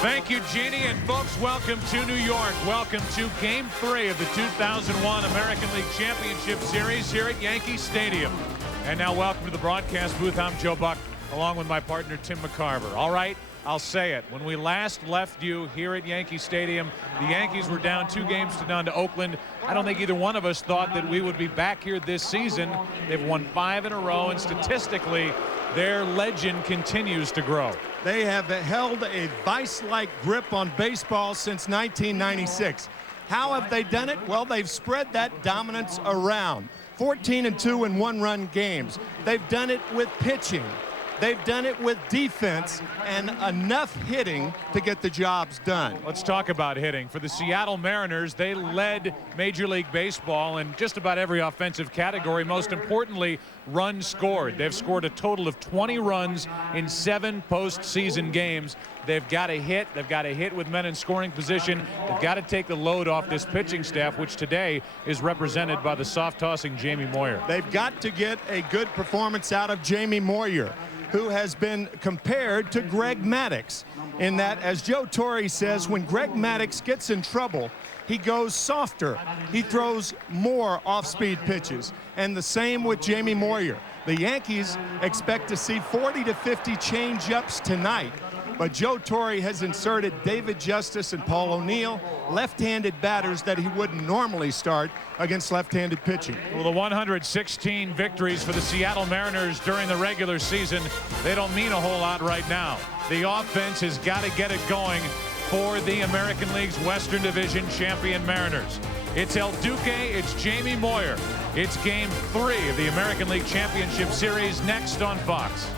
Thank you, Jeannie, and folks, welcome to New York. Welcome to Game 3 of the 2001 American League Championship Series here at Yankee Stadium. And now welcome to the broadcast booth. I'm Joe Buck, along with my partner, Tim McCarver. All right, I'll say it. When we last left you here at Yankee Stadium, the Yankees were down 2-0 to Oakland. I don't think either one of us thought that we would be back here this season. They've won 5 in a row, and statistically, their legend continues to grow. They have held a vice-like grip on baseball since 1996. How have they done it? Well, they've spread that dominance around. 14-2 in one-run games. They've done it with pitching. They've done it with defense and enough hitting to get the jobs done. Let's talk about hitting. For the Seattle Mariners, they led Major League Baseball in just about every offensive category. Most importantly, runs scored. They've scored a total of 20 runs in 7 postseason games. They've got to hit. They've got to hit with men in scoring position. They've got to take the load off this pitching staff, which today is represented by the soft-tossing Jamie Moyer. They've got to get a good performance out of Jamie Moyer, who has been compared to Greg Maddux, in that, as Joe Torre says, when Greg Maddux gets in trouble, he goes softer. He throws more off-speed pitches. And the same with Jamie Moyer. The Yankees expect to see 40 to 50 change-ups tonight. But Joe Torre has inserted David Justice and Paul O'Neill, left-handed batters that he wouldn't normally start against left-handed pitching. Well, the 116 victories for the Seattle Mariners during the regular season, they don't mean a whole lot right now. The offense has got to get it going for the American League's Western Division champion Mariners. It's El Duque, it's Jamie Moyer. It's Game 3 of the American League Championship Series, next on Fox.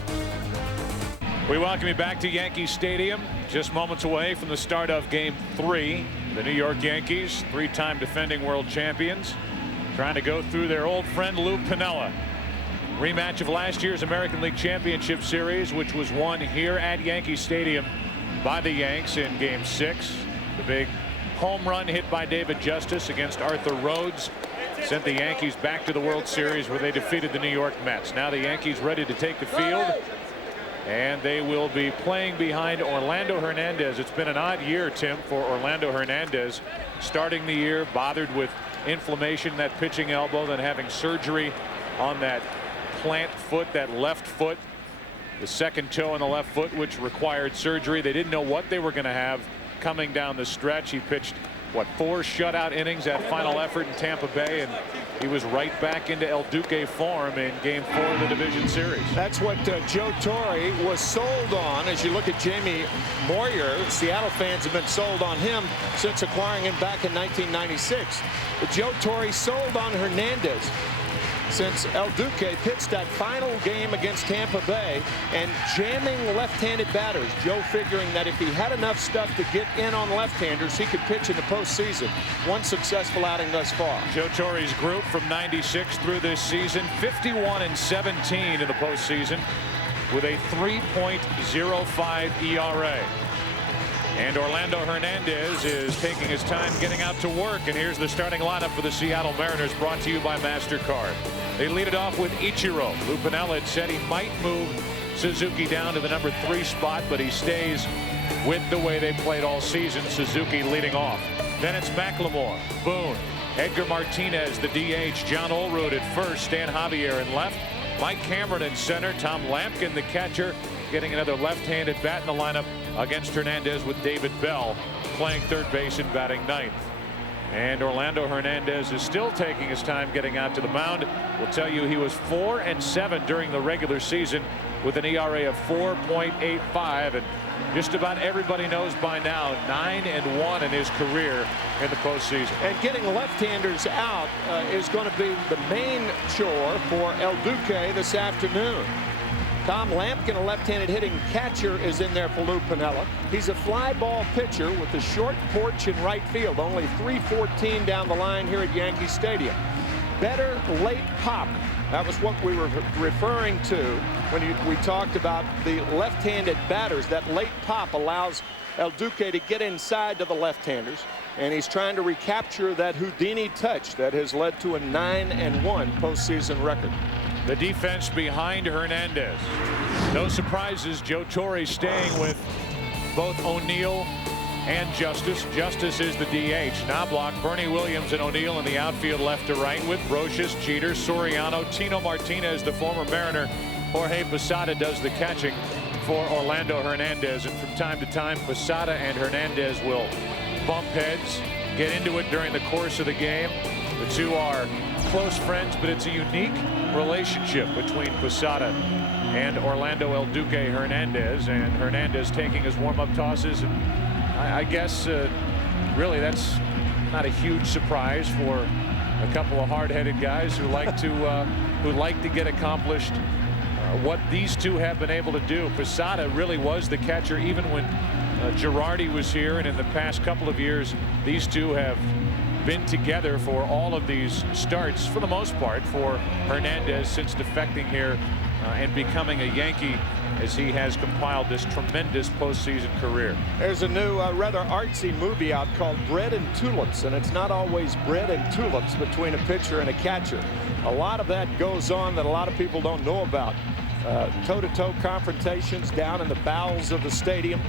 We welcome you back to Yankee Stadium, just moments away from the start of Game 3. The New York Yankees, 3-time defending world champions, trying to go through their old friend Lou Piniella. Rematch of last year's American League Championship Series, which was won here at Yankee Stadium by the Yanks in Game 6. The big home run hit by David Justice against Arthur Rhodes sent the Yankees back to the World Series, where they defeated the New York Mets. Now the Yankees ready to take the field, and they will be playing behind Orlando Hernandez. It's been an odd year, Tim, for Orlando Hernandez. Starting the year bothered with inflammation in that pitching elbow, then having surgery on that plant foot, that left foot, the second toe on the left foot, which required surgery. They didn't know what they were going to have coming down the stretch. He pitched, what, 4 shutout innings at final effort in Tampa Bay, and he was right back into El Duque form in Game 4 of the division series. That's what Joe Torre was sold on. As you look at Jamie Moyer, Seattle fans have been sold on him since acquiring him back in 1996. But Joe Torre sold on Hernandez since El Duque pitched that final game against Tampa Bay and jamming left-handed batters. Joe figuring that if he had enough stuff to get in on left-handers, he could pitch in the postseason. One successful outing thus far. Joe Torre's group from 96 through this season, 51-17 in the postseason with a 3.05 ERA. And Orlando Hernandez is taking his time getting out to work. And here's the starting lineup for the Seattle Mariners, brought to you by MasterCard. They lead it off with Ichiro. Lou Piniella had said he might move Suzuki down to the number 3 spot, but he stays with the way they played all season. Suzuki leading off. Then it's McLemore, Boone, Edgar Martinez, the DH, John Olerud at first, Stan Javier in left, Mike Cameron in center, Tom Lampkin, the catcher, getting another left-handed bat in the lineup against Hernandez, with David Bell playing third base and batting 9th. And Orlando Hernandez is still taking his time getting out to the mound. We'll tell you he was 4-7 during the regular season with an ERA of 4.85, and just about everybody knows by now 9-1 in his career in the postseason. And getting left-handers out is going to be the main chore for El Duque this afternoon. Tom Lampkin, a left-handed hitting catcher, is in there for Lou Piniella. He's a fly ball pitcher with a short porch in right field, only 314 down the line here at Yankee Stadium. Better late pop. That was what we were referring to when we talked about the left-handed batters. That late pop allows El Duque to get inside to the left-handers, and he's trying to recapture that Houdini touch that has led to a 9-1 postseason record. The defense behind Hernandez. No surprises, Joe Torre staying with both O'Neill and Justice. Justice is the DH. Knobloch, Bernie Williams, and O'Neill in the outfield left to right with Brocious, Jeter, Soriano, Tino Martinez, the former Mariner. Jorge Posada does the catching for Orlando Hernandez. And from time to time, Posada and Hernandez will bump heads, get into it during the course of the game. The two are close friends, but it's a unique relationship between Posada and Orlando El Duque Hernandez. And Hernandez taking his warm-up tosses, and I guess really that's not a huge surprise for a couple of hard-headed guys who like to get accomplished what these two have been able to do. Posada really was the catcher even when Girardi was here, and in the past couple of years these two have been together for all of these starts for the most part for Hernandez since defecting here and becoming a Yankee, as he has compiled this tremendous postseason career. There's a new rather artsy movie out called Bread and Tulips, and it's not always bread and tulips between a pitcher and a catcher. A lot of that goes on that a lot of people don't know about. Toe-to-toe confrontations down in the bowels of the stadium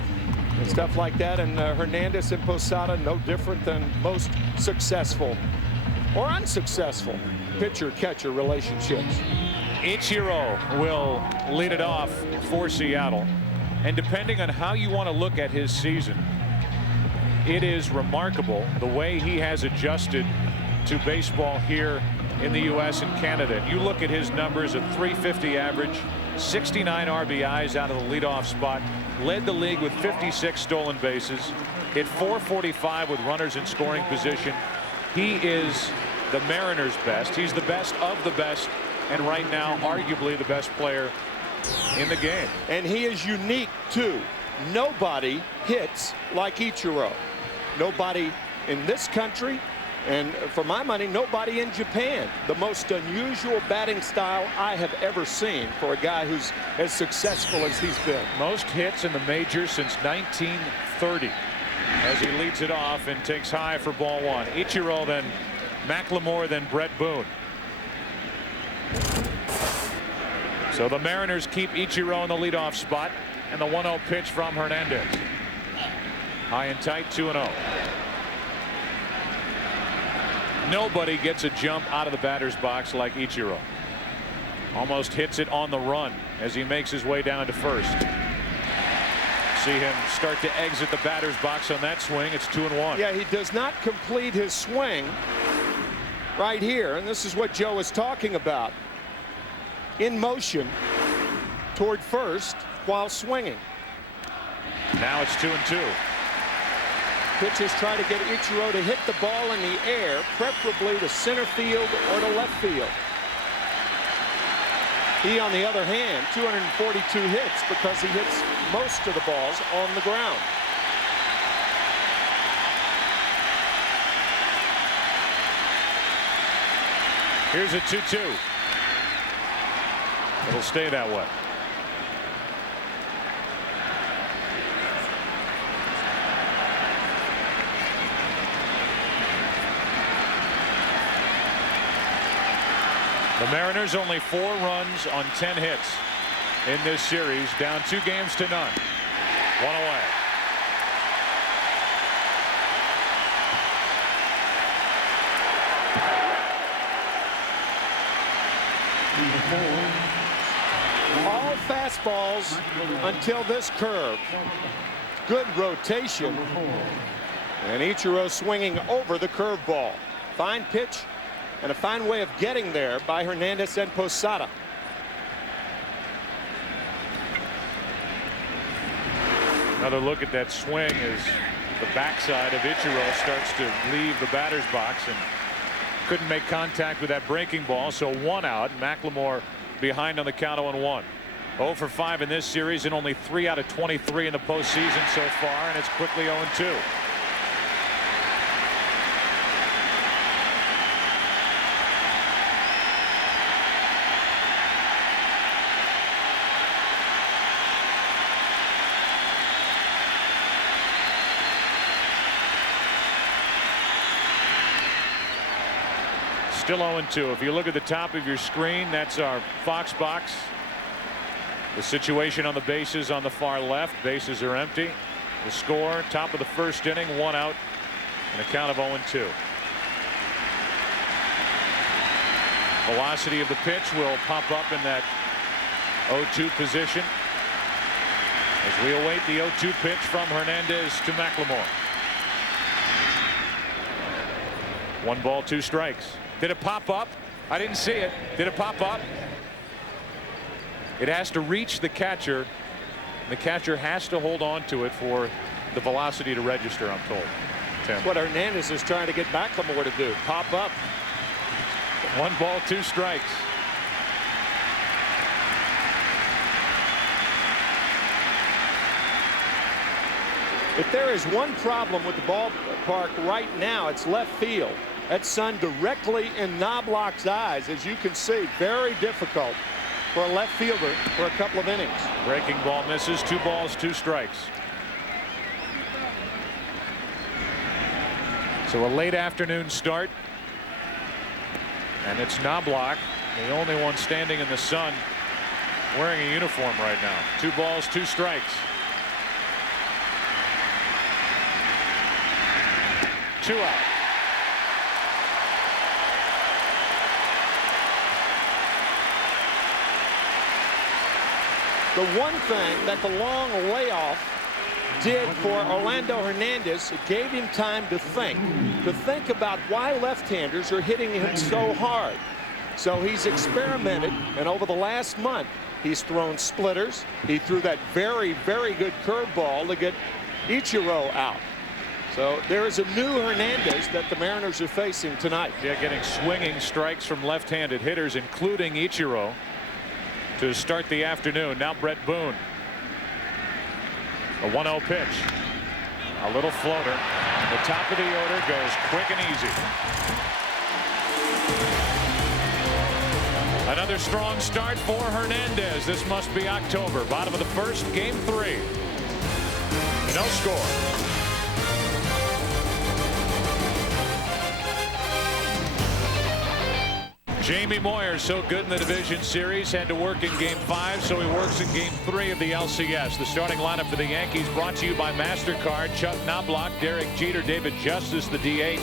and stuff like that. And Hernandez and Posada, no different than most successful or unsuccessful pitcher-catcher relationships. Ichiro will lead it off for Seattle, and depending on how you want to look at his season, it is remarkable the way he has adjusted to baseball here in the U.S. and Canada. You look at his numbers of .350 average, 69 RBIs out of the leadoff spot, led the league with 56 stolen bases, hit .445 with runners in scoring position. He is the Mariners' best. He's the best of the best, and right now arguably the best player in the game. And he is unique too. Nobody hits like Ichiro. Nobody in this country, and for my money, nobody in Japan. The most unusual batting style I have ever seen for a guy who's as successful as he's been. Most hits in the majors since 1930, as he leads it off and takes high for ball one. Ichiro, then McLemore, then Brett Boone. So the Mariners keep Ichiro in the leadoff spot, and the 1-0 pitch from Hernandez. High and tight, 2-0. Nobody gets a jump out of the batter's box like Ichiro. Almost hits it on the run as he makes his way down to first. See him start to exit the batter's box on that swing. It's 2-1. Yeah, he does not complete his swing right here, and this is what Joe is talking about. In motion toward first while swinging. Now it's 2-2. Pitchers try to get Ichiro to hit the ball in the air, preferably to center field or to left field. He, on the other hand, 242 hits because he hits most of the balls on the ground. Here's a 2-2. It'll stay that way. The Mariners only 4 runs on 10 hits in this series, down 2 games to none. 1 away. All fastballs until this curve. Good rotation. And Ichiro swinging over the curveball. Fine pitch and a fine way of getting there by Hernandez and Posada. Another look at that swing as the backside of Ichiro starts to leave the batter's box and couldn't make contact with that breaking ball. So 1 out. McLemore behind on the count of 1-1. 0 for 5 in this series and only 3 out of 23 in the postseason so far, and it's quickly 0-2. Still 0-2. If you look at the top of your screen, that's our Fox box. The situation on the bases on the far left. Bases are empty. The score, top of the first inning, 1 out, and a count of 0-2. Velocity of the pitch will pop up in that 0-2 position as we await the 0-2 pitch from Hernandez to McLemore. 1 ball, 2 strikes. Did it pop up? I didn't see it. Did it pop up? It has to reach the catcher. The catcher has to hold on to it for the velocity to register, I'm told. Tim. That's what Hernandez is trying to get McLemore to do. Pop up. 1 ball, 2 strikes. If there is one problem with the ballpark right now, it's left field. That's sun directly in Knobloch's eyes, as you can see. Very difficult for a left fielder for a couple of innings. Breaking ball misses. 2 balls, 2 strikes. So a late afternoon start. And it's Knobloch, the only one standing in the sun wearing a uniform right now. 2 balls, 2 strikes. 2 out. The one thing that the long layoff did for Orlando Hernandez, it gave him time to think about why left-handers are hitting him so hard. So he's experimented, and over the last month, he's thrown splitters. He threw that very, very good curveball to get Ichiro out. So there is a new Hernandez that the Mariners are facing tonight. Yeah, getting swinging strikes from left-handed hitters, including Ichiro, to start the afternoon. Now Brett Boone. A 1-0 pitch. A little floater. The top of the order goes quick and easy. Another strong start for Hernandez. This must be October. Bottom of the first, game 3. No score. Jamie Moyer, so good in the division series, had to work in game 5, so he works in game 3 of the LCS. The starting lineup for the Yankees brought to you by MasterCard. Chuck Knobloch, Derek Jeter, David Justice, the DH.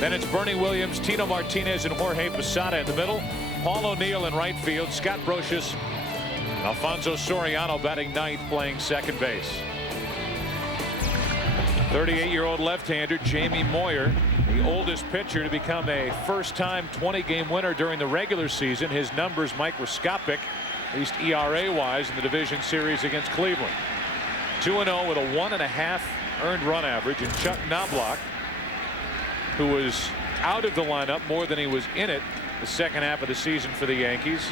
Then it's Bernie Williams, Tino Martinez, and Jorge Posada in the middle. Paul O'Neill in right field, Scott Brocious, and Alfonso Soriano batting 9th, playing second base. 38-year-old left-hander Jamie Moyer, the oldest pitcher to become a first-time 20-game winner during the regular season. His numbers microscopic, at least ERA-wise, in the division series against Cleveland. 2-0 with a 1.5 earned run average. And Chuck Knobloch, who was out of the lineup more than he was in it the second half of the season for the Yankees,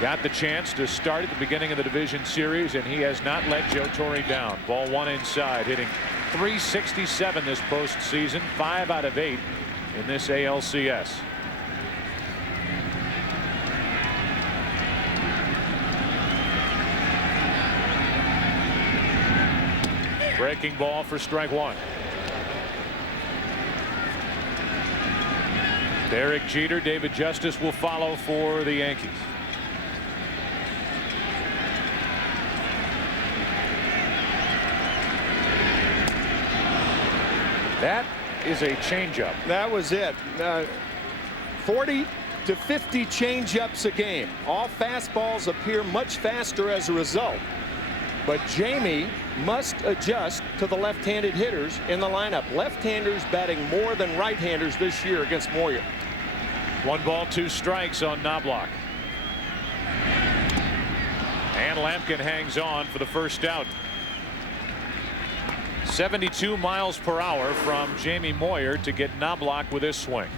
got the chance to start at the beginning of the division series, and he has not let Joe Torre down. Ball 1 inside, hitting .367 this postseason, 5 out of 8 in this ALCS. Breaking ball for strike 1. Derek Jeter, David Justice will follow for the Yankees. That is a changeup. That was it. 40 to 50 changeups a game. All fastballs appear much faster as a result. But Jamie must adjust to the left-handed hitters in the lineup. Left-handers batting more than right-handers this year against Moyer. 1 ball, 2 strikes on Knobloch. And Lampkin hangs on for the first out. 72 miles per hour from Jamie Moyer to get Knobloch with his swing.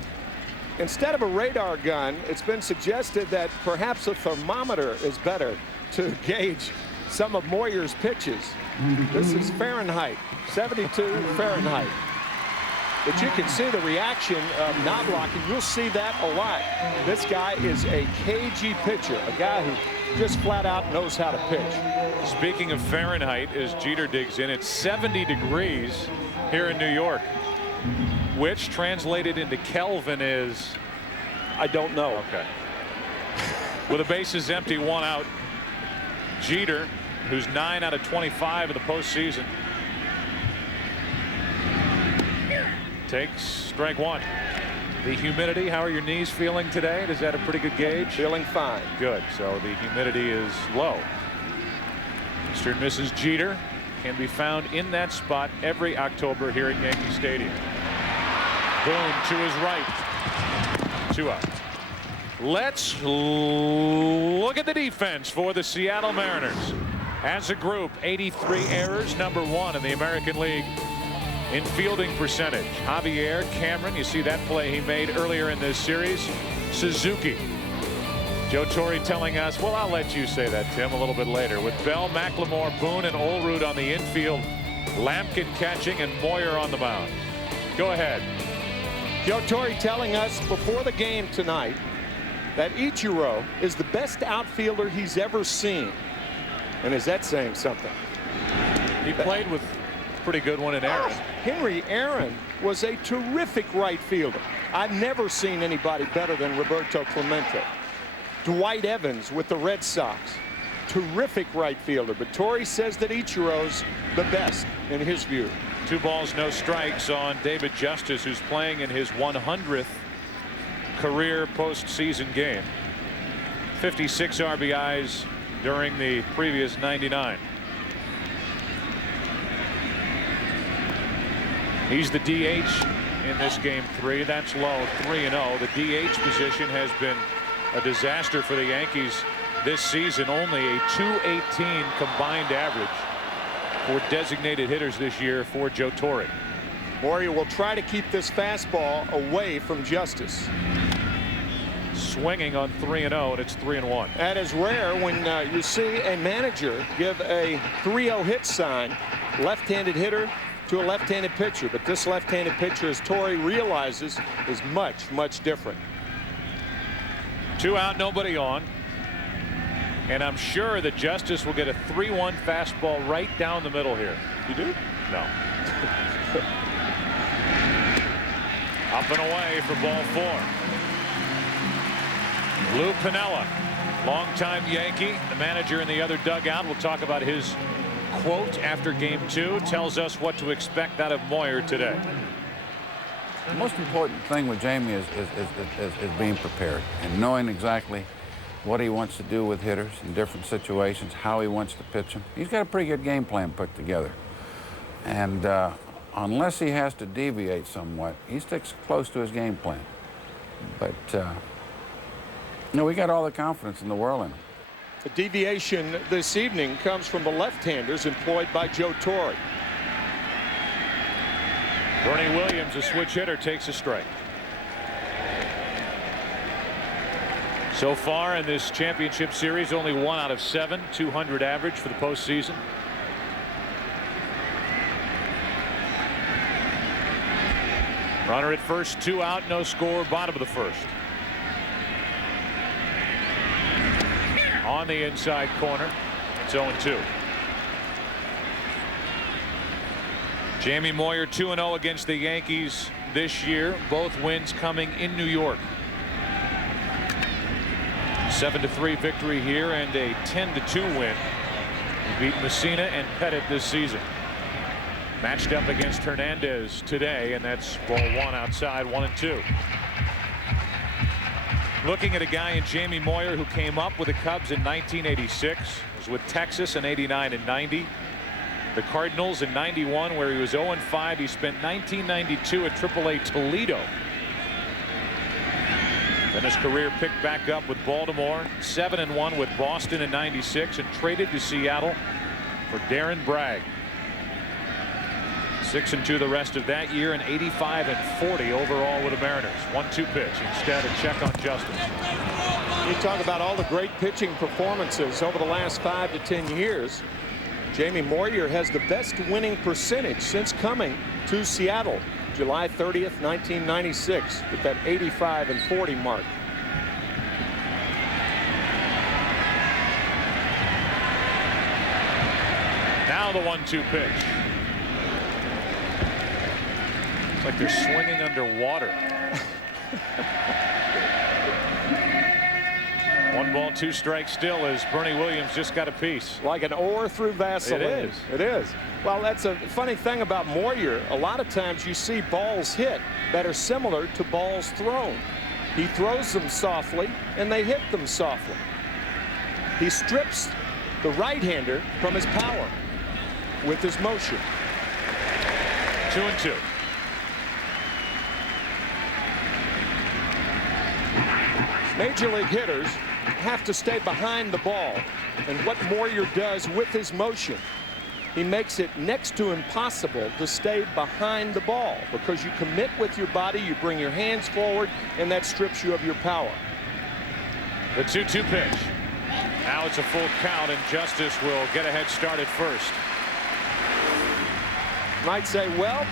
Instead of a radar gun, it's been suggested that perhaps a thermometer is better to gauge some of Moyer's pitches. This is Fahrenheit, 72 Fahrenheit. But you can see the reaction of Knobloch, and you'll see that a lot. This guy is a cagey pitcher, a guy who just flat out knows how to pitch. Speaking of Fahrenheit, as Jeter digs in, it's 70 degrees here in New York, which translated into Kelvin is, I don't know. Okay. With the bases empty, 1 out, Jeter who's 9 out of 25 in the postseason. Takes strike one. The humidity, how are your knees feeling today? Is that a pretty good gauge? Feeling fine. Good. So the humidity is low. Mr. and Mrs. Jeter can be found in that spot every October here at Yankee Stadium. Boone to his right. 2 out. Let's look at the defense for the Seattle Mariners. As a group, 83 errors, #1 in the American League in fielding percentage. Javier, Cameron, you see that play he made earlier in this series. Suzuki. Joe Torre telling us, well, I'll let you say that, Tim, a little bit later. With Bell, McLemore, Boone, and Olerud on the infield. Lampkin catching and Moyer on the mound. Go ahead. Joe Torre telling us before the game tonight that Ichiro is the best outfielder he's ever seen. And is that saying something? He played with a pretty good one in Aaron. Henry Aaron was a terrific right fielder. I've never seen anybody better than Roberto Clemente. Dwight Evans with the Red Sox. Terrific right fielder. But Torre says that Ichiro's the best in his view. 2 balls, no strikes on David Justice, who's playing in his 100th career postseason game. 56 RBIs during the previous 99. He's the DH in this game 3. That's low, 3-0. The DH position has been a disaster for the Yankees this season. Only a .218 combined average for designated hitters this year for Joe Torre. Moyer will try to keep this fastball away from Justice. Swinging on 3-0, and it's 3-1. That is rare when you see a manager give a 3-0 hit sign, left-handed hitter to a left-handed pitcher. But this left-handed pitcher, as Torre realizes, is much, much different. 2 out, nobody on. And I'm sure that Justice will get a 3-1 fastball right down the middle here. You do? No. Up and away for ball 4. Lou Piniella, longtime Yankee, the manager in the other dugout. We'll talk about his quote after game 2. Tells us what to expect out of Moyer today. The most important thing with Jamie is being prepared and knowing exactly what he wants to do with hitters in different situations, how he wants to pitch them. He's got a pretty good game plan put together. And unless he has to deviate somewhat, he sticks close to his game plan. But, you know, we got all the confidence in the world in him. The deviation this evening comes from the left-handers employed by Joe Torre. Bernie Williams, a switch hitter, takes a strike. So far in this championship series, only 1 out of 7, 200 average for the postseason. Runner at first, 2 out, no score, bottom of the first. On the inside corner, it's 0-2. Jamie Moyer 2-0 against the Yankees this year. Both wins coming in New York. 7-3 victory here and a 10-2 win. He beat Messina and Pettit this season. Matched up against Hernandez today, and that's ball 1 outside, 1-2. Looking at a guy in Jamie Moyer who came up with the Cubs in 1986, was with Texas in 89 and 90. The Cardinals in 91, where he was 0-5. He spent 1992 at AAA Toledo. Then his career picked back up with Baltimore, 7-1 with Boston in 96, and traded to Seattle for Darren Bragg. 6-2 the rest of that year, and 85-40 overall with the Mariners. 1-2 pitch. Instead, a check on Justice. You talk about all the great pitching performances over the last 5 to 10 years. Jamie Moyer has the best winning percentage since coming to Seattle, July 30th, 1996, with that 85-40 mark. Now the 1-2 pitch. It's like they're swinging underwater. 1 ball, 2 strikes still as Bernie Williams just got a piece. Like an oar through Vaseline. It is. It is. Well, that's a funny thing about Moyer. A lot of times you see balls hit that are similar to balls thrown. He throws them softly, and they hit them softly. He strips the right-hander from his power with his motion. 2-2. Major league hitters have to stay behind the ball, and what Moyer does with his motion, he makes it next to impossible to stay behind the ball because you commit with your body, you bring your hands forward, and that strips you of your power. The 2-2 pitch. Now it's a full count, and Justice will get a head start at first. Might say, well,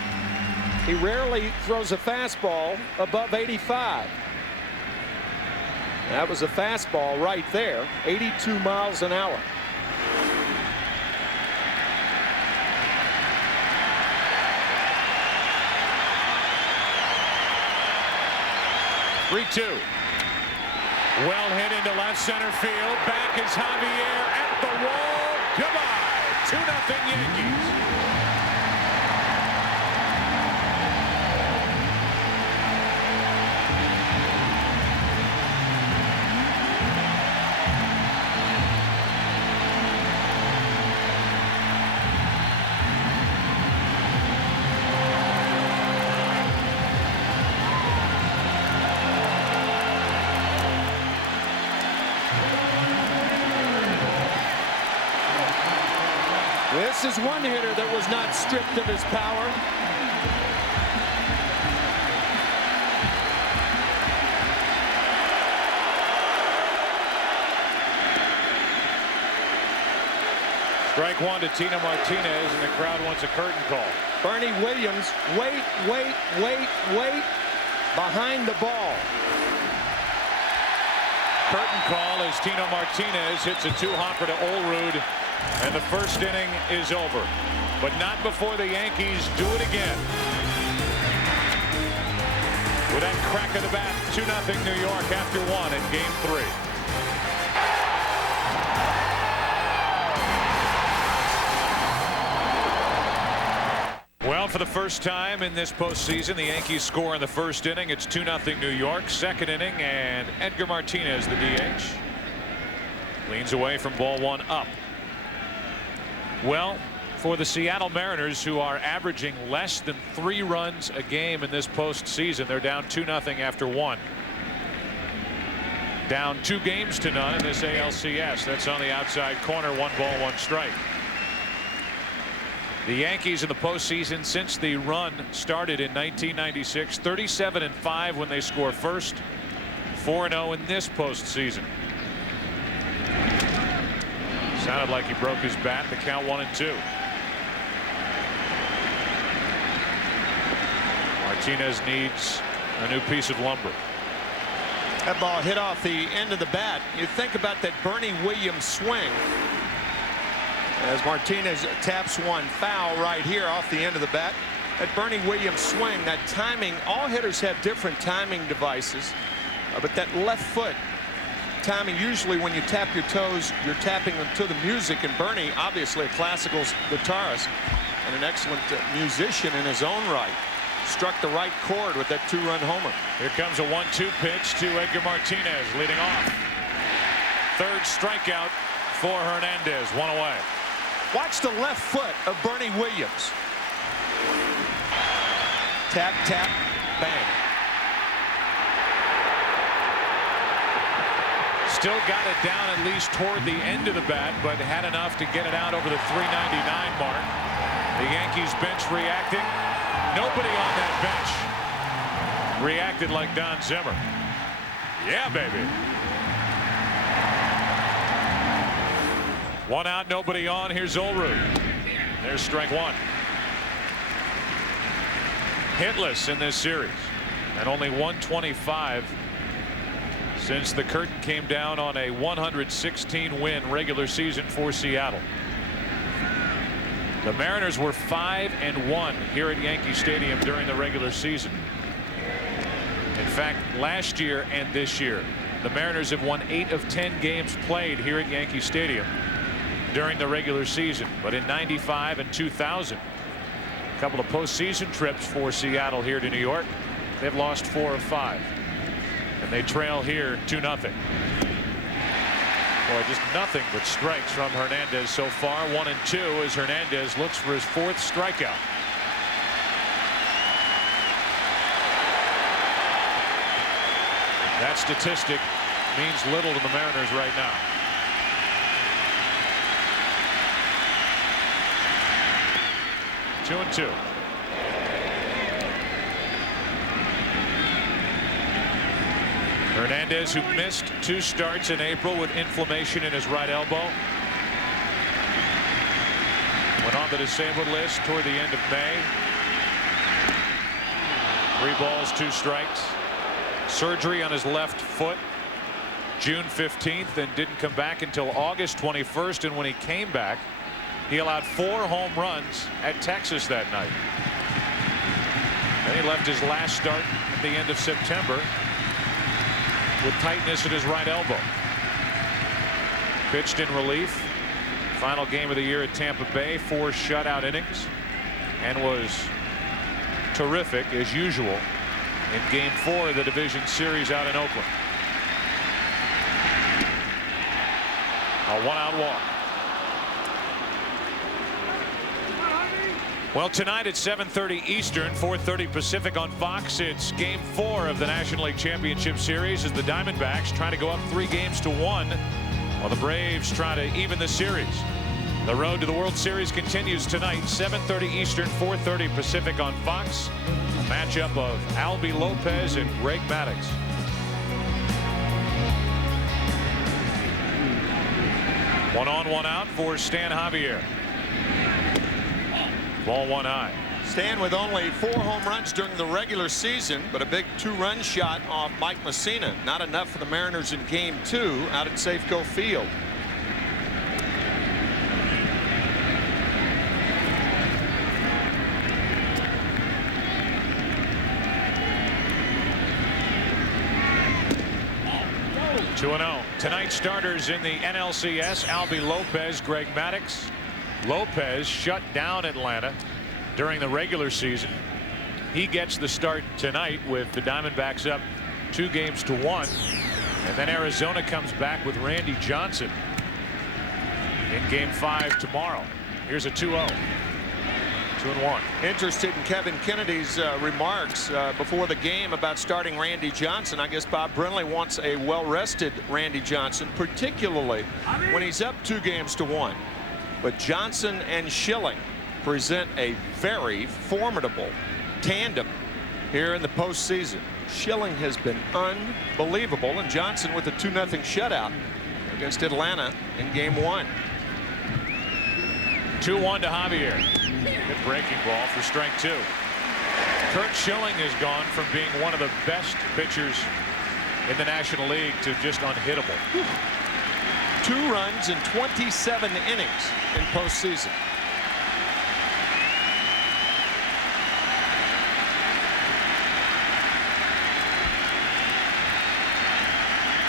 he rarely throws a fastball above 85. That was a fastball right there, 82 miles an hour. Three-two. Well hit into left center field. Back is Javier at the wall. Goodbye. 2-0 Yankees. This is one hitter that was not stripped of his power. Strike one to Tino Martinez, and the crowd wants a curtain call. Bernie Williams, wait, behind the ball. Curtain call as Tino Martinez hits a two-hopper to Olerud, and the first inning is over. But not before the Yankees do it again. With that crack of the bat, 2-0 New York after one in Game 3. Well, for the first time in this postseason, the Yankees score in the first inning. It's 2-0 New York. Second inning, and Edgar Martinez, the DH, leans away from ball one up. Well, for the Seattle Mariners, who are averaging less than 3 runs a game in this postseason, they're down 2-0 after one. Down 2 games to none in this ALCS. That's on the outside corner. 1 ball, 1 strike. The Yankees in the postseason since the run started in 1996, 37-5 when they score first, 4-0 in this postseason. Sounded like he broke his bat. The count 1-2. Martinez needs a new piece of lumber. That ball hit off the end of the bat. You think about that Bernie Williams swing as Martinez taps one foul right here off the end of the bat. That Bernie Williams swing, that timing, all hitters have different timing devices, but that left foot timing, usually when you tap your toes, you're tapping them to the music, and Bernie, obviously a classical guitarist and an excellent musician in his own right, struck the right chord with that 2-run homer. Here comes a 1-2 pitch to Edgar Martinez, leading off. Third strikeout for Hernandez, 1 away. Watch the left foot of Bernie Williams. Tap, tap, bang. Still got it down at least toward the end of the bat, but had enough to get it out over the 399 mark. The Yankees bench reacting. Nobody on that bench reacted like Don Zimmer. Yeah, baby. 1 out, nobody on. Here's Olerud. There's strike 1. Hitless in this series, and only 125 since the curtain came down on a 116-win regular season for Seattle. The Mariners were 5-1 here at Yankee Stadium during the regular season. In fact, last year and this year, The Mariners have won 8 of 10 games played here at Yankee Stadium during the regular season. But in '95 and 2000, a couple of postseason trips for Seattle here to New York, they've lost 4 of 5. And they trail here 2-0. Boy, just nothing but strikes from Hernandez so far. 1 and 2 as Hernandez looks for his 4th strikeout. That statistic means little to the Mariners right now. Two and 2. Hernandez, who missed 2 starts in April with inflammation in his right elbow, went on the disabled list toward the end of May. 3 balls, 2 strikes. Surgery on his left foot June 15th and didn't come back until August 21st. And when he came back, he allowed 4 home runs at Texas that night. Then he left his last start at the end of September with tightness in his right elbow. Pitched in relief. Final game of the year at Tampa Bay, 4 shutout innings, and was terrific as usual in Game 4 of the division series out in Oakland. A 1-out walk. Well, tonight at 7:30 Eastern, 4:30 Pacific on Fox, it's Game 4 of the National League Championship Series as the Diamondbacks try to go up 3 games to 1 while the Braves try to even the series. The road to the World Series continues tonight, 7:30 Eastern, 4:30 Pacific on Fox. A matchup of Albie Lopez and Greg Maddux. One on, one out for Stan Javier. Ball 1 high. Stan with only 4 home runs during the regular season, but a big 2-run shot off Mike Mussina. Not enough for the Mariners in Game 2 out at Safeco Field. Two and 0. Tonight's starters in the NLCS, Albie Lopez, Greg Maddux. Lopez shut down Atlanta during the regular season. He gets the start tonight with the Diamondbacks up 2 games to 1. And then Arizona comes back with Randy Johnson in Game 5 tomorrow. Here's a 2-0. 2-1. Interested in Kevin Kennedy's remarks before the game about starting Randy Johnson. I guess Bob Brenly wants a well-rested Randy Johnson, particularly when he's up 2 games to 1. But Johnson and Schilling present a very formidable tandem here in the postseason. Schilling has been unbelievable, and Johnson with a 2-0 shutout against Atlanta in Game 1. 2-1 to Javier. Good breaking ball for strike 2. Curt Schilling has gone from being one of the best pitchers in the National League to just unhittable. 2 runs in 27 innings in postseason.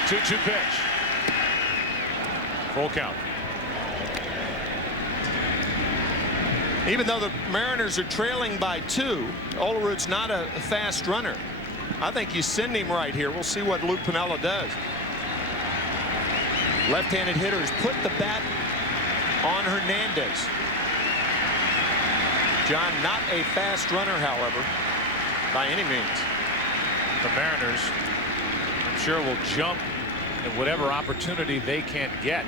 Two pitch. Full count. Even though the Mariners are trailing by 2, Olerud's not a fast runner. I think you send him right here. We'll see what Lou Piniella does. Left-handed hitters put the bat on Hernandez. John, not a fast runner, however, by any means. The Mariners, I'm sure, will jump at whatever opportunity they can get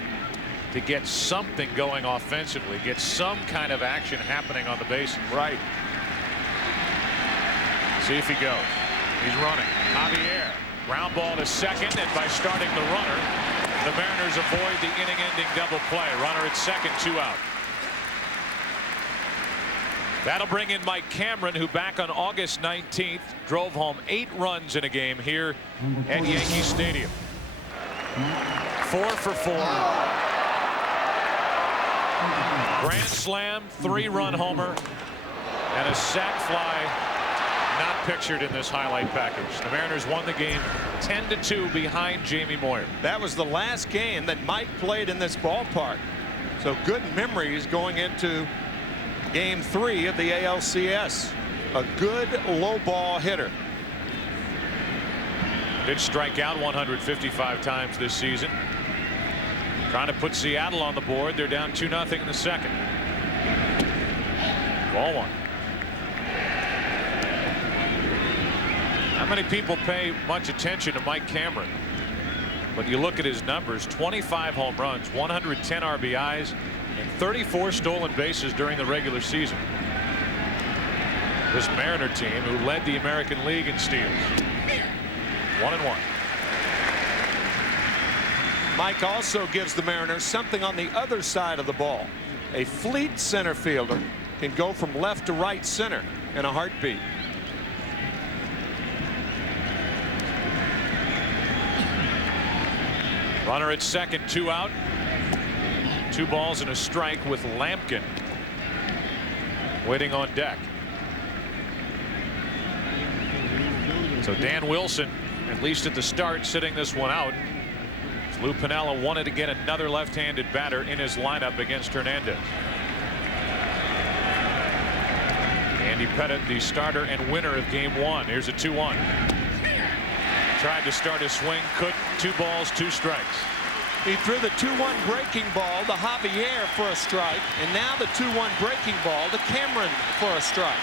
to get something going offensively, get some kind of action happening on the bases. Right. See if he goes. He's running. Javier, ground ball to second, and by starting the runner, the Mariners avoid the inning-ending double play. Runner at second, 2 out. That'll bring in Mike Cameron, who back on August 19th drove home 8 runs in a game here at Yankee Stadium. 4 for 4. Grand slam, 3-run homer, and a sac fly not pictured in this highlight package. The Mariners won the game 10-2 behind Jamie Moyer. That was the last game that Mike played in this ballpark. So good memories going into game 3 of the ALCS. A good low ball hitter. Did strike out 155 times this season. Trying to put Seattle on the board. They're down 2-0 in the second. Ball one. Not many people pay much attention to Mike Cameron, but you look at his numbers: 25 home runs, 110 RBIs, and 34 stolen bases during the regular season. This Mariner team, who led the American League in steals. 1-1. Mike also gives the Mariners something on the other side of the ball. A fleet center fielder can go from left to right center in a heartbeat. Runner at second, 2 out. 2 balls and a strike with Lampkin waiting on deck. So Dan Wilson, at least at the start, sitting this one out. Lou Piniella wanted to get another left-handed batter in his lineup against Hernandez. Andy Pettitte, the starter and winner of game 1. Here's a 2-1. Tried to start his swing, couldn't. 2 balls, 2 strikes. He threw the 2-1 breaking ball to Javier for a strike, and now the 2-1 breaking ball to Cameron for a strike.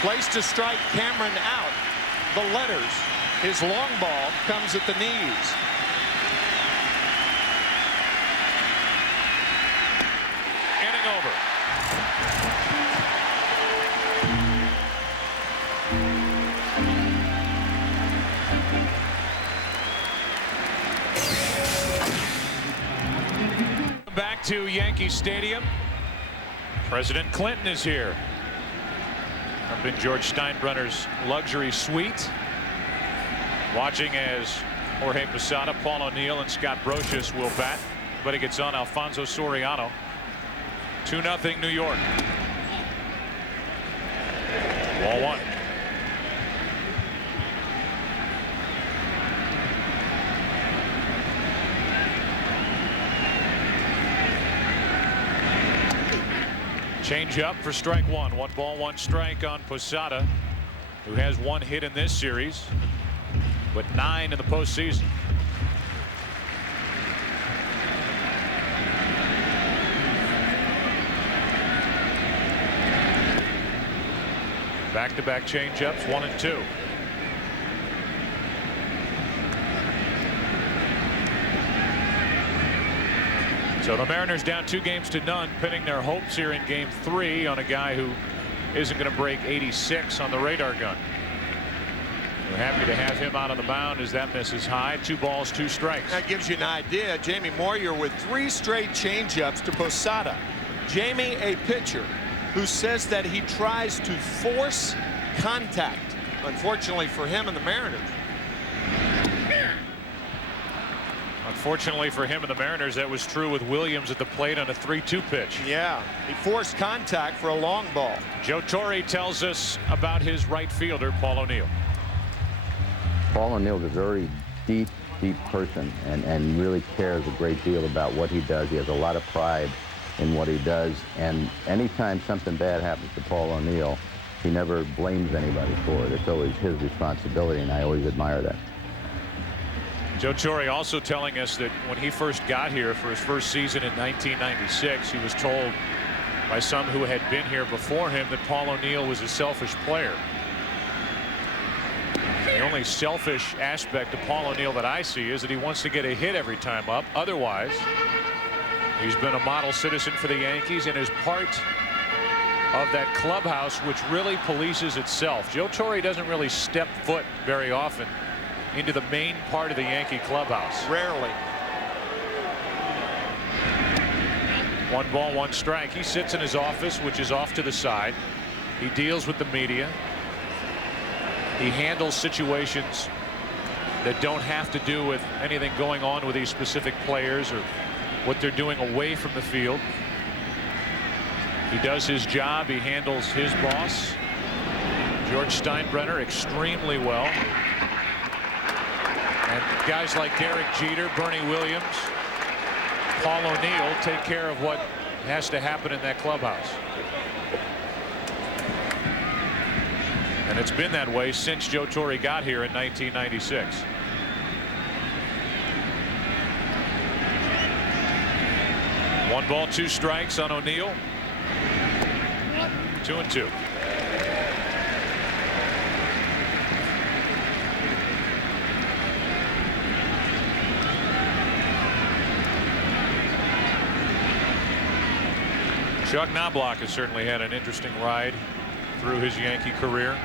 Place to strike Cameron out. The letters. His long ball comes at the knees. Inning over. Back to Yankee Stadium. President Clinton is here. Up in George Steinbrenner's luxury suite, watching as Jorge Posada, Paul O'Neill, and Scott Brocious will bat. But it gets on Alfonso Soriano. 2-0 New York. Ball one. Change up for strike one. 1 ball, 1 strike on Posada, who has 1 hit in this series, but 9 in the postseason. Back-to-back change-ups, 1 and 2. So the Mariners down 2-0, pinning their hopes here in game 3 on a guy who isn't going to break 86 on the radar gun. We're happy to have him out on the mound as that misses high. 2 balls, 2 strikes. That gives you an idea. Jamie Moyer with 3 straight changeups to Posada. Jamie, a pitcher who says that he tries to force contact. Unfortunately for him and the Mariners. Unfortunately for him and the Mariners, that was true with Williams at the plate on a 3-2 pitch. Yeah, he forced contact for a long ball. Joe Torre tells us about his right fielder, Paul O'Neill. Paul O'Neill is a very deep person and really cares a great deal about what he does. He has a lot of pride in what he does, and anytime something bad happens to Paul O'Neill, he never blames anybody for it. It's always his responsibility, and I always admire that. Joe Torre also telling us that when he first got here for his first season in 1996, he was told by some who had been here before him that Paul O'Neill was a selfish player. The only selfish aspect of Paul O'Neill that I see is that he wants to get a hit every time up. Otherwise, he's been a model citizen for the Yankees and is part of that clubhouse which really polices itself. Joe Torre doesn't really step foot very often into the main part of the Yankee clubhouse. Rarely. 1 ball, 1 strike. He sits in his office, which is off to the side. He deals with the media. He handles situations that don't have to do with anything going on with these specific players or what they're doing away from the field. He does his job. He handles his boss, George Steinbrenner, extremely well. And guys like Derek Jeter, Bernie Williams, Paul O'Neill take care of what has to happen in that clubhouse. And it's been that way since Joe Torre got here in 1996. One ball, 2 strikes on O'Neill. 2-2. Chuck Knobloch has certainly had an interesting ride through his Yankee career.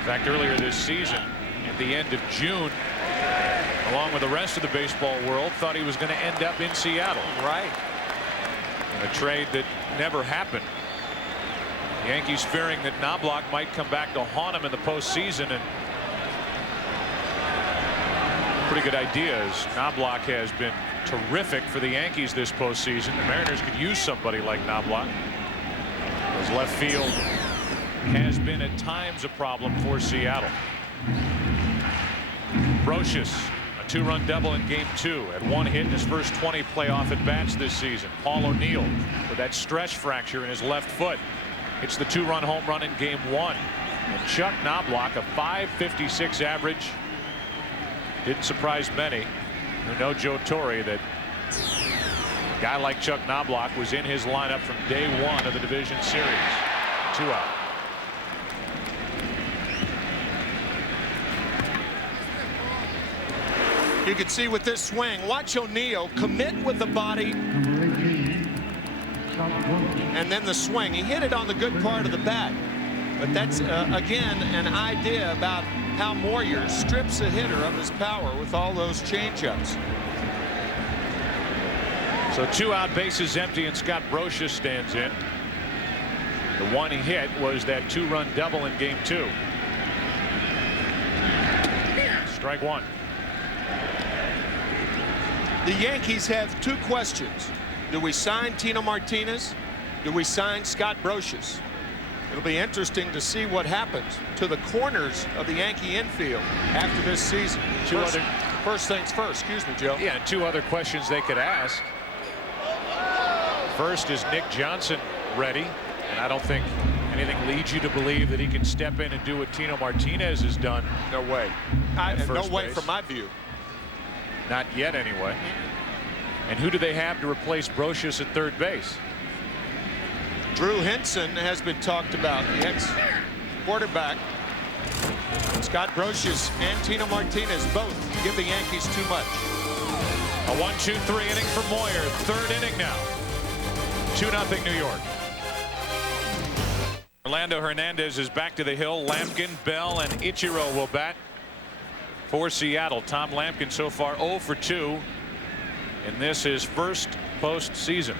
In fact, earlier this season, at the end of June, along with the rest of the baseball world, thought he was going to end up in Seattle. Right. A trade that never happened. The Yankees fearing that Knobloch might come back to haunt him in the postseason, and pretty good idea, as Knobloch has been terrific for the Yankees this postseason. The Mariners could use somebody like Knobloch, as left field has been at times a problem for Seattle. Brocious, a 2-run double in Game 2, had 1 hit in his first 20 playoff at bats this season. Paul O'Neill with that stretch fracture in his left foot. It's the 2-run home run in Game 1. And Chuck Knobloch, a .556 average. Didn't surprise many who know Joe Torre that a guy like Chuck Knobloch was in his lineup from day 1 of the division series. 2 out. You can see with this swing, watch O'Neill commit with the body and then the swing. He hit it on the good part of the bat, but that's again an idea about how Moyer strips a hitter of his power with all those changeups. So 2 out, bases empty, and Scott Brocious stands in. The one he hit was that 2-run double in Game 2. Strike 1. The Yankees have 2 questions. Do we sign Tino Martinez? Do we sign Scott Brocious? It'll be interesting to see what happens to the corners of the Yankee infield after this season. First things first. Excuse me, Joe. Yeah, 2 other questions they could ask. First, is Nick Johnson ready? And I don't think anything leads you to believe that he can step in and do what Tino Martinez has done. No way. No way from my view. Not yet, anyway. And who do they have to replace Brocious at third base? Drew Henson has been talked about, the ex-quarterback. Scott Brocious and Tino Martinez both give the Yankees too much. A 1-2-3 inning for Moyer. 3rd inning now. 2-0 New York. Orlando Hernandez is back to the hill. Lampkin, Bell, and Ichiro will bat for Seattle. Tom Lampkin so far 0 for 2 in this his first postseason.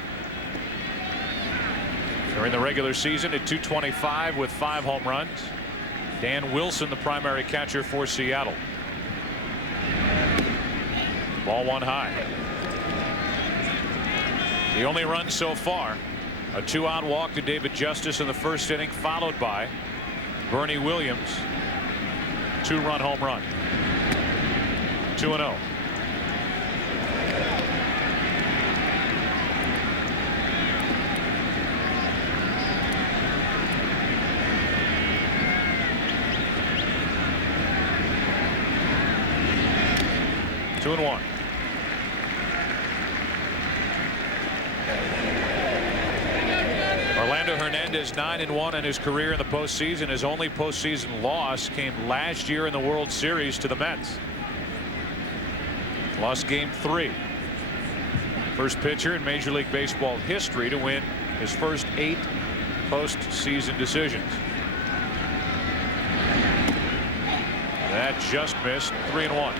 During the regular season at .225 with 5 home runs. Dan Wilson, the primary catcher for Seattle. Ball 1 high. The only run so far, a 2-out walk to David Justice in the first inning, followed by Bernie Williams, 2-run home run. 2-0. Two and 1. Orlando Hernandez 9-1 in his career in the postseason. His only postseason loss came last year in the World Series to the Mets. Lost Game 3. First pitcher in Major League Baseball history to win his first 8 postseason decisions. That just missed. 3-1.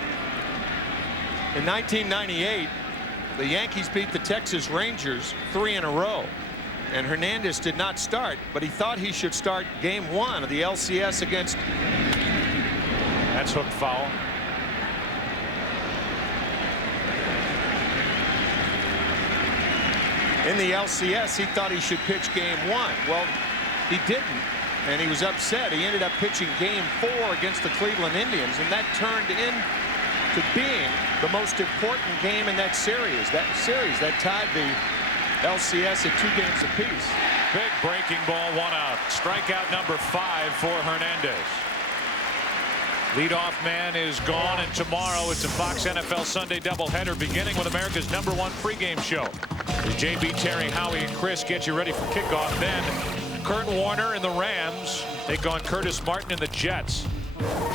In 1998, the Yankees beat the Texas Rangers 3 in a row. And Hernandez did not start, but he thought he should start Game 1 of the LCS against. That's hooked foul. In the LCS, he thought he should pitch game 1. Well, he didn't, and he was upset. He ended up pitching game 4 against the Cleveland Indians, and that turned into being the most important game in that series. That tied the LCS at 2 games apiece. Big breaking ball, 1 out. Strikeout number 5 for Hernandez. Leadoff man is gone, and tomorrow it's a Fox NFL Sunday doubleheader beginning with America's #1 pregame show. As JB, Terry, Howie, and Chris get you ready for kickoff. Then Kurt Warner and the Rams take on Curtis Martin and the Jets.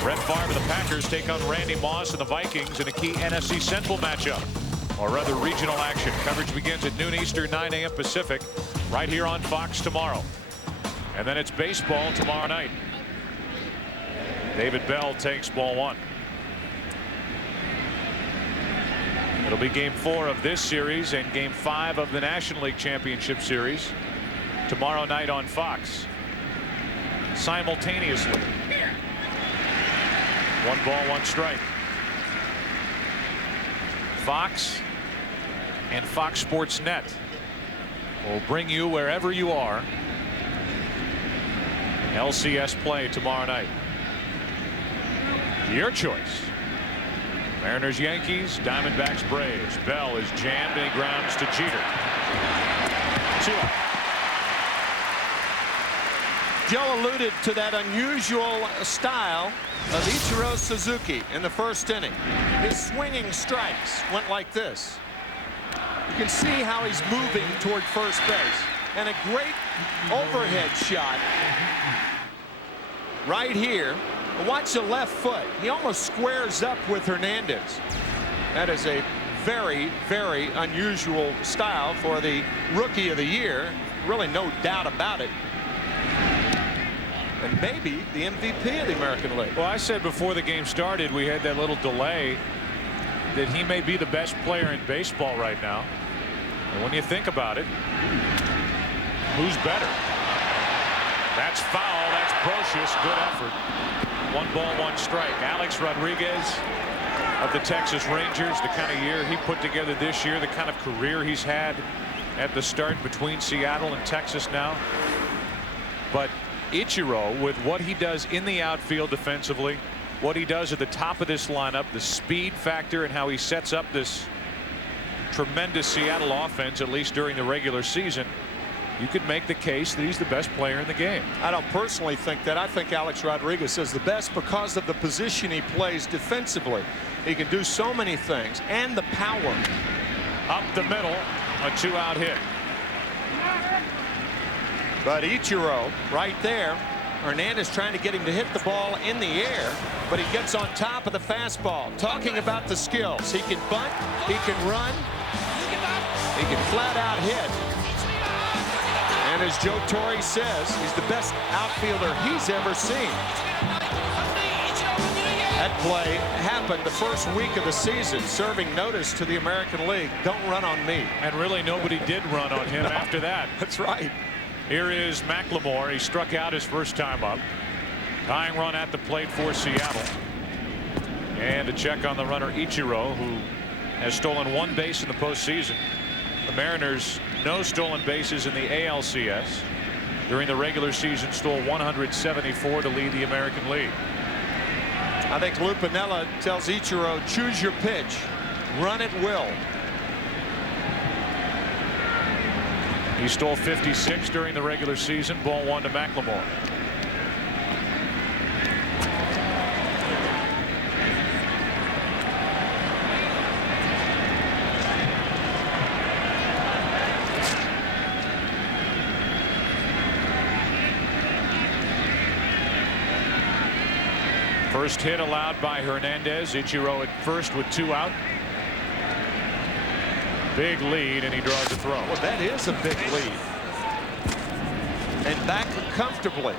Brett Favre and the Packers take on Randy Moss and the Vikings in a key NFC Central matchup. Or other regional action. Coverage begins at noon Eastern, 9 a.m. Pacific, right here on Fox tomorrow. And then it's baseball tomorrow night. David Bell takes ball 1. It'll be game 4 of this series and game 5 of the National League Championship Series tomorrow night on Fox. Simultaneously. 1 ball, 1 strike. Fox and Fox Sports Net will bring you wherever you are LCS play tomorrow night. Your choice. Mariners, Yankees, Diamondbacks, Braves. Bell is jammed and he grounds to Jeter. 2 out. Joe alluded to that unusual style of Ichiro Suzuki in the first inning. His swinging strikes went like this. You can see how he's moving toward first base. And a great overhead shot right here. Watch the left foot. He almost squares up with Hernandez. That is a very, very unusual style for the Rookie of the Year. Really no doubt about it. And maybe the MVP of the American League. Well, I said before the game started we had that little delay that he may be the best player in baseball right now. And when you think about it, who's better? That's foul. That's Brocious. Good effort. 1 ball, 1 strike. Alex Rodriguez of the Texas Rangers, the kind of year he put together this year, the kind of career he's had at the start between Seattle and Texas now. But Ichiro, with what he does in the outfield defensively, what he does at the top of this lineup, the speed factor and how he sets up this tremendous Seattle offense, at least during the regular season, you could make the case that he's the best player in the game. I don't personally think that. I think Alex Rodriguez is the best because of the position he plays defensively. He can do so many things, and the power. Up the middle, a 2-out hit. But Ichiro right there, Hernandez trying to get him to hit the ball in the air, but he gets on top of the fastball. Talking about the skills. He can bunt, he can run, he can flat out hit. And as Joe Torre says, he's the best outfielder he's ever seen. That play happened the first week of the season, serving notice to the American League. Don't run on me. And really nobody did run on him after that. That's right. Here is McLemore. He struck out his first time up. Tying run at the plate for Seattle. And a check on the runner Ichiro, who has stolen 1 base in the postseason. The Mariners, no stolen bases in the ALCS. During the regular season, stole 174 to lead the American League. I think Lou Piniella tells Ichiro, choose your pitch. Run at will. He stole 56 during the regular season. Ball 1 to McLemore. First hit allowed by Hernandez. Ichiro at first with 2 out. Big lead, and he draws a throw. Well, that is a big lead. And back comfortably.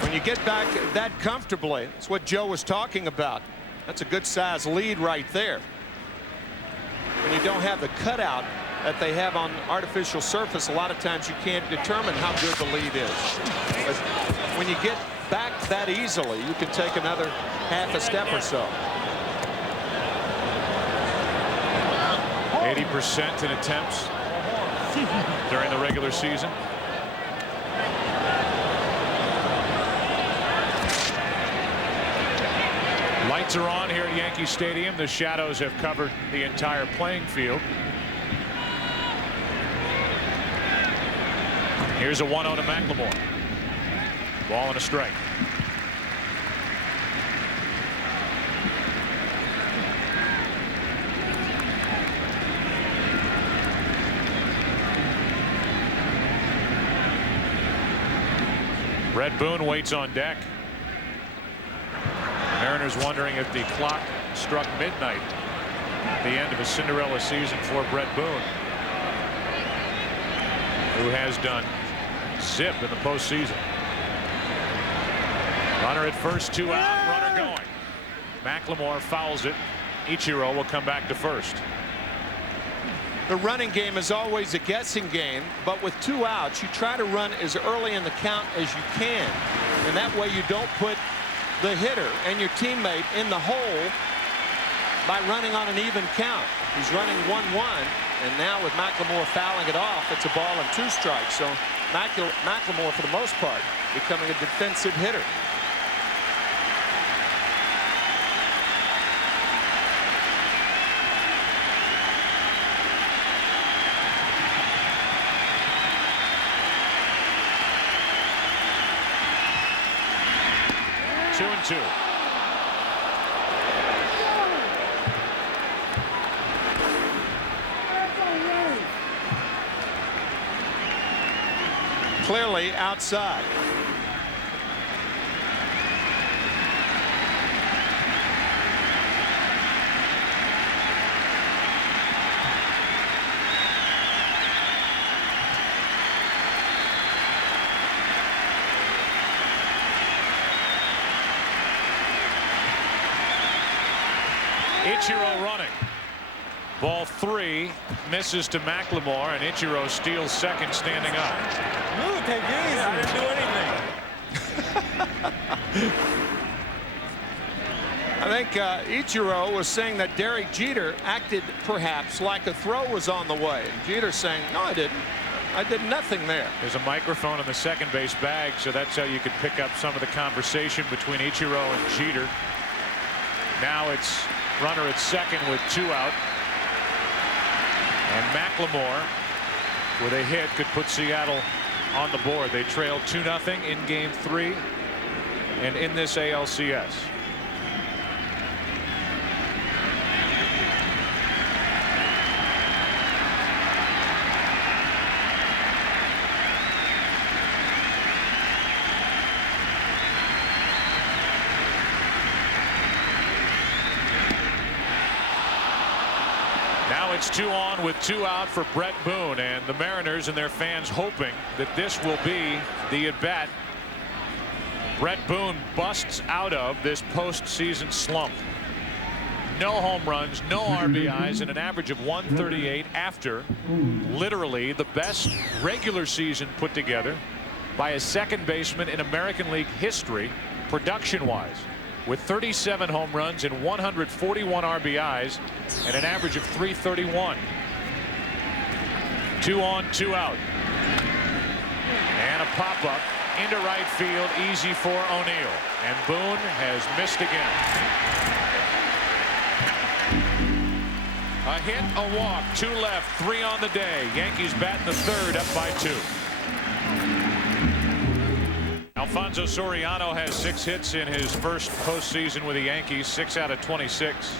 When you get back that comfortably, that's what Joe was talking about. That's a good size lead right there. When you don't have the cutout that they have on artificial surface, a lot of times you can't determine how good the lead is. But when you get back that easily, you can take another half a step or so. 80 50% in attempts during the regular season. Lights are on here at Yankee Stadium. The shadows have covered the entire playing field. Here's a 1-0 to McLemore. Ball and a strike. Brett Boone waits on deck. Mariners wondering if the clock struck midnight at the end of a Cinderella season for Brett Boone, who has done zip in the postseason. Runner at first, 2 out, runner going. McLemore fouls it. Ichiro will come back to first. The running game is always a guessing game, but with 2 outs, you try to run as early in the count as you can, and that way you don't put the hitter and your teammate in the hole by running on an even count. He's running 1-1, and now with McLemore fouling it off, it's a ball and 2 strikes. So McLemore, for the most part, becoming a defensive hitter. Two and two. Clearly outside. Ichiro running. Ball 3 misses to McLemore, and Ichiro steals second standing up. Ooh, take it easy. I didn't do anything. I think Ichiro was saying that Derek Jeter acted perhaps like a throw was on the way. Jeter saying, no, I didn't. I did nothing there. There's a microphone in the second base bag, so that's how you could pick up some of the conversation between Ichiro and Jeter. Now it's runner at second with 2 out. And McLemore, with a hit, could put Seattle on the board. They trailed 2-0 in game 3 and in this ALCS. Now it's 2 on with 2 out for Brett Boone, and the Mariners and their fans hoping that this will be the at-bat Brett Boone busts out of this postseason slump. No home runs, no RBIs, and an average of 138 after literally the best regular season put together by a second baseman in American League history, production-wise, with 37 home runs and 141 RBIs and an average of 331. 2 on, 2 out. And a pop-up into right field, easy for O'Neill. And Boone has missed again. A hit, a walk, 2 left, 3 on the day. Yankees batting the third, up by 2. Alfonso Soriano has 6 hits in his first postseason with the Yankees, 6 out of 26.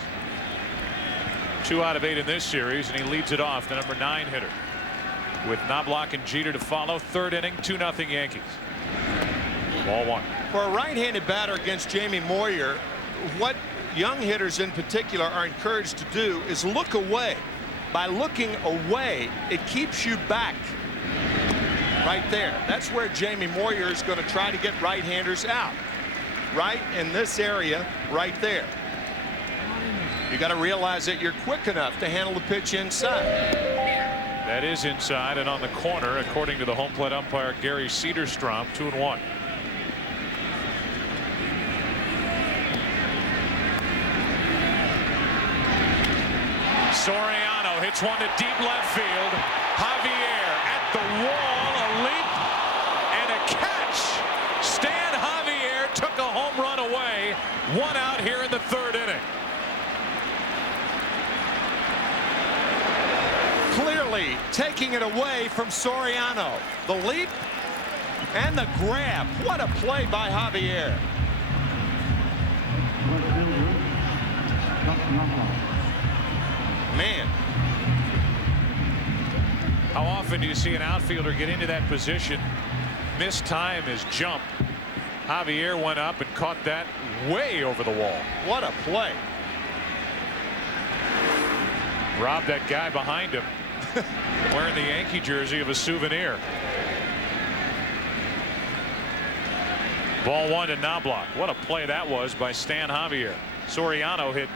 2 out of 8 in this series, and he leads it off, the number 9 hitter. With Knobloch and Jeter to follow, 3rd inning, 2-0 Yankees. Ball 1. For a right-handed batter against Jamie Moyer, what young hitters in particular are encouraged to do is look away. By looking away, it keeps you back. Right there. That's where Jamie Moyer is going to try to get right-handers out. Right in this area, right there. You got to realize that you're quick enough to handle the pitch inside. That is inside and on the corner, according to the home plate umpire Gary Cederstrom. 2-1. Soriano hits one to deep left field. Javier at the wall, a leap and a catch. Stan Javier took a home run away. 1 out here in the 3rd inning. Clearly taking it away from Soriano. The leap and the grab. What a play by Javier. Man. How often do you see an outfielder get into that position, miss time his jump? Javier went up and caught that way over the wall. What a play. Robbed that guy behind him wearing the Yankee jersey of a souvenir. Ball 1 to Knobloch. What a play that was by Stan Javier. Soriano hit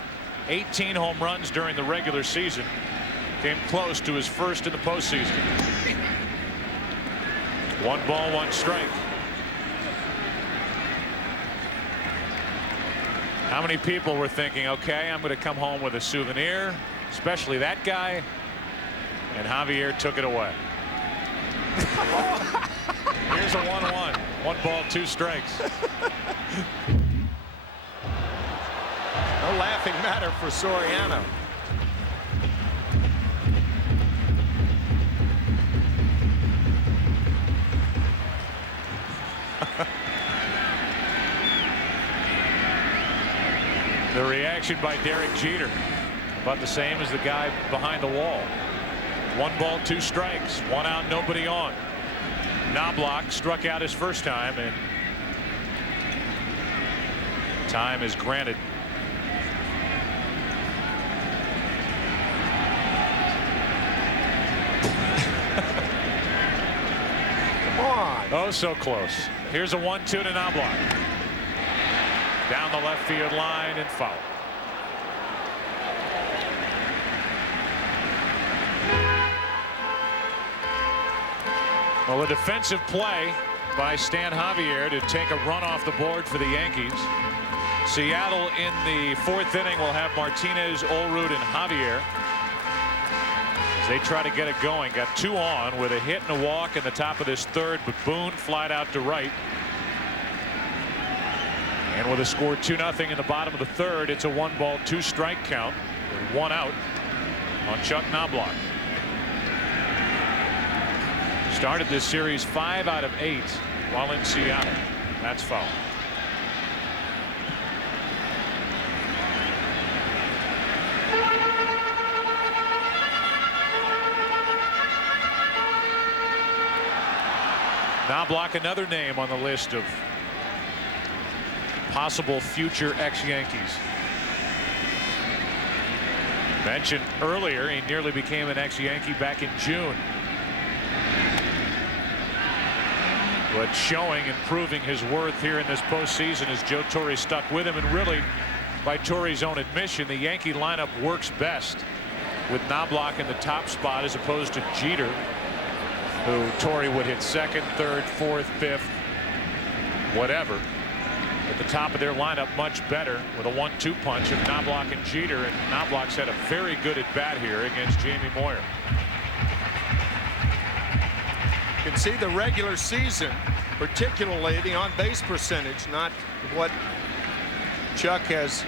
18 home runs during the regular season. Came close to his first in the postseason. 1 ball, 1 strike. How many people were thinking, okay, I'm going to come home with a souvenir, especially that guy, and Javier took it away. Here's a 1-1. 1 ball, 2 strikes. No laughing matter for Soriano. The reaction by Derek Jeter, about the same as the guy behind the wall. 1 ball, 2 strikes, 1 out, nobody on. Knobloch struck out his first time, and time is granted. Come on. Oh, so close. Here's a 1-2 to Knobloch. Down the left field line and foul. Well, a defensive play by Stan Javier to take a run off the board for the Yankees. Seattle in the 4th inning will have Martinez, Olerud, and Javier as they try to get it going. Got 2 on with a hit and a walk in the top of this 3rd, but Boone flied out to right. And with a score 2-0 in the bottom of the 3rd, it's a 1 ball, 2 strike count with 1 out on Chuck Knobloch. Started this series 5 out of 8 while in Seattle. That's foul. Knobloch, another name on the list of possible future ex-Yankees. Mentioned earlier, he nearly became an ex-Yankee back in June. But showing and proving his worth here in this postseason as Joe Torre stuck with him. And really, by Torre's own admission, the Yankee lineup works best with Knobloch in the top spot as opposed to Jeter, who Torre would hit 2nd, 3rd, 4th, 5th, whatever. At the top of their lineup, much better with a 1-2 punch of Knobloch and Jeter. And Knobloch's had a very good at bat here against Jamie Moyer. You can see the regular season, particularly the on-base percentage, not what Chuck has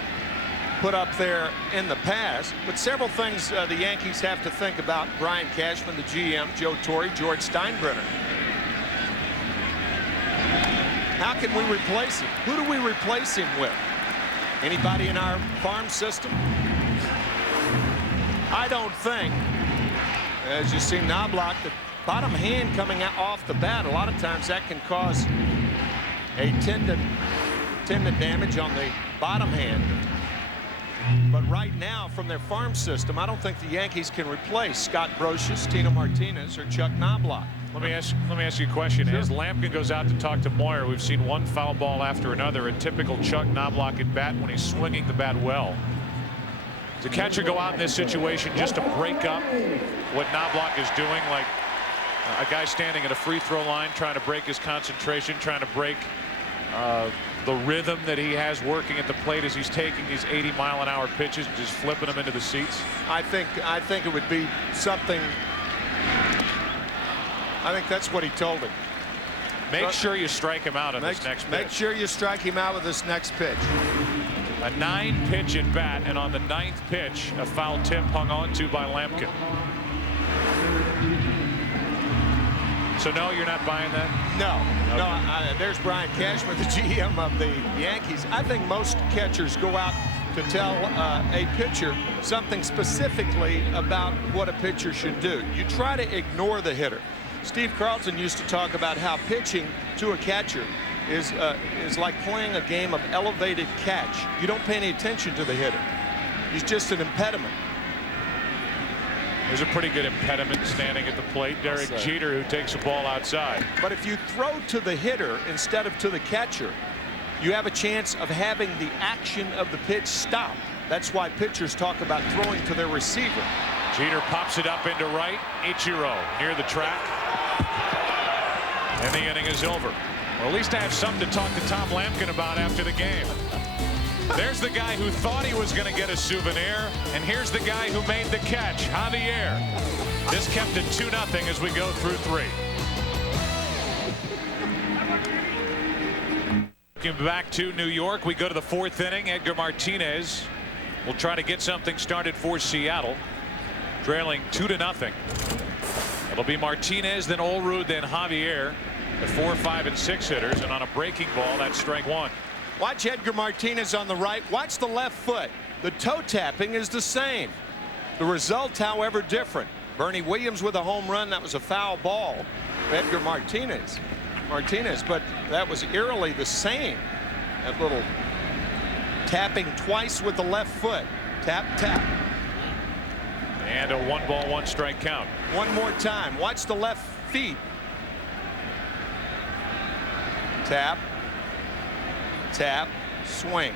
put up there in the past, but several things the Yankees have to think about. Brian Cashman, the GM, Joe Torre, George Steinbrenner. How can we replace him? Who do we replace him with? Anybody in our farm system? I don't think. As you see Knobloch, the bottom hand coming out off the bat, a lot of times that can cause a tendon damage on the bottom hand. But right now, from their farm system, I don't think the Yankees can replace Scott Brosius, Tino Martinez, or Chuck Knobloch. Let me ask you a question. Sure. As Lampkin goes out to talk to Moyer, we've seen one foul ball after another. A typical Chuck Knobloch at bat when he's swinging the bat well. Does the catcher go out in this situation just to break up what Knobloch is doing, like a guy standing at a free throw line trying to break his concentration, trying to break the rhythm that he has working at the plate as he's taking these 80-mile-an-hour pitches and just flipping them into the seats? I think it would be something. I think that's what he told him. Make sure you strike him out on this next pitch. Make sure you strike him out with this next pitch. A 9-pitch at bat, and on the 9th pitch, a foul tip hung on to by Lampkin. So no, you're not buying that? No, Okay. no. There's Brian Cashman, the GM of the Yankees. I think most catchers go out to tell a pitcher something specifically about what a pitcher should do. You try to ignore the hitter. Steve Carlton used to talk about how pitching to a catcher is like playing a game of elevated catch. You don't pay any attention to the hitter. He's just an impediment. There's a pretty good impediment standing at the plate. Derek Jeter, who takes a ball outside. But if you throw to the hitter instead of to the catcher, you have a chance of having the action of the pitch stop. That's why pitchers talk about throwing to their receiver. Jeter pops it up into right. Ichiro near the track. And the inning is over. Well, at least I have something to talk to Tom Lampkin about after the game. There's the guy who thought he was going to get a souvenir, and here's the guy who made the catch, Javier. This kept it 2-0 as we go through 3. Looking back to New York, we go to the 4th inning. Edgar Martinez will try to get something started for Seattle, trailing 2-0. It'll be Martinez, then Olrud, then Javier, the 4, 5, and 6 hitters, and on a breaking ball, that's strike 1. Watch Edgar Martinez on the right. Watch the left foot. The toe tapping is the same. The result, however, different. Bernie Williams with a home run. That was a foul ball. Edgar Martinez, but that was eerily the same. That little tapping twice with the left foot. Tap, tap. And a 1-ball, 1-strike count. One more time. Watch the left feet. Tap, tap, swing.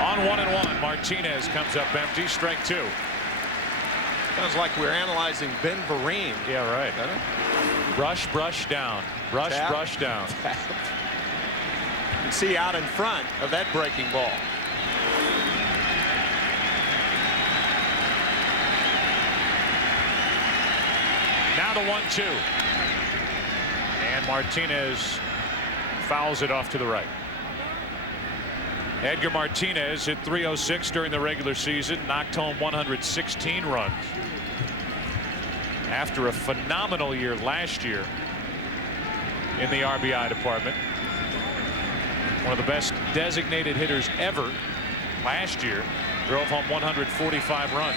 On 1-1, Martinez comes up empty, strike 2. Sounds like we're analyzing Ben Vereen. Yeah, right. Brush, brush down. Brush, Tap. brush down. You can see out in front of that breaking ball. Now the 1-2. And Martinez fouls it off to the right. Edgar Martinez hit .306 during the regular season, knocked home 116 runs. After a phenomenal year last year in the RBI department. One of the best designated hitters ever last year. Drove home 145 runs.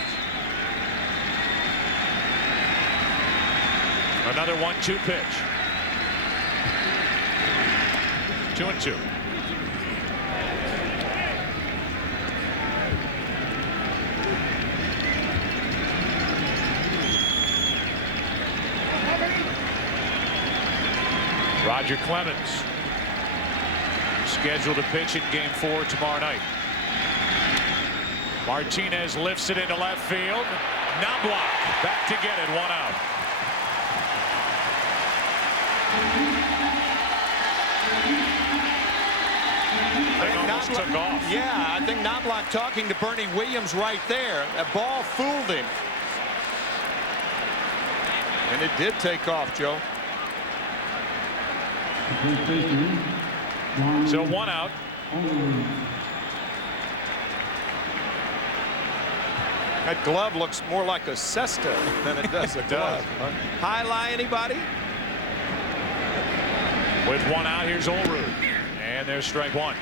Another 1-2 pitch. 2-2. Roger Clemens scheduled to pitch in Game 4 tomorrow night. Martinez lifts it into left field. Knobloch back to get it, 1 out. Thing almost took off. Yeah, I think Knobloch talking to Bernie Williams right there. That ball fooled him. And it did take off, Joe. So 1 out. That glove looks more like a cesta than it does a glove. Highlight anybody? With 1 out, here's Olrud. And there's strike 1.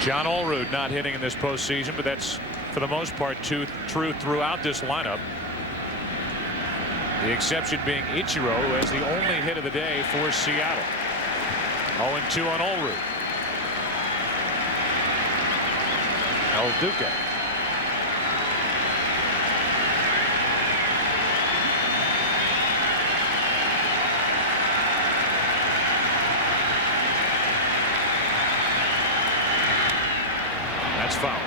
John Olrud not hitting in this postseason, but that's for the most part true throughout this lineup. The exception being Ichiro, who has the only hit of the day for Seattle. 0-2 on Olrud. El Duque. That's foul.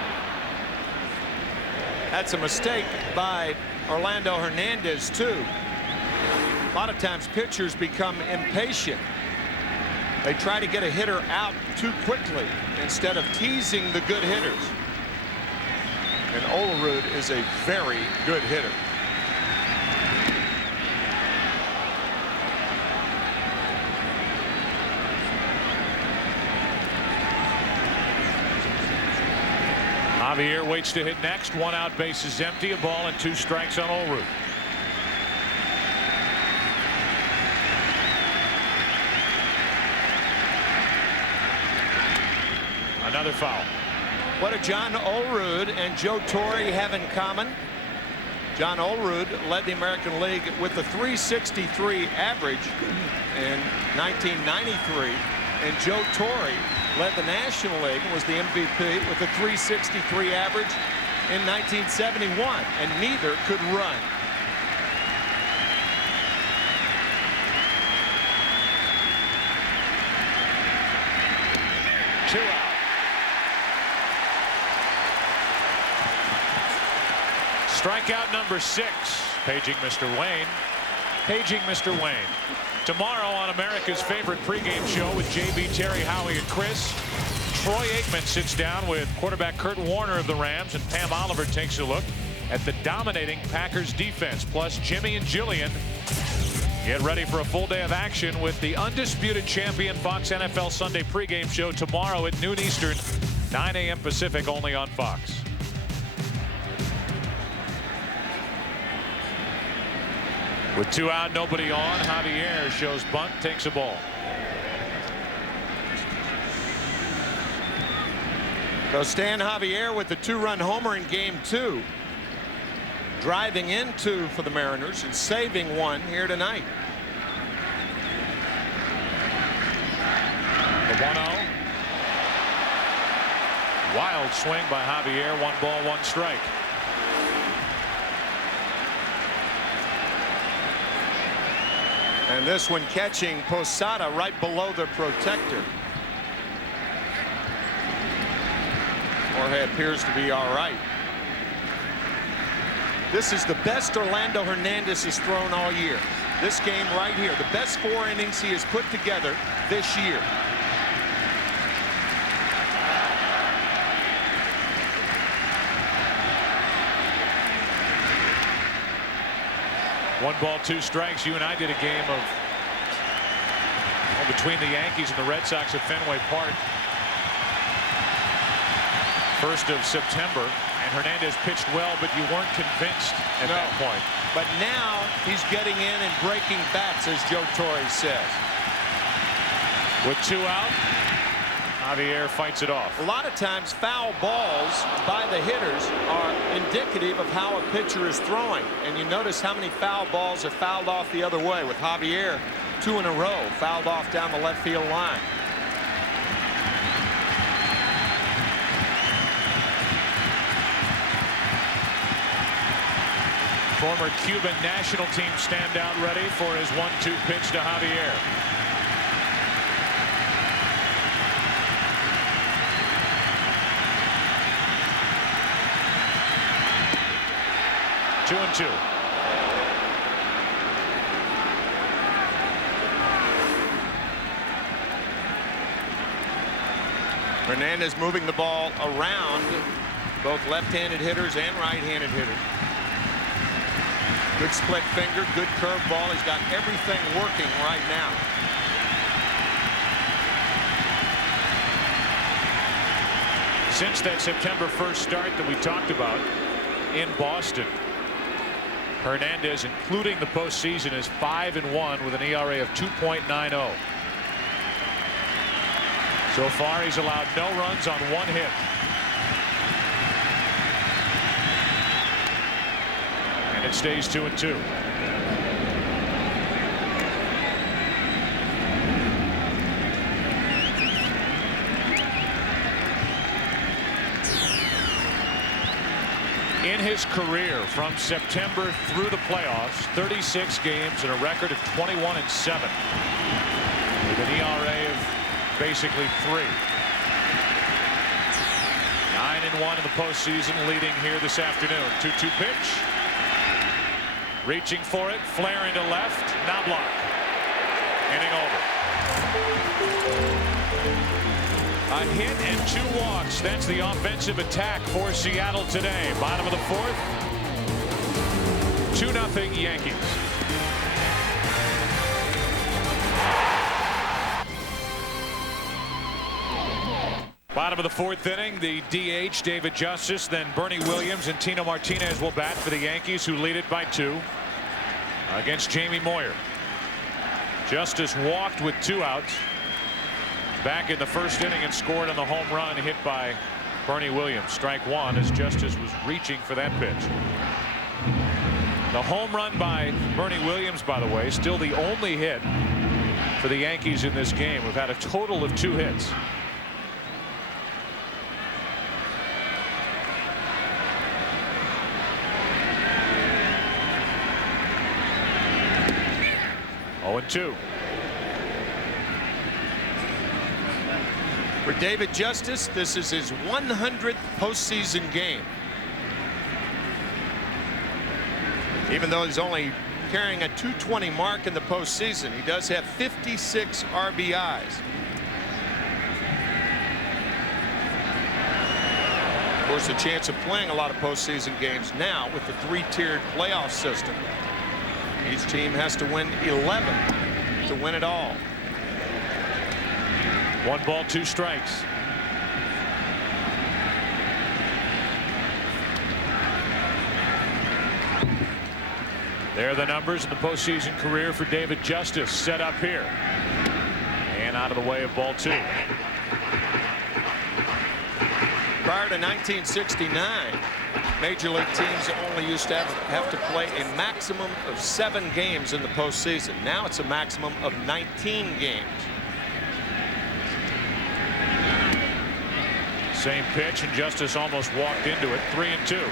That's a mistake by Orlando Hernandez, too. A lot of times pitchers become impatient. They try to get a hitter out too quickly instead of teasing the good hitters. And Olerud is a very good hitter. Javier waits to hit next. 1 out, base is empty. A ball and 2 strikes on Olerud. Another foul. What do John Olerud and Joe Torre have in common? John Olerud led the American League with a .363 average in 1993, and Joe Torre led the National League and was the MVP with a .363 average in 1971, and neither could run. Two out. Strikeout number 6. Paging Mr. Wayne. Paging Mr. Wayne. Tomorrow on America's favorite pregame show with JB, Terry, Howie, and Chris, Troy Aikman sits down with quarterback Kurt Warner of the Rams, and Pam Oliver takes a look at the dominating Packers defense. Plus, Jimmy and Jillian get ready for a full day of action with the undisputed champion Fox NFL Sunday pregame show tomorrow at noon Eastern, 9 a.m. Pacific, only on Fox. With 2 out, nobody on, Javier shows bunt, takes a ball. So Stan Javier with the 2-run homer in game 2. Driving in 2 for the Mariners and saving 1 here tonight. The 1-0. Wild swing by Javier. 1 ball, 1 strike. And this one catching Posada right below the protector. Jorge appears to be all right. This is the best Orlando Hernandez has thrown all year. This game right here, the best 4 innings he has put together this year. One ball, 2 strikes. You and I did a game of between the Yankees and the Red Sox at Fenway Park. 1st of September, and Hernandez pitched well, but you weren't convinced at that point. But now he's getting in and breaking bats, as Joe Torre says. With 2 out, Javier fights it off. A lot of times foul balls by the hitters are indicative of how a pitcher is throwing. And you notice how many foul balls are fouled off the other way, with Javier 2 in a row fouled off down the left field line. Former Cuban national team standout ready for his 1-2 pitch to Javier. Two and 2. Hernandez moving the ball around both left-handed hitters and right-handed hitters. Good split finger, good curve ball. He's got everything working right now. Since that September 1st start that we talked about in Boston, Hernandez, including the postseason, is 5-1 with an ERA of 2.90. So far, he's allowed no runs on 1 hit. And it stays 2-2. In his career from September through the playoffs, 36 games and a record of 21-7 with an ERA of basically 3. 9 9-1 in the postseason, leading here this afternoon. 2-2 pitch. Reaching for it. Flare into left. Knobloch. Inning over. A hit and 2 walks. That's the offensive attack for Seattle today. Bottom of the 4th. 2-0 Yankees. Bottom of the 4th inning, the DH, David Justice, then Bernie Williams and Tino Martinez will bat for the Yankees, who lead it by 2 against Jamie Moyer. Justice walked with 2 outs back in the 1st inning and scored on the home run hit by Bernie Williams. Strike 1 as Justice was reaching for that pitch. The home run by Bernie Williams, by the way, still the only hit for the Yankees in this game. We've had a total of 2 hits. Oh, 2. For David Justice, this is his 100th postseason game. Even though he's only carrying a .220 mark in the postseason, he does have 56 RBIs. Of course, a chance of playing a lot of postseason games now with the 3-tiered playoff system. Each team has to win 11 to win it all. 1 ball, 2 strikes. There are the numbers in the postseason career for David Justice, set up here and out of the way of ball 2. Prior to 1969, Major League teams only used to have to play a maximum of 7 games in the postseason. Now it's a maximum of 19 games. Same pitch, and Justice almost walked into it. 3-2.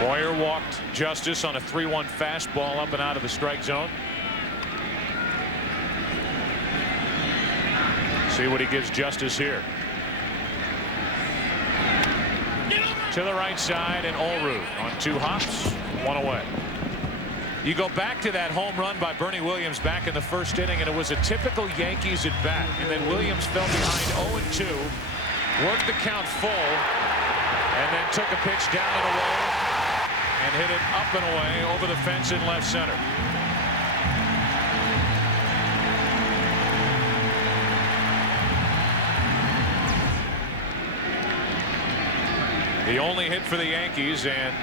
Moyer walked Justice on a 3-1 fastball up and out of the strike zone. See what he gives Justice here. To the right side, and Olerud on 2 hops, 1 away. You go back to that home run by Bernie Williams back in the 1st inning, and it was a typical Yankees at bat. And then Williams fell behind 0-2, worked the count full, and then took a pitch down and away and hit it up and away over the fence in left center. The only hit for the Yankees, and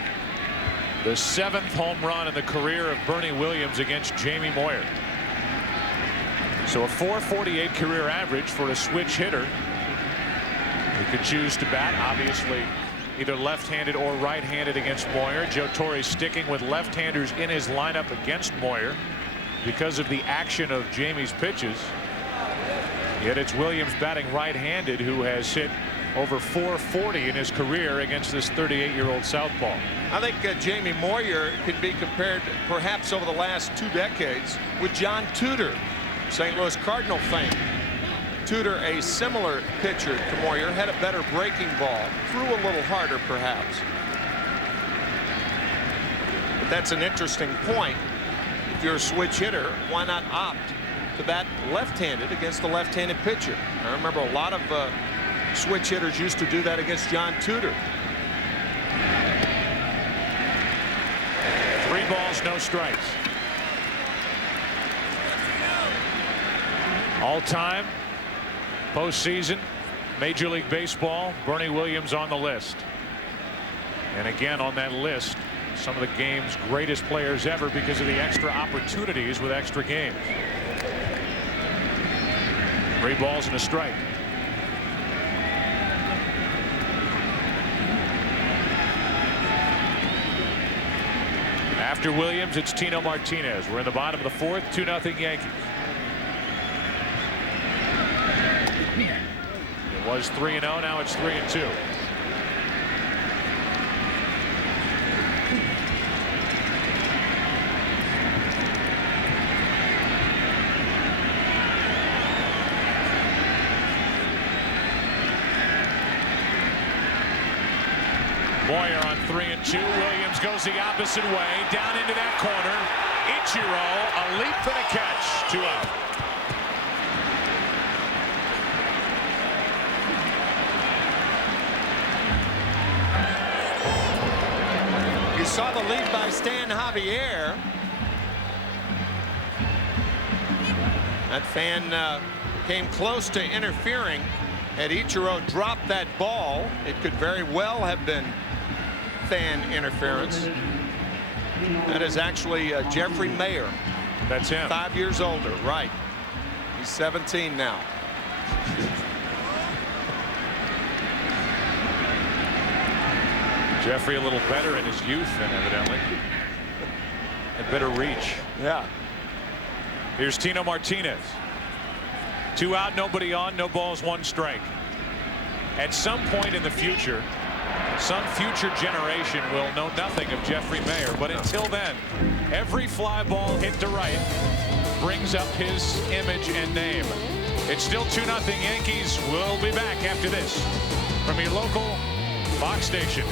the 7th home run in the career of Bernie Williams against Jamie Moyer. So a .448 career average for a switch hitter who could choose to bat, obviously either left-handed or right-handed against Moyer. Joe Torre sticking with left-handers in his lineup against Moyer because of the action of Jamie's pitches. Yet it's Williams batting right-handed, who has hit over .440 in his career against this 38-year-old southpaw. I think Jamie Moyer could be compared perhaps over the last 2 decades with John Tudor, St. Louis Cardinal fame. Tudor, a similar pitcher to Moyer, had a better breaking ball, threw a little harder perhaps. But that's an interesting point. If you're a switch hitter, why not opt to bat left-handed against the left-handed pitcher? I remember a lot of switch hitters used to do that against John Tudor. 3 balls, no strikes. All-time postseason Major League Baseball, Bernie Williams on the list. And again on that list, some of the game's greatest players ever because of the extra opportunities with extra games. 3 balls and a strike. After Williams, it's Tino Martinez. We're in the bottom of the 4th, 2-0 Yankees. It was 3-0, now it's 3-2. 1-2. Williams goes the opposite way. Down into that corner. Ichiro, a leap for the catch. 2 out. You saw the lead by Stan Javier. That fan came close to interfering. Had Ichiro dropped that ball, it could very well have been fan interference. That is actually Jeffrey Mayer. That's him. 5 years older, right. He's 17 now. Jeffrey a little better in his youth than evidently. And better reach. Yeah. Here's Tino Martinez. 2 out, nobody on, no balls, 1 strike. At some point in the future, some future generation will know nothing of Jeffrey Mayer, but until then, every fly ball hit to right brings up his image and name. It's still 2-0 Yankees. We'll be back after this from your local Fox station.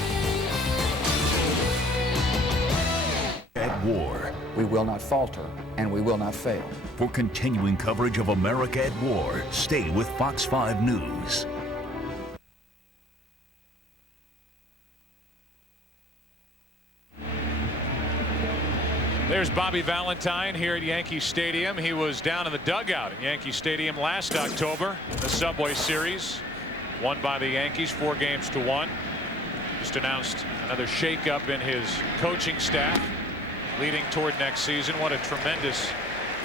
At war. We will not falter, and we will not fail. For continuing coverage of America at War, stay with Fox 5 News. There's Bobby Valentine here at Yankee Stadium. He was down in the dugout at Yankee Stadium last October in the Subway Series, won by the Yankees 4-1. Just announced another shakeup in his coaching staff leading toward next season. What a tremendous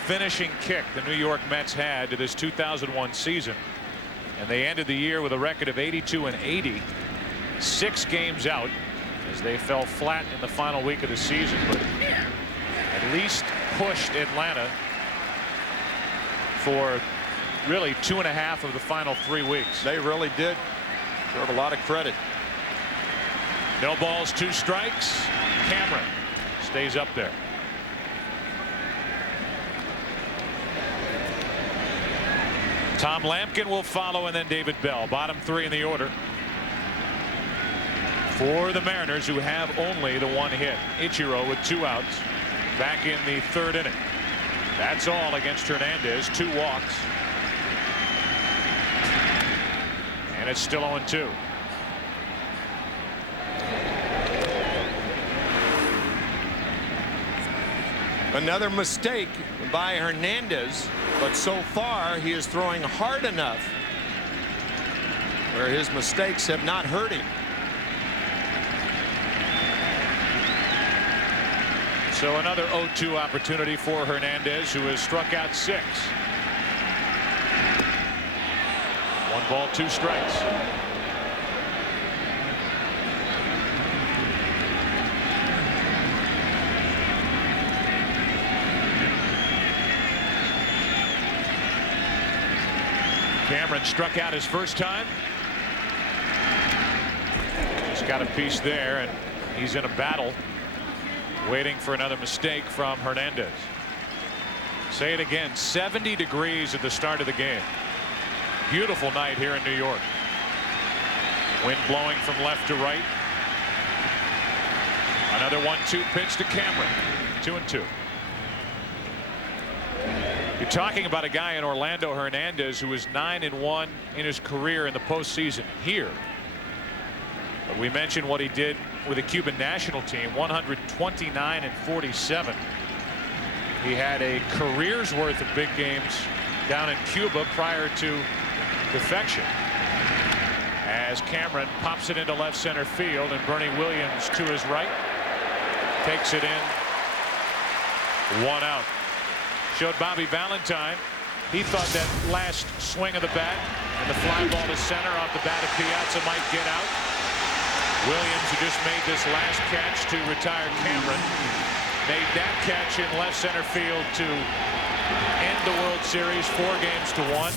finishing kick the New York Mets had to this 2001 season, and they ended the year with a record of 82-80, 6 games out as they fell flat in the final week of the season, but at least pushed Atlanta for really 2.5 of the final 3 weeks. They really did. Deserve a lot of credit. No balls, 2 strikes. Cameron stays up there. Tom Lampkin will follow, and then David Bell. Bottom 3 in the order for the Mariners, who have only the 1 hit. Ichiro with 2 outs back in the 3rd inning. That's all against Hernandez. 2 walks. And it's still 0-2. Another mistake by Hernandez, but so far he is throwing hard enough where his mistakes have not hurt him. So another 0-2 opportunity for Hernandez, who has struck out 6. 1 ball, 2 strikes. Cameron struck out his first time. He's got a piece there, and he's in a battle waiting for another mistake from Hernandez. Say it again, 70 degrees at the start of the game. Beautiful night here in New York. Wind blowing from left to right. Another 1-2 pitch to Cameron. 2-2. You're talking about a guy in Orlando, Hernandez, who is 9-1 in his career in the postseason here. But we mentioned what he did with the Cuban national team, 129-47. He had a career's worth of big games down in Cuba prior to defection. As Cameron pops it into left center field, and Bernie Williams to his right takes it in. 1 out. Showed Bobby Valentine. He thought that last swing of the bat and the fly ball to center off the bat of Piazza might get out. Williams, who just made this last catch to retire Cameron, made that catch in left center field to end the World Series 4-1.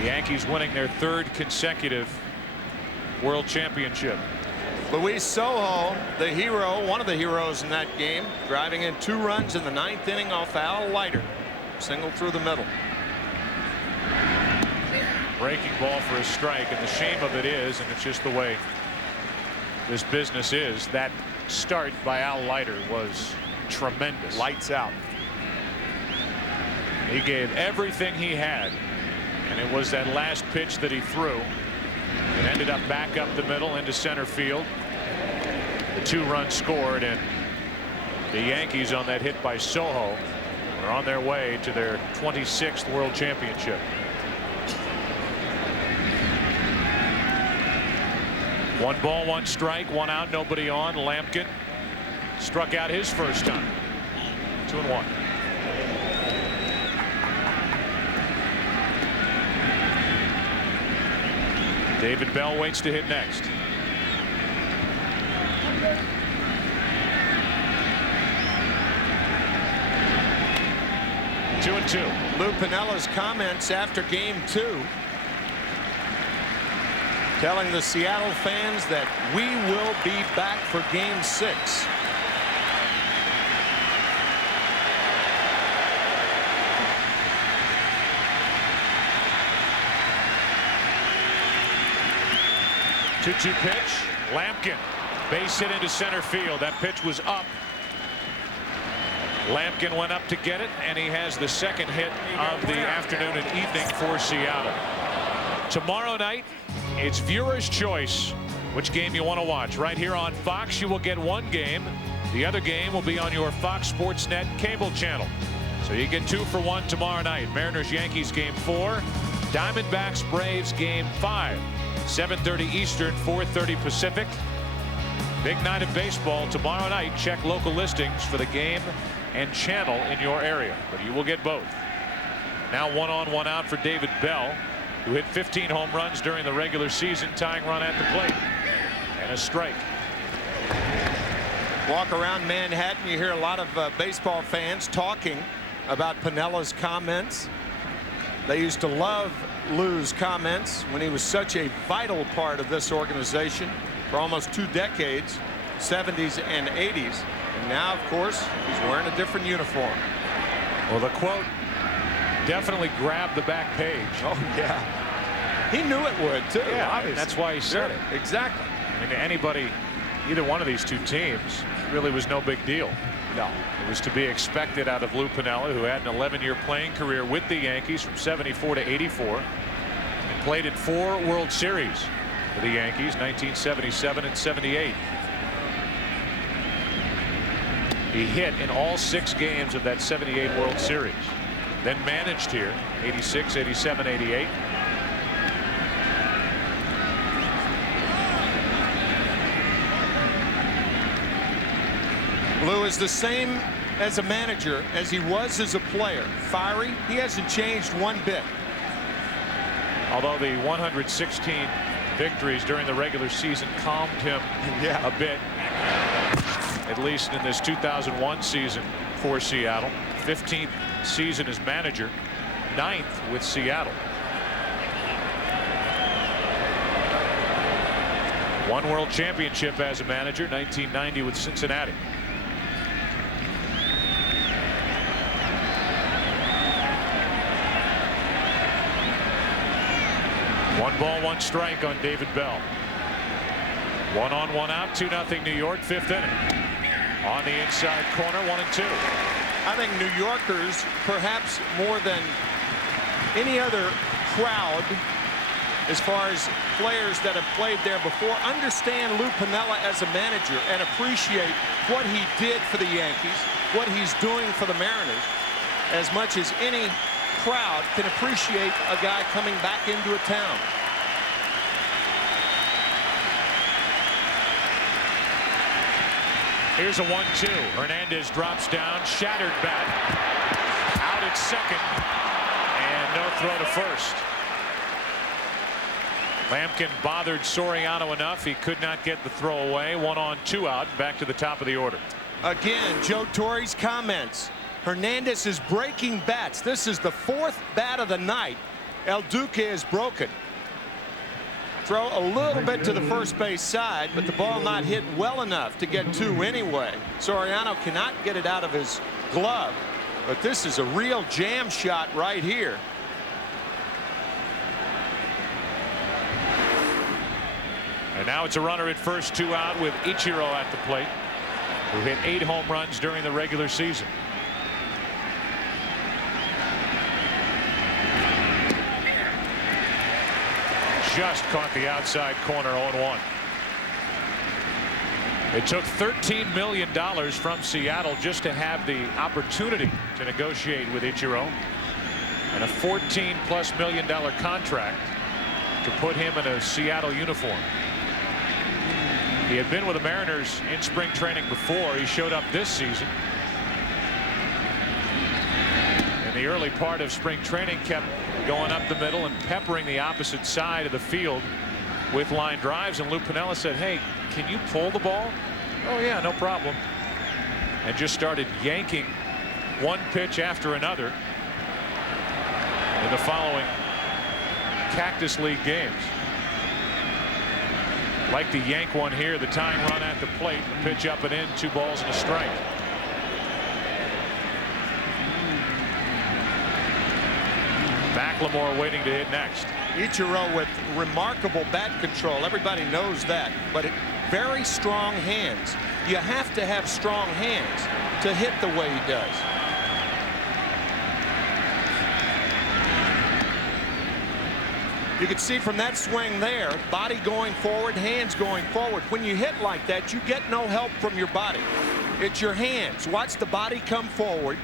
The Yankees winning their 3rd consecutive World Championship. Luis Sojo, the hero, one of the heroes in that game, driving in 2 runs in the 9th inning off Al Leiter. Single through the middle. Breaking ball for a strike, and the shame of it is, and it's just the way this business is. That start by Al Leiter was tremendous. Lights out. He gave everything he had, and it was that last pitch that he threw. It ended up back up the middle into center field. The 2 runs scored, and the Yankees on that hit by Soho are on their way to their 26th World Championship. 1 ball, 1 strike, 1 out, nobody on. Lampkin struck out his first time. 2-1. David Bell waits to hit next. Two and two. Lou Piniella's comments after game 2, telling the Seattle fans that we will be back for game 6. Two-two pitch. Lampkin, base hit into center field. That pitch was up. Lampkin went up to get it, and he has the second hit of the afternoon and evening for Seattle. Tomorrow night, it's viewer's choice which game you want to watch. Right here on Fox, you will get 1 game. The other game will be on your Fox Sports Net cable channel. So you get 2 for 1 tomorrow night. Mariners Yankees game 4. Diamondbacks Braves game 5. 7:30 Eastern, 4:30 Pacific. Big night of baseball tomorrow night. Check local listings for the game and channel in your area, but you will get both. Now 1 on 1 out for David Bell, who hit 15 home runs during the regular season, tying run at the plate. And a strike. Walk around Manhattan, you hear a lot of baseball fans talking about Piniella's comments. They used to love Lou's comments when he was such a vital part of this organization for almost 2 decades, 70s and 80s. And now, of course, he's wearing a different uniform. Well, the quote definitely grabbed the back page. Oh, yeah. He knew it would, too. Yeah, obviously. that's why he said it. Exactly. I mean, to anybody, either one of these 2 teams, really was no big deal. No. It was to be expected out of Lou Piniella, who had an 11-year playing career with the Yankees from 74 to 84. And played in 4 World Series for the Yankees, 1977 and 78. He hit in all 6 games of that 78 World Series. Then managed here, 86, 87, 88. Lou is the same as a manager as he was as a player. Fiery. He hasn't changed one bit. Although the 116 victories during the regular season calmed him a bit, at least in this 2001 season for Seattle. 15th season as manager, 9th with Seattle. 1 World Championship as a manager, 1990 with Cincinnati. One ball, 1 strike on David Bell. 1 on, 1 out, 2-0 New York, 5th inning. On the inside corner, 1-2. I think New Yorkers, perhaps more than any other crowd, as far as players that have played there before, understand Lou Piniella as a manager and appreciate what he did for the Yankees, what he's doing for the Mariners, as much as any crowd can appreciate a guy coming back into a town. Here's a 1-2. Hernandez drops down, shattered bat. Out at second, and no throw to first. Lampkin bothered Soriano enough. He could not get the throw away. 1 on, 2 out. Back to the top of the order. Again, Joe Torre's comments. Hernandez is breaking bats. This is the 4th bat of the night. El Duque is broken. Throw a little bit to the first base side, but the ball not hit well enough to get 2 anyway. Soriano cannot get it out of his glove, but this is a real jam shot right here. And now it's a runner at first, 2 out with Ichiro at the plate, who hit 8 home runs during the regular season. Just caught the outside corner, 0-1. It took $13 million from Seattle just to have the opportunity to negotiate with Ichiro, and a $14+ million contract to put him in a Seattle uniform. He had been with the Mariners in spring training before. He showed up this season. In the early part of spring training, kept going up the middle and peppering the opposite side of the field with line drives, and Lou Piniella said, "Hey, can you pull the ball?" "Oh yeah, no problem," and just started yanking one pitch after another in the following Cactus League games. Like the yank one here, the tying run at the plate, the pitch up and in, 2 balls and a strike. McLemore waiting to hit next. Ichiro with remarkable bat control. Everybody knows that, but very strong hands. You have to have strong hands to hit the way he does. You can see from that swing there, body going forward, hands going forward. When you hit like that, you get no help from your body. It's your hands. Watch the body come forward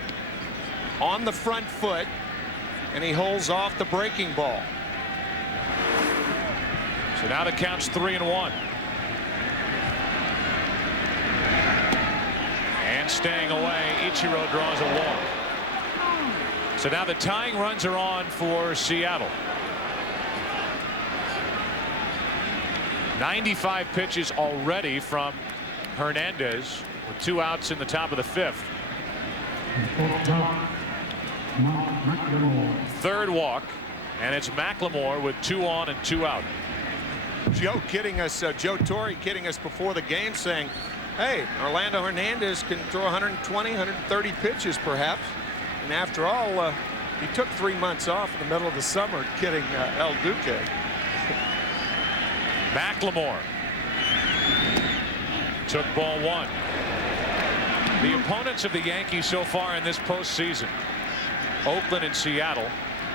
on the front foot, and he holds off the breaking ball. So now the count's 3-1. And staying away, Ichiro draws a walk. So now the tying runs are on for Seattle. 95 pitches already from Hernandez with 2 outs in the top of the 5th. 3rd walk, and it's McLemore with 2 on and 2 out. Joe kidding us, Joe Torre kidding us before the game, saying, hey, Orlando Hernandez can throw 120, 130 pitches perhaps. And after all, he took 3 months off in the middle of the summer, kidding El Duque. McLemore took ball 1. The opponents of the Yankees so far in this postseason, Oakland and Seattle,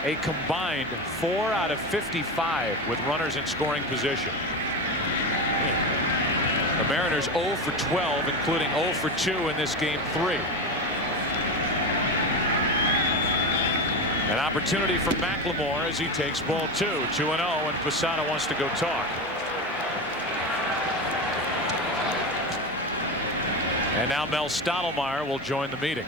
a combined 4 out of 55 with runners in scoring position. The Mariners 0 for 12, including 0 for 2 in this game 3. An opportunity for McLemore as he takes ball 2, 2-0, and Posada wants to go talk. And now Mel Stottlemyre will join the meeting.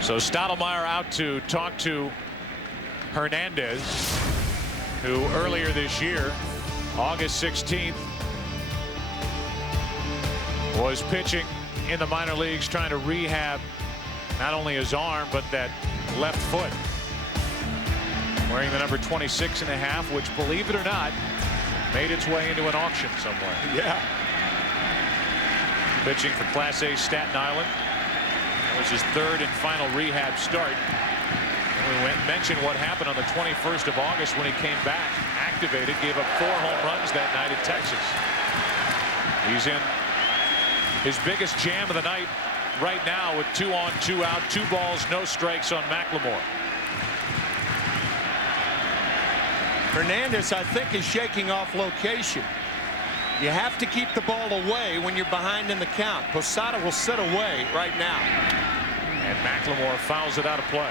So Stottlemyre out to talk to Hernandez, who earlier this year, August 16th, was pitching in the minor leagues, trying to rehab not only his arm but that left foot. Wearing the number 26.5, which, believe it or not, made its way into an auction somewhere. Yeah. Pitching for Class A Staten Island. That was his 3rd and final rehab start. And we mentioned what happened on the 21st of August when he came back, activated, gave up 4 home runs that night in Texas. He's in his biggest jam of the night right now with 2 on, 2 out, 2 balls, no strikes on McLemore. Hernandez, I think, is shaking off location. You have to keep the ball away when you're behind in the count. Posada will sit away right now. And McLemore fouls it out of play.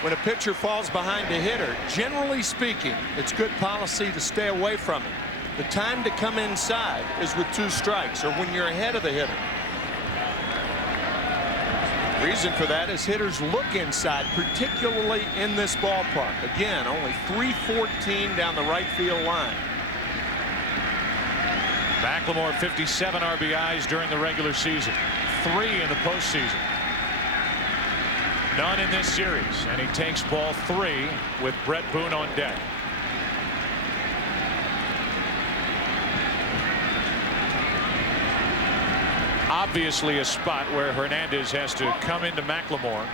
When a pitcher falls behind a hitter, generally speaking, it's good policy to stay away from it. The time to come inside is with 2 strikes or when you're ahead of the hitter. Reason for that is hitters look inside, particularly in this ballpark. Again, only 314 down the right field line. McLemore 57 RBIs during the regular season, 3 in the postseason. None in this series, and he takes ball 3 with Brett Boone on deck. Obviously a spot where Hernandez has to come into McLemore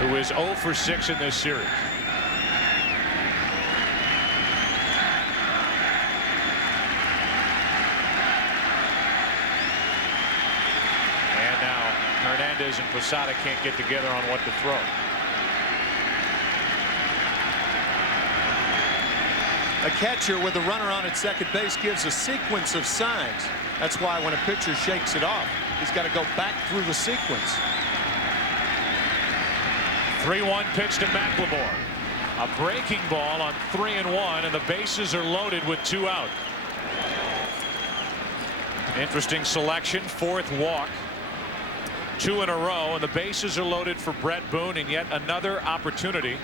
who is 0 for 6 in this series. And now Hernandez and Posada can't get together on what to throw. A catcher with a runner on at second base gives a sequence of signs. That's why when a pitcher shakes it off, he's got to go back through the sequence. 3-1 pitch to McLemore. A breaking ball on 3-1, and the bases are loaded with 2 out. Interesting selection, 4th walk. 2 in a row, and the bases are loaded for Brett Boone, and yet another opportunity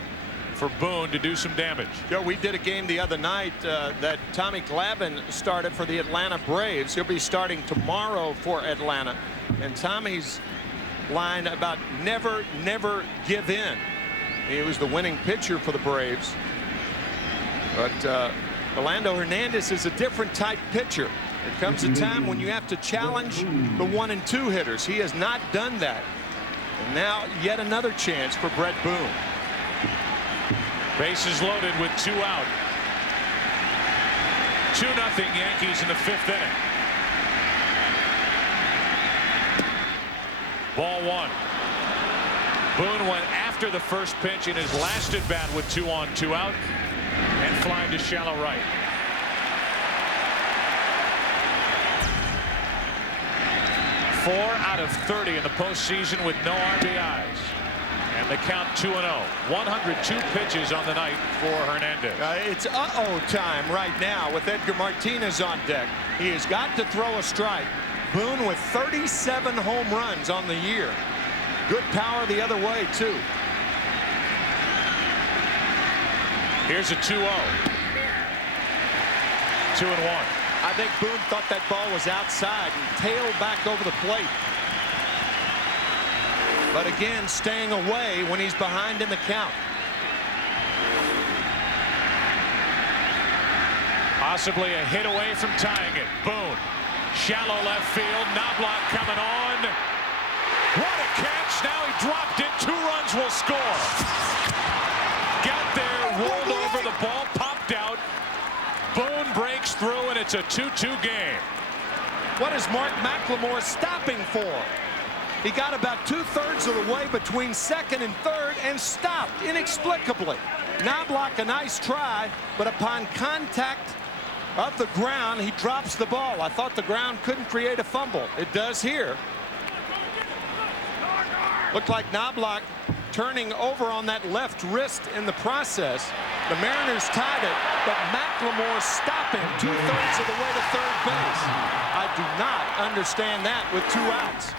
for Boone to do some damage. Joe, we did a game the other night that Tommy Glavine started for the Atlanta Braves. He'll be starting tomorrow for Atlanta. And Tommy's line about never give in. He was the winning pitcher for the Braves. But Orlando Hernandez is a different type pitcher. There comes a time when you have to challenge the 1 and 2 hitters. He has not done that. And now yet another chance for Brett Boone. Bases loaded with 2 out. 2-0 Yankees in the 5th inning. Ball 1. Boone went after the first pitch in his last at bat with 2 on 2 out and flying to shallow right. Four out of 30 in the postseason with no RBIs. And they count 2-0. 102 pitches on the night for Hernandez. It's uh-oh time right now with Edgar Martinez on deck. He has got to throw a strike. Boone with 37 home runs on the year. Good power the other way, too. Here's a 2-0. 2-1. I think Boone thought that ball was outside and tailed back over the plate. But again, staying away when he's behind in the count. Possibly a hit away from tying it. Boone, shallow left field. Knobloch coming on. What a catch. Now he dropped it. 2 runs will score. Got there, rolled over, the ball popped out. Boone breaks through, and it's a 2-2 game. What is Mark McLemore stopping for? He got about 2/3 of the way between second and third and stopped inexplicably. Knobloch, a nice try, but upon contact of the ground, he drops the ball. I thought the ground couldn't create a fumble. It does here. Looked like Knobloch turning over on that left wrist in the process. The Mariners tied it, but McLemore stopping 2/3 of the way to third base. I do not understand that with 2 outs.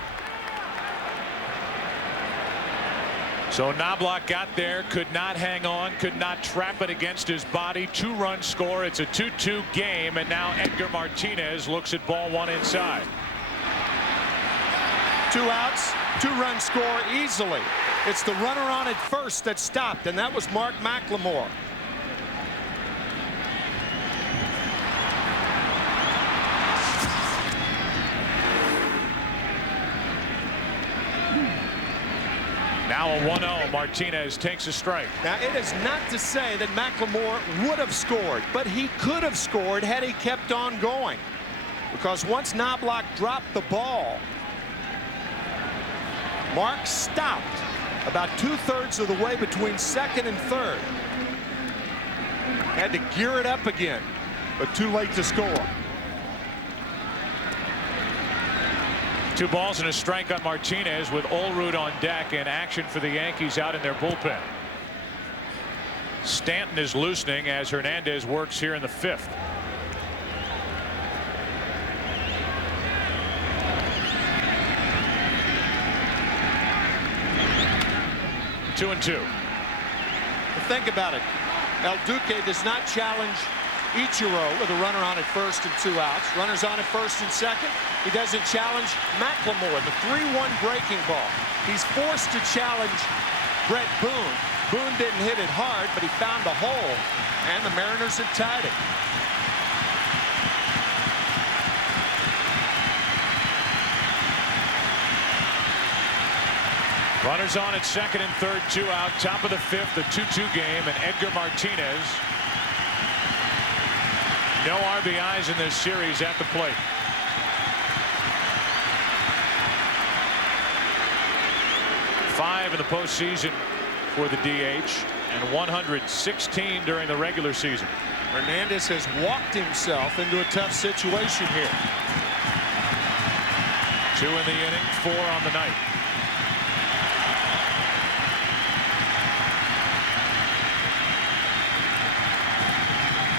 So Knobloch got there, could not hang on, could not trap it against his body. 2-run score. It's a 2-2 game, and now Edgar Martinez looks at ball 1 inside. 2 outs, 2-run score easily. It's the runner on at first that stopped, and that was Mark McLemore. Now a 1-0. Martinez takes a strike. Now, it is not to say that McLemore would have scored, but he could have scored had he kept on going. Because once Knobloch dropped the ball, Mark stopped about 2/3 of the way between second and third. Had to gear it up again, but too late to score. 2 balls and a strike on Martinez with Olerud on deck and action for the Yankees out in their bullpen. Stanton is loosening as Hernandez works here in the 5th. Two and 2. Think about it. El Duque does not challenge Ichiro with a runner on at first and 2 outs. Runners on at first and second. He doesn't challenge McLemore, the 3-1 breaking ball. He's forced to challenge Brett Boone. Boone didn't hit it hard, but he found a hole, and the Mariners have tied it. Runners on at second and third, 2 out. Top of the fifth, a 2-2 game, and Edgar Martinez. No RBIs in this series at the plate. Five in the postseason for the DH and 116 during the regular season. Hernandez has walked himself into a tough situation here. 2 in the inning, 4 on the night.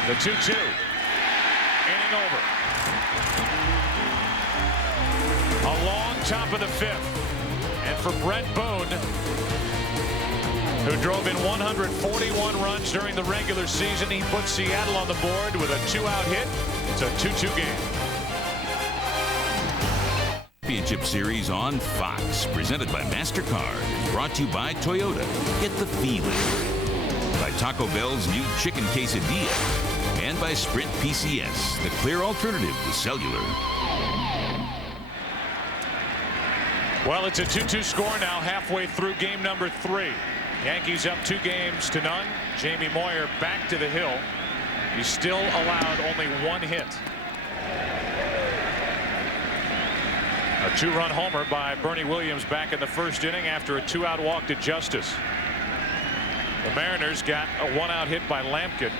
The 2-2. Inning over. Along top of the fifth. And for Brett Boone, who drove in 141 runs during the regular season, he put Seattle on the board with a 2-out hit. It's a 2-2 game. Championship Series on Fox, presented by MasterCard, is brought to you by Toyota. Get the feeling. By Taco Bell's new chicken quesadilla. And by Sprint PCS, the clear alternative to cellular. Well, it's a 2-2 score now, halfway through game number 3. Yankees up 2-0. Jamie Moyer back to the hill. He's still allowed only 1 hit. A 2-run homer by Bernie Williams back in the first inning after a 2-out walk to Justice. The Mariners got a 1-out hit by Lampkin.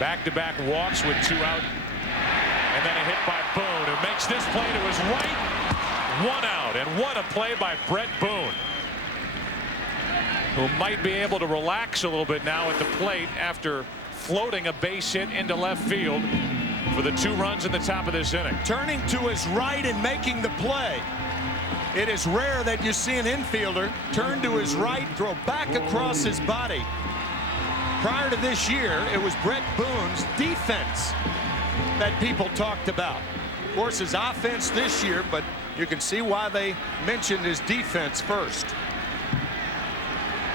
Back-to-back walks with 2 out. And then a hit by Boone, who makes this play to his right. 1 out. And what a play by Brett Boone, who might be able to relax a little bit now at the plate after floating a base hit into left field for the 2 runs in the top of this inning. Turning to his right and making the play. It is rare that you see an infielder turn to his right, throw back across his body. Prior to this year, it was Brett Boone's defense that people talked about. Of course, his offense this year, but you can see why they mentioned his defense first.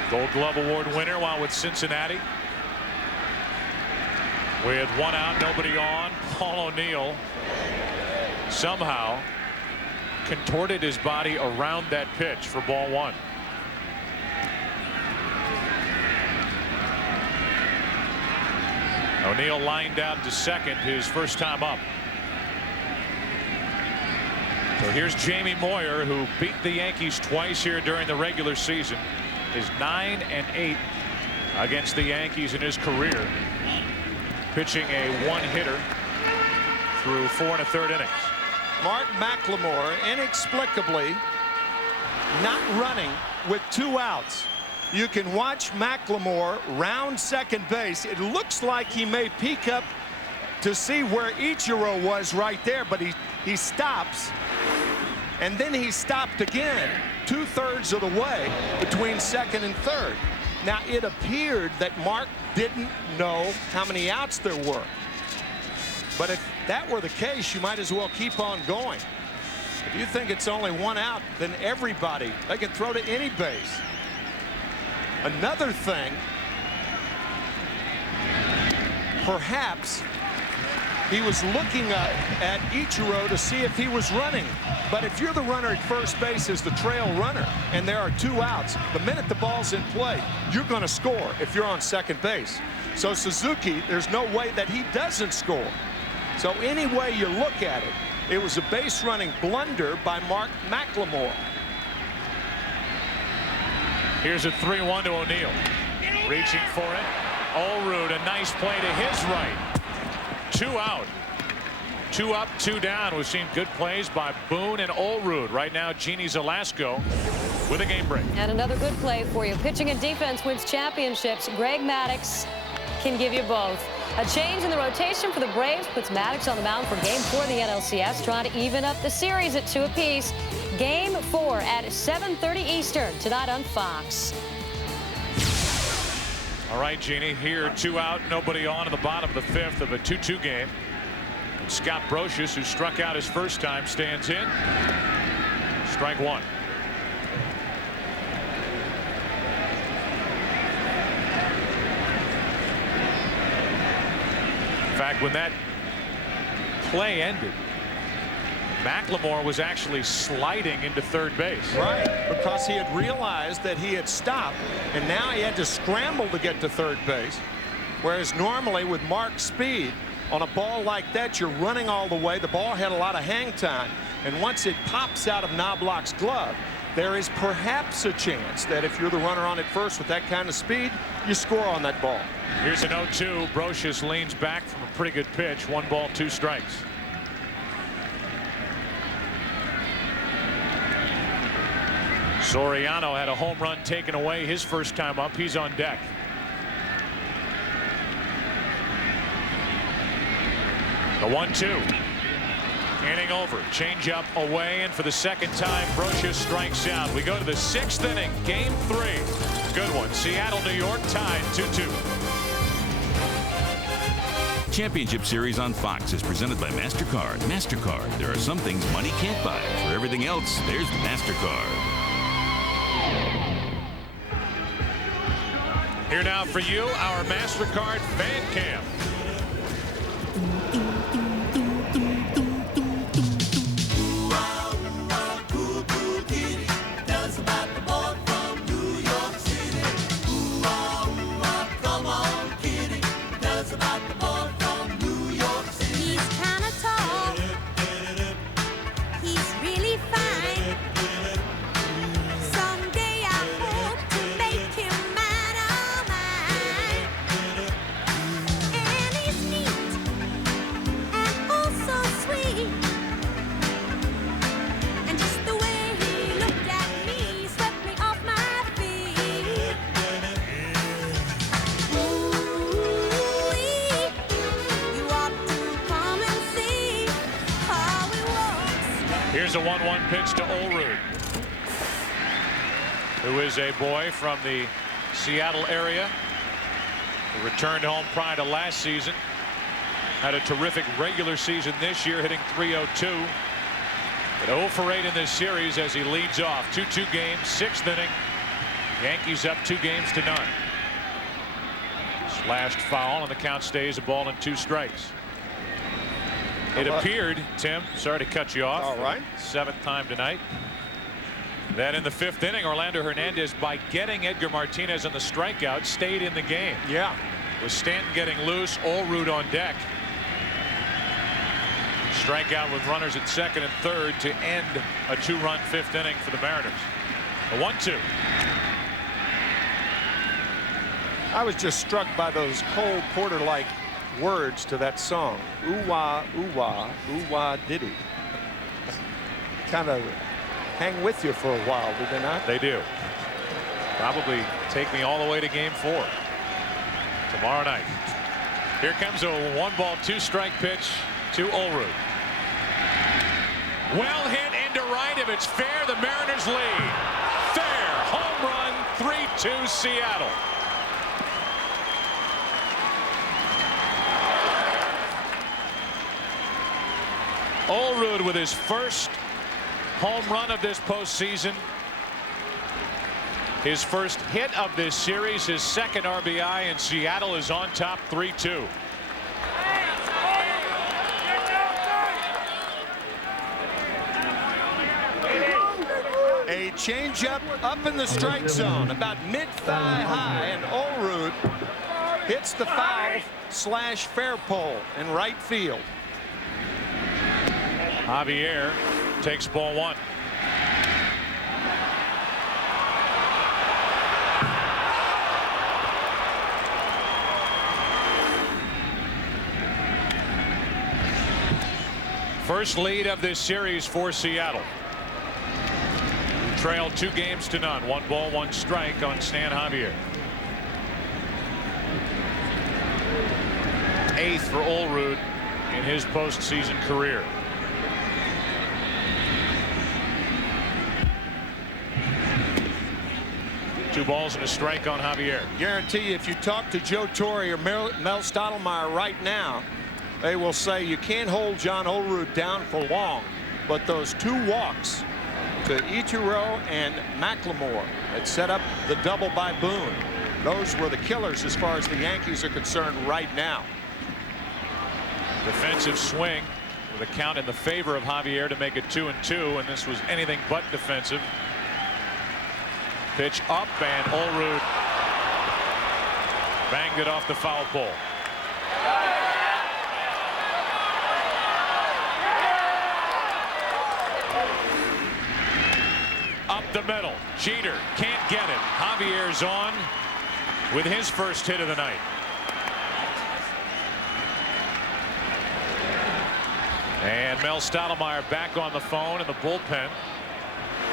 Gold Glove Award winner while with Cincinnati. With 1 out, nobody on, Paul O'Neill somehow contorted his body around that pitch for ball 1. O'Neill lined out to second, his first time up. So here's Jamie Moyer, who beat the Yankees twice here during the regular season. Is 9-8 against the Yankees in his career. Pitching a 1-hitter through 4 1/3 innings. Mark McLemore inexplicably not running with 2 outs. You can watch McLemore round second base. It looks like he may peek up to see where Ichiro was right there, but he stops, and then he stopped again 2/3 of the way between second and third. Now, it appeared that Mark didn't know how many outs there were. But if that were the case, you might as well keep on going. If you think it's only 1 out, then everybody, they can throw to any base. Another thing, perhaps he was looking up at Ichiro to see if he was running. But if you're the runner at first base as the trail runner and there are 2 outs, the minute the ball's in play, you're going to score if you're on second base. So Suzuki, there's no way that he doesn't score. So any way you look at it, it was a base running blunder by Mark McLemore. Here's a 3-1 to O'Neill. Reaching for it. Olerud, a nice play to his right. 2 out. 2 up, 2 down. We've seen good plays by Boone and Olerud. Right now, Jeannie Zelasco with a game break. And another good play for you. Pitching and defense wins championships. Greg Maddux can give you both. A change in the rotation for the Braves puts Maddux on the mound for Game 4 of the NLCS, trying to even up the series at 2 apiece. Game 4 at 7:30 Eastern tonight on Fox. All right, Jeannie, here 2 out, nobody on in the bottom of the 5th of a 2-2 game. And Scott Brocious, who struck out his first time, stands in. Strike 1. In fact, when that play ended, McLemore was actually sliding into third base. Right, because he had realized that he had stopped, and now he had to scramble to get to third base. Whereas normally with Mark's speed, on a ball like that, you're running all the way. The ball had a lot of hang time. And once it pops out of Knobloch's glove, there is perhaps a chance that if you're the runner on at first with that kind of speed, you score on that ball. Here's an 0-2. Brosius leans back from a pretty good pitch. 1 ball, 2 strikes. Soriano had a home run taken away his first time up. He's on deck. The 1-2. Inning over. Change up away, and for the second time, Brosius strikes out. We go to the 6th inning, game 3. Good one. Seattle, New York tied 2-2. Championship Series on Fox is presented by MasterCard. MasterCard. There are some things money can't buy. For everything else, there's MasterCard. Here now for you, our MasterCard fan cam. Here's a 1-1 pitch to Olerud, who is a boy from the Seattle area, who returned home prior to last season. Had a terrific regular season this year, hitting .302. But 0 for 8 in this series as he leads off. 2-2 game, 6th inning. Yankees up 2 games to none. Slashed foul, and the count stays a ball and 2 strikes. It appeared, Tim, sorry to cut you off. All right. 7th time tonight. Then in the 5th inning, Orlando Hernandez, by getting Edgar Martinez on the strikeout, stayed in the game. Yeah. With Stanton getting loose, Olerud on deck. Strikeout with runners at 2nd and 3rd to end a 2-run 5th inning for the Mariners. A 1-2. I was just struck by those Cole Porter-like words to that song. Ooh-wah, ooh-wah, ooh-wah diddy. Kind of hang with you for a while, do they not? They do. Probably take me all the way to game 4 tomorrow night. Here comes a 1 ball, 2 strike pitch to Olerud. Well hit into right. If it's fair, the Mariners lead. Fair. Home run, 3-2 Seattle. Olerud with his first home run of this postseason. His first hit of this series, his 2nd RBI, and Seattle is on top 3-2. A changeup up in the strike zone, about mid-thigh high, and Olerud hits the foul/fair pole in right field. Javier takes ball 1. First lead of this series for Seattle. Trailed 2 games to none. 1 ball, 1 strike on Stan Javier. 8th for Olerud in his postseason career. Two balls and a strike on Javier. Guarantee you, if you talk to Joe Torre or Mel Stottlemyre right now, they will say you can't hold John Olerud down for long. But those 2 walks to Ichiro and McLemore that set up the double by Boone, those were the killers as far as the Yankees are concerned right now. Defensive swing with The count in the favor of Javier to make it 2-2, and this was anything but defensive. Pitch up, and Olerud banged it off the foul pole. Up the middle. Jeter can't get it. Javier's on with his first hit of the night. And Mel Stottlemyre back on the phone in the bullpen.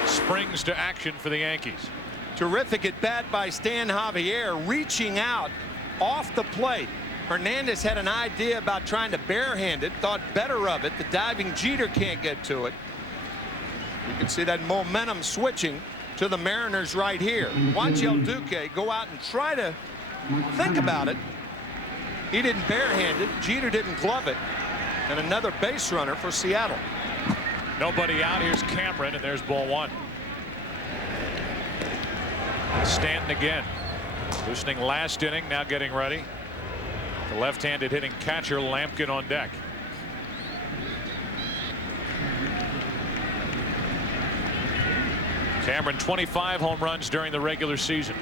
Springs to action for the Yankees. Terrific at bat by Stan Javier, reaching out off the plate. Hernandez had an idea about trying to barehand it, thought better of it. The diving Jeter can't get to it. You can see that momentum switching to the Mariners right here. Watch El Duque go out and try to think about it. He didn't barehand it. Jeter didn't glove it. And another base runner for Seattle. Nobody out. Here's Cameron, and there's ball one. Stanton again. Loosening last inning, now getting ready. The left-handed hitting catcher Lampkin on deck. Cameron 25 home runs during the regular season.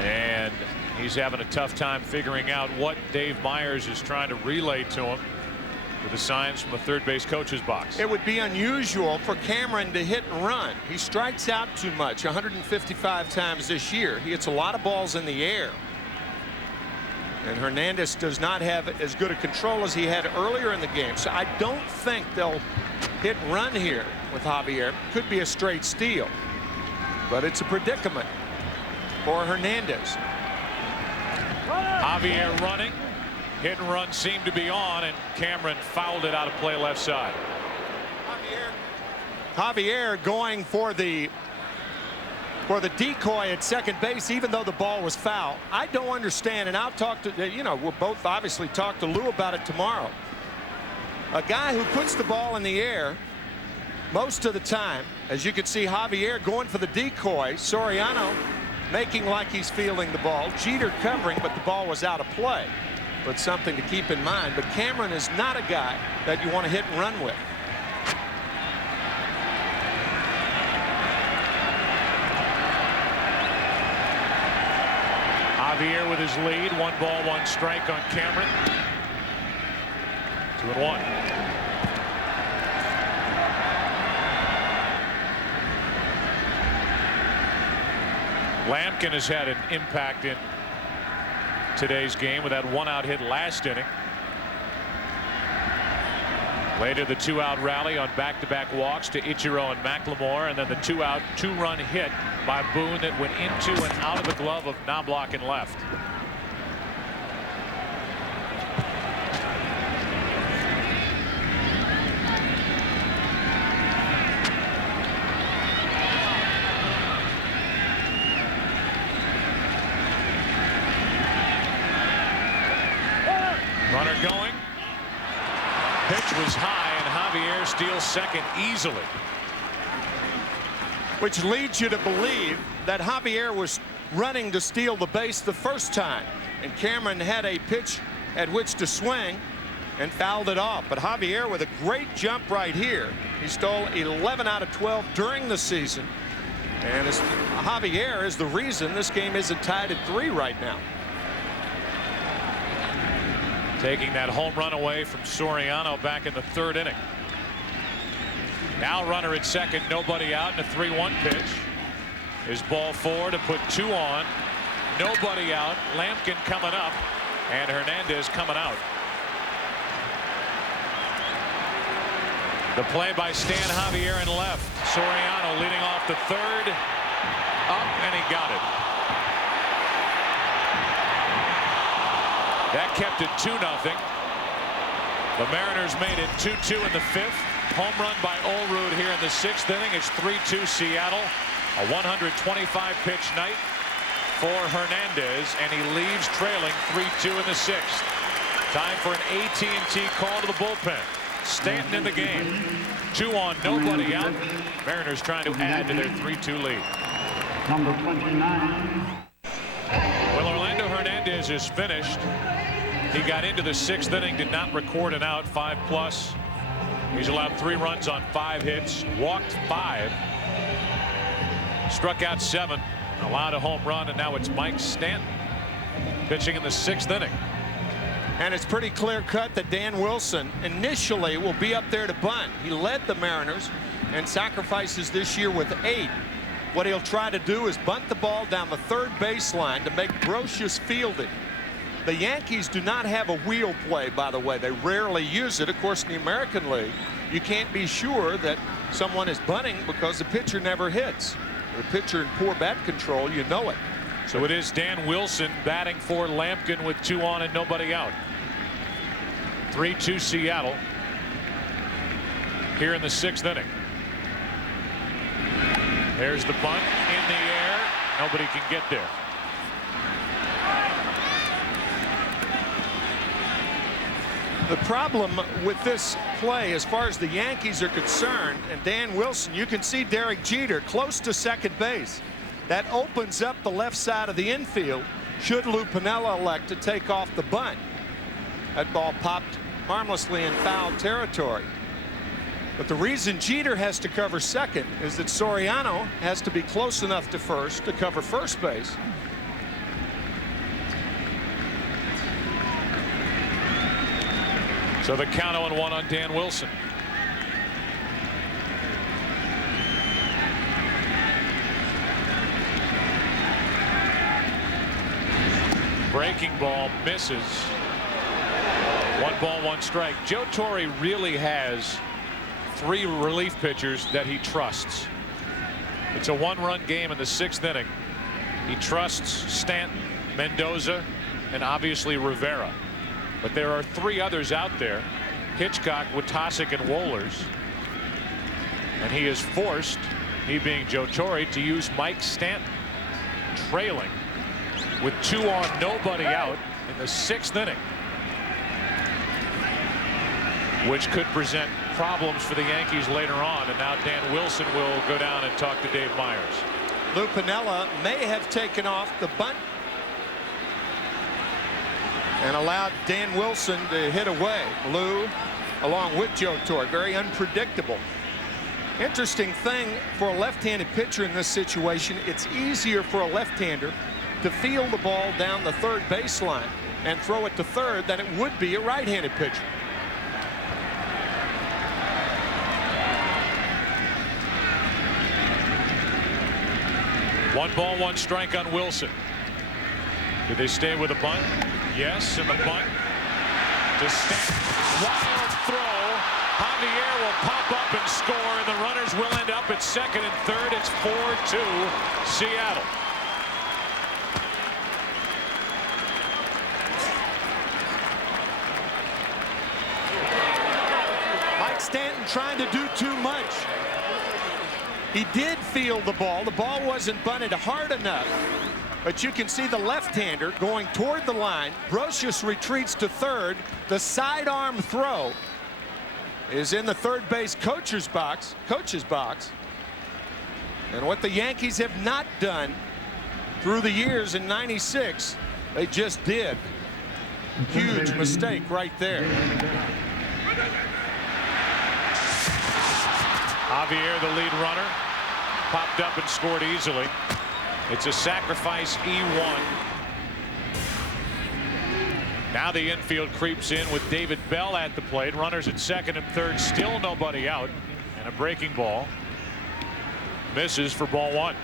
And he's having a tough time figuring out what Dave Myers is trying to relay to him with the signs from the third base coach's box. It would be unusual for Cameron to hit and run. He strikes out too much, 155 times this year. He hits a lot of balls in the air. And Hernandez does not have as good a control as he had earlier in the game. So I don't think they'll hit and run here with Javier. Could be a straight steal, but it's a predicament for Hernandez. Javier running. Hit and run seemed to be on, and Cameron fouled it out of play left side. Javier going for the decoy at second base, even though the ball was foul. I don't understand, and I'll talk to, you know, we'll both obviously talk to Lou about it tomorrow. A guy who puts the ball in the air most of the time, as you can see Javier going for the decoy, Soriano making like he's fielding the ball, Jeter covering, but the ball was out of play. But something to keep in mind. But Cameron is not a guy that you want to hit and run with. Javier with his lead. 1-1 strike on Cameron. 2-1. Lampkin has had an impact in today's game with that 1-out hit last inning. Later, the 2-out rally on back-to-back walks to Ichiro and McLemore, and then the 2-out 2-run hit by Boone that went into and out of the glove of Knobloch in left. Runner going. Pitch was high, and Javier steals second easily. Which leads you to believe that Javier was running to steal the base the first time, and Cameron had a pitch at which to swing and fouled it off. But Javier with a great jump right here. He stole 11 out of 12 during the season, and Javier is the reason this game isn't tied at 3 right now. Taking that home run away from Soriano back in the 3rd inning. Now runner at second, nobody out, and a 3-1 pitch. Is ball 4 to put 2 on. Nobody out. Lampkin coming up, and Hernandez coming out. The play by Stan Javier in left. Soriano leading off the 3rd. Up, and he got it. That kept it 2-0. The Mariners made it 2-2 in the 5th. Home run by Olerud here in the 6th inning. It's 3-2 Seattle. A 125-pitch night for Hernandez, and he leaves trailing 3-2 in the 6th. Time for an AT&T call to the bullpen. Stanton in the game. 2 on, nobody out. Mariners trying to add to their 3-2 lead. Number 29. Well, Orlando Hernandez is finished. He got into the 6th inning, did not record an out, 5+. He's allowed 3 runs on 5 hits, walked 5, struck out 7, allowed a home run, and now it's Mike Stanton pitching in the 6th inning. And it's pretty clear cut that Dan Wilson initially will be up there to bunt. He led the Mariners and sacrifices this year with 8. What he'll try to do is bunt the ball down the 3rd baseline to make Brosius field it. The Yankees do not have a wheel play, by the way. They rarely use it. Of course, in the American League, you can't be sure that someone is bunting because the pitcher never hits. The pitcher in poor bat control, you know it. So it is Dan Wilson batting for Lampkin with 2 on and nobody out. 3-2 Seattle here in the 6th inning. There's the bunt in the air. Nobody can get there. The problem with this play, as far as the Yankees are concerned, and Dan Wilson, you can see Derek Jeter close to second base. That opens up the left side of the infield should Lou Piniella elect to take off the bunt. That ball popped harmlessly in foul territory. But the reason Jeter has to cover second is that Soriano has to be close enough to first to cover first base. So the count 0-1 on Dan Wilson. Breaking ball misses. 1 ball, 1 strike. Joe Torre really has 3 relief pitchers that he trusts. It's a 1-run game in the 6th inning. He trusts Stanton, Mendoza, and obviously Rivera. But there are 3 others out there: Hitchcock, Witasic, and Wohlers. And he is forced, he being Joe Torre, to use Mike Stanton, trailing with 2 on, nobody out in the 6th inning, which could present problems for the Yankees later on. And now Dan Wilson will go down and talk to Dave Myers. Lou Piniella may have taken off the bunt and allowed Dan Wilson to hit away. Lou, along with Joe Torre, very unpredictable. Interesting thing for a left-handed pitcher in this situation, it's easier for a left-hander to field the ball down the 3rd baseline and throw it to 3rd than it would be a right-handed pitcher. One ball, 1 strike on Wilson. Did they stay with a bunt? Yes, and the bunt to Stanton. Wild throw. Javier will pop up and score, and the runners will end up at 2nd and 3rd. It's 4-2 Seattle. Mike Stanton trying to do too much. He did field the ball. The ball wasn't bunted hard enough. But you can see the left-hander going toward the line. Brosius retreats to 3rd. The sidearm throw is in the 3rd base coach's box. And what the Yankees have not done through the years in '96, they just did. Huge mistake right there. Javier, the lead runner, popped up and scored easily. It's a sacrifice E1. Now the infield creeps in with David Bell at the plate. Runners at 2nd and 3rd, still nobody out. And a breaking ball misses for ball 1.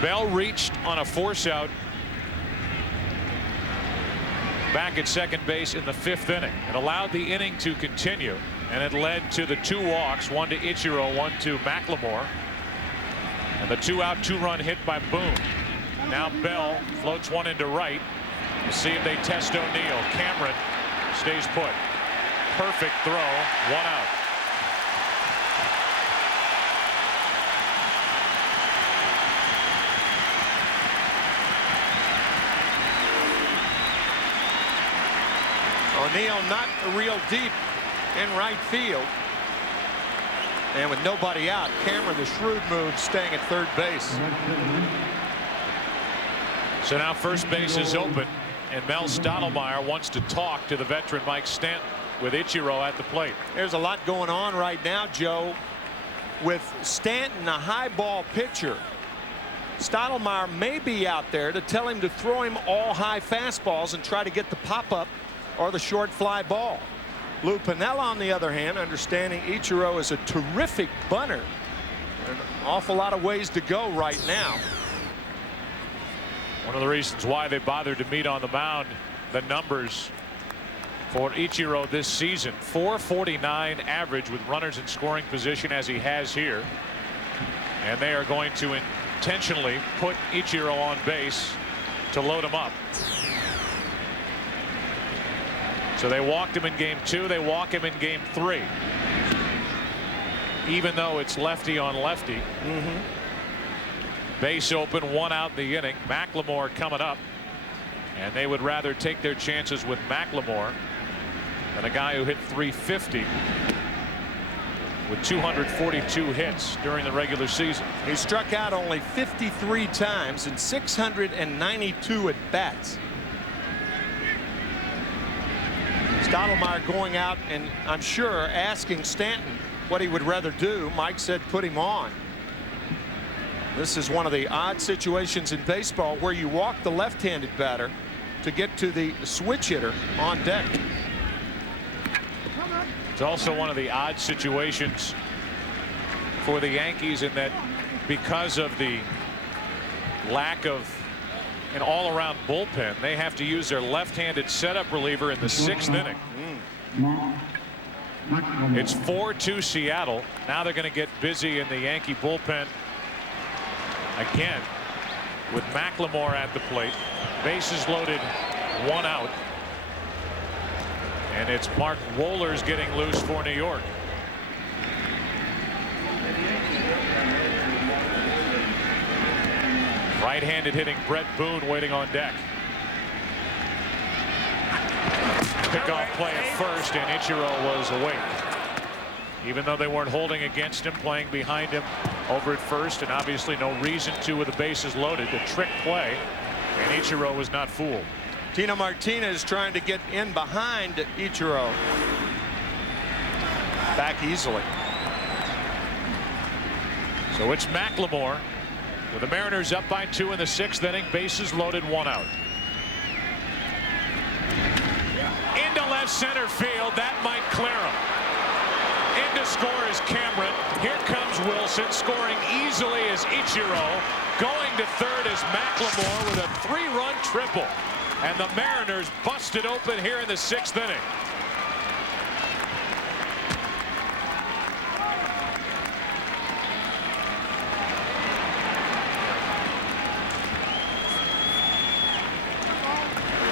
Bell reached on a force out back at 2nd base in the 5th inning. It allowed the inning to continue, and it led to the 2 walks, 1 to Ichiro, 1 to McLemore, and the 2-out 2-run hit by Boone. Now Bell floats 1 into right. We'll see if they test O'Neill. Cameron stays put. Perfect throw, 1 out. O'Neill not real deep in right field. And with nobody out, Cameron, the shrewd move, staying at 3rd base. So now first base is open, and Mel Stottlemyre wants to talk to the veteran Mike Stanton with Ichiro at the plate. There's a lot going on right now, Joe, with Stanton, a high ball pitcher. Stottlemyre may be out there to tell him to throw him all high fastballs and try to get the pop-up or the short fly ball. Lou Piniella, on the other hand, understanding Ichiro is a terrific bunter. An awful lot of ways to go right now. One of the reasons why they bothered to meet on the mound, the numbers for Ichiro this season. 449 average with runners in scoring position as he has here. And they are going to intentionally put Ichiro on base to load him up. So they walked him in game 2. They walk him in game 3. Even though it's lefty on lefty. Base open, 1 out in the inning. McLemore coming up. And they would rather take their chances with McLemore than a guy who hit .350 with 242 hits during the regular season. He struck out only 53 times in 692 at bats. Stottlemyre going out and I'm sure asking Stanton what he would rather do. Mike said put him on. This is one of the odd situations in baseball where you walk the left-handed batter to get to the switch hitter on deck. It's also one of the odd situations for the Yankees in that because of the lack of an all-around bullpen, they have to use their left-handed setup reliever in the 6th inning. It's 4-2 Seattle. Now they're going to get busy in the Yankee bullpen again with McLemore at the plate. Bases loaded, 1 out. And it's Mark Wohlers getting loose for New York. Right-handed hitting Brett Boone waiting on deck. Pickoff play at first, and Ichiro was awake. Even though they weren't holding against him, playing behind him over at first, and obviously no reason to with the bases loaded. A trick play, and Ichiro was not fooled. Tino Martinez trying to get in behind Ichiro. Back easily. So it's McLemore with the Mariners up by 2 in the 6th inning. Bases loaded, 1 out. Into left center field. That might clear him. In to score is Cameron. Here comes Wilson scoring easily as Ichiro. Going to third is McLemore with a 3-run triple. And the Mariners busted open here in the 6th inning.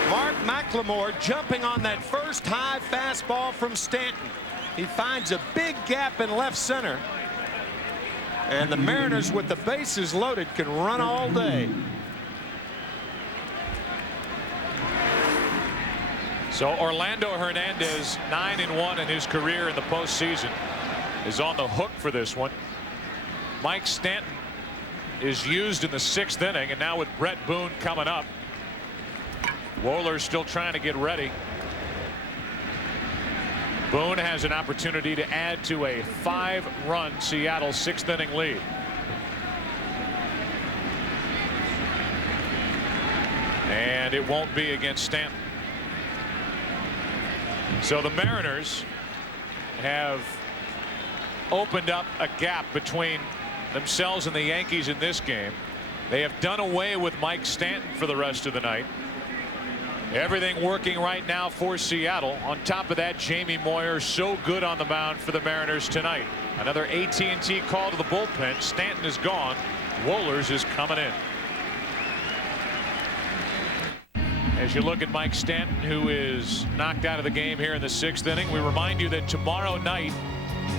Mark McLemore jumping on that first high fastball from Stanton. He finds a big gap in left center. And the Mariners, with the bases loaded, can run all day. So Orlando Hernandez, 9-1 in his career in the postseason, is on the hook for this one. Mike Stanton is used in the 6th inning, and now with Brett Boone coming up, Wohlers still trying to get ready. Boone has an opportunity to add to a 5-run Seattle 6th inning lead. And it won't be against Stanton. So the Mariners have opened up a gap between themselves and the Yankees in this game. They have done away with Mike Stanton for the rest of the night. Everything working right now for Seattle. On top of that, Jamie Moyer so good on the mound for the Mariners tonight. Another AT&T call to the bullpen. Stanton is gone. Wohlers is coming in. As you look at Mike Stanton, who is knocked out of the game here in the 6th inning, we remind you that tomorrow night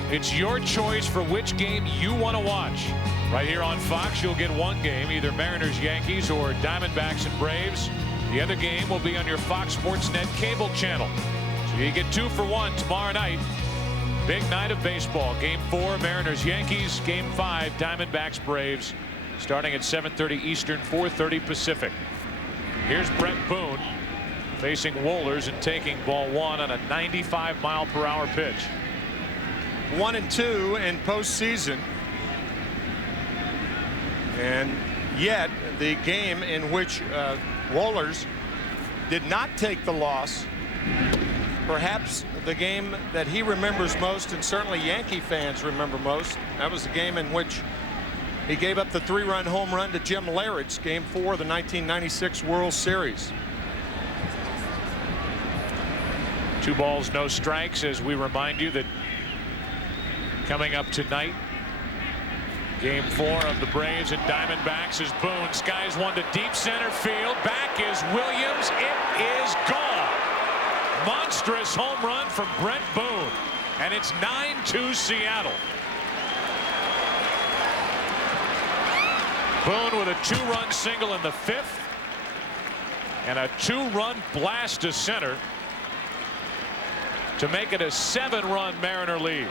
it's your choice for which game you want to watch. Right here on Fox, you'll get one game, either Mariners Yankees or Diamondbacks and Braves. The other game will be on your Fox Sports Net cable channel. So you get 2 for 1 tomorrow night. Big night of baseball. Game 4 Mariners Yankees. Game 5 Diamondbacks Braves. Starting at 7:30 Eastern, 4:30 Pacific. Here's Brett Boone facing Wohlers and taking ball 1 on a 95-mile-per-hour pitch. 1-2 in postseason. And yet the game in which Wohlers did not take the loss, perhaps the game that he remembers most, and certainly Yankee fans remember most, that was the game in which he gave up the 3-run home run to Jim Leyritz, Game 4 of the 1996 World Series. 2 balls, no strikes, as we remind you that coming up tonight, Game 4 of the Braves and Diamondbacks is Boone. Skies one to deep center field. Back is Williams. It is gone. Monstrous home run from Brett Boone. And it's 9-2 Seattle. Boone with a 2-run single in the 5th. And a 2-run blast to center to make it a 7-run Mariner lead.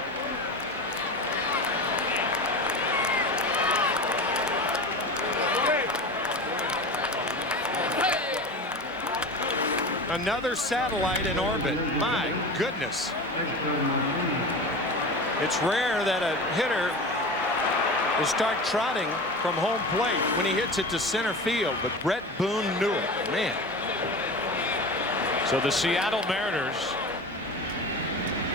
Another satellite in orbit. My goodness. It's rare that a hitter will start trotting from home plate when he hits it to center field, but Brett Boone knew it. Man. So the Seattle Mariners,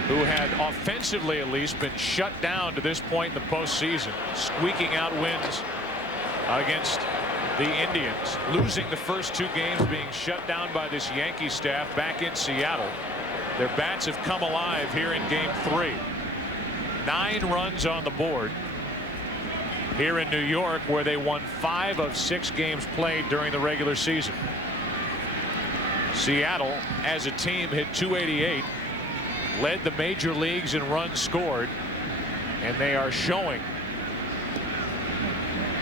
who had offensively at least been shut down to this point in the postseason, squeaking out wins against the Indians, losing the first 2 games, being shut down by this Yankee staff back in Seattle. Their bats have come alive here in Game 3. 9 runs on the board here in New York, where they won 5 of 6 games played during the regular season. Seattle, as a team, hit .288, led the major leagues in runs scored, and they are showing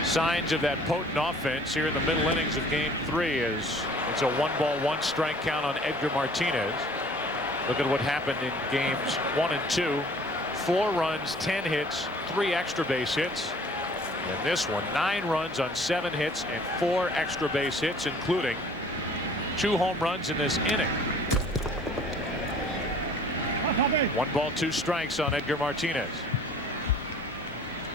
signs of that potent offense here in the middle innings of Game 3, as it's a 1-ball 1-strike count on Edgar Martinez. Look at what happened in Games 1 and 2. 4 runs, 10 hits, 3 extra base hits. And this one, 9 runs on 7 hits and 4 extra base hits, including 2 home runs in this inning. 1 ball 2 strikes on Edgar Martinez.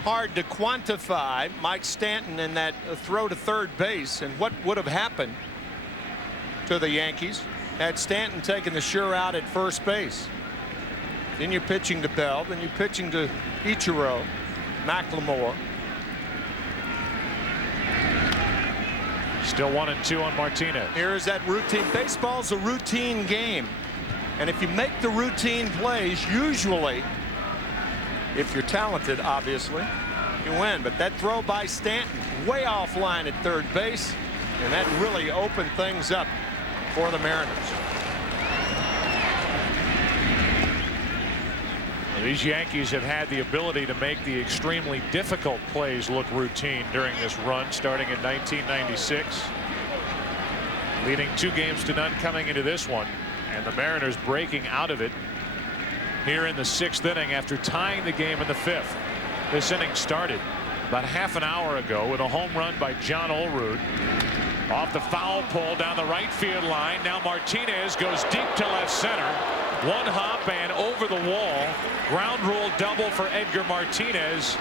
Hard to quantify Mike Stanton in that throw to third base and what would have happened to the Yankees had Stanton taken the sure out at first base. Then you're pitching to Bell, then you're pitching to Ichiro, McLemore. Still 1 and 2 on Martinez. Here is that routine. Baseball's a routine game, and if you make the routine plays, usually, if you're talented, obviously, you win. But that throw by Stanton, way offline at third base, and that really opened things up for the Mariners. Well, these Yankees have had the ability to make the extremely difficult plays look routine during this run, starting in 1996, leading 2-0 coming into this one, and the Mariners breaking out of it here in the 6th inning after tying the game in the 5th. This inning started about half an hour ago with a home run by John Olerud off the foul pole down the right field line. Now Martinez goes deep to left center. 1 hop and over the wall. Ground rule double for Edgar Martinez.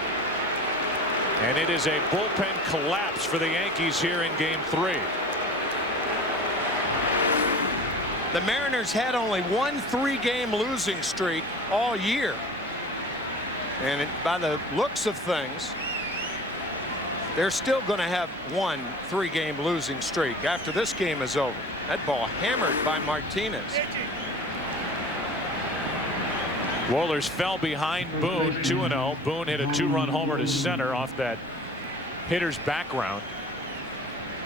And it is a bullpen collapse for the Yankees here in Game 3. The Mariners had only 1 3-game losing streak all year. And by the looks of things, they're still going to have 1 3-game losing streak after this game is over. That ball hammered by Martinez. Wohlers fell behind Boone 2-0. Boone hit a 2-run homer to center off that hitter's background.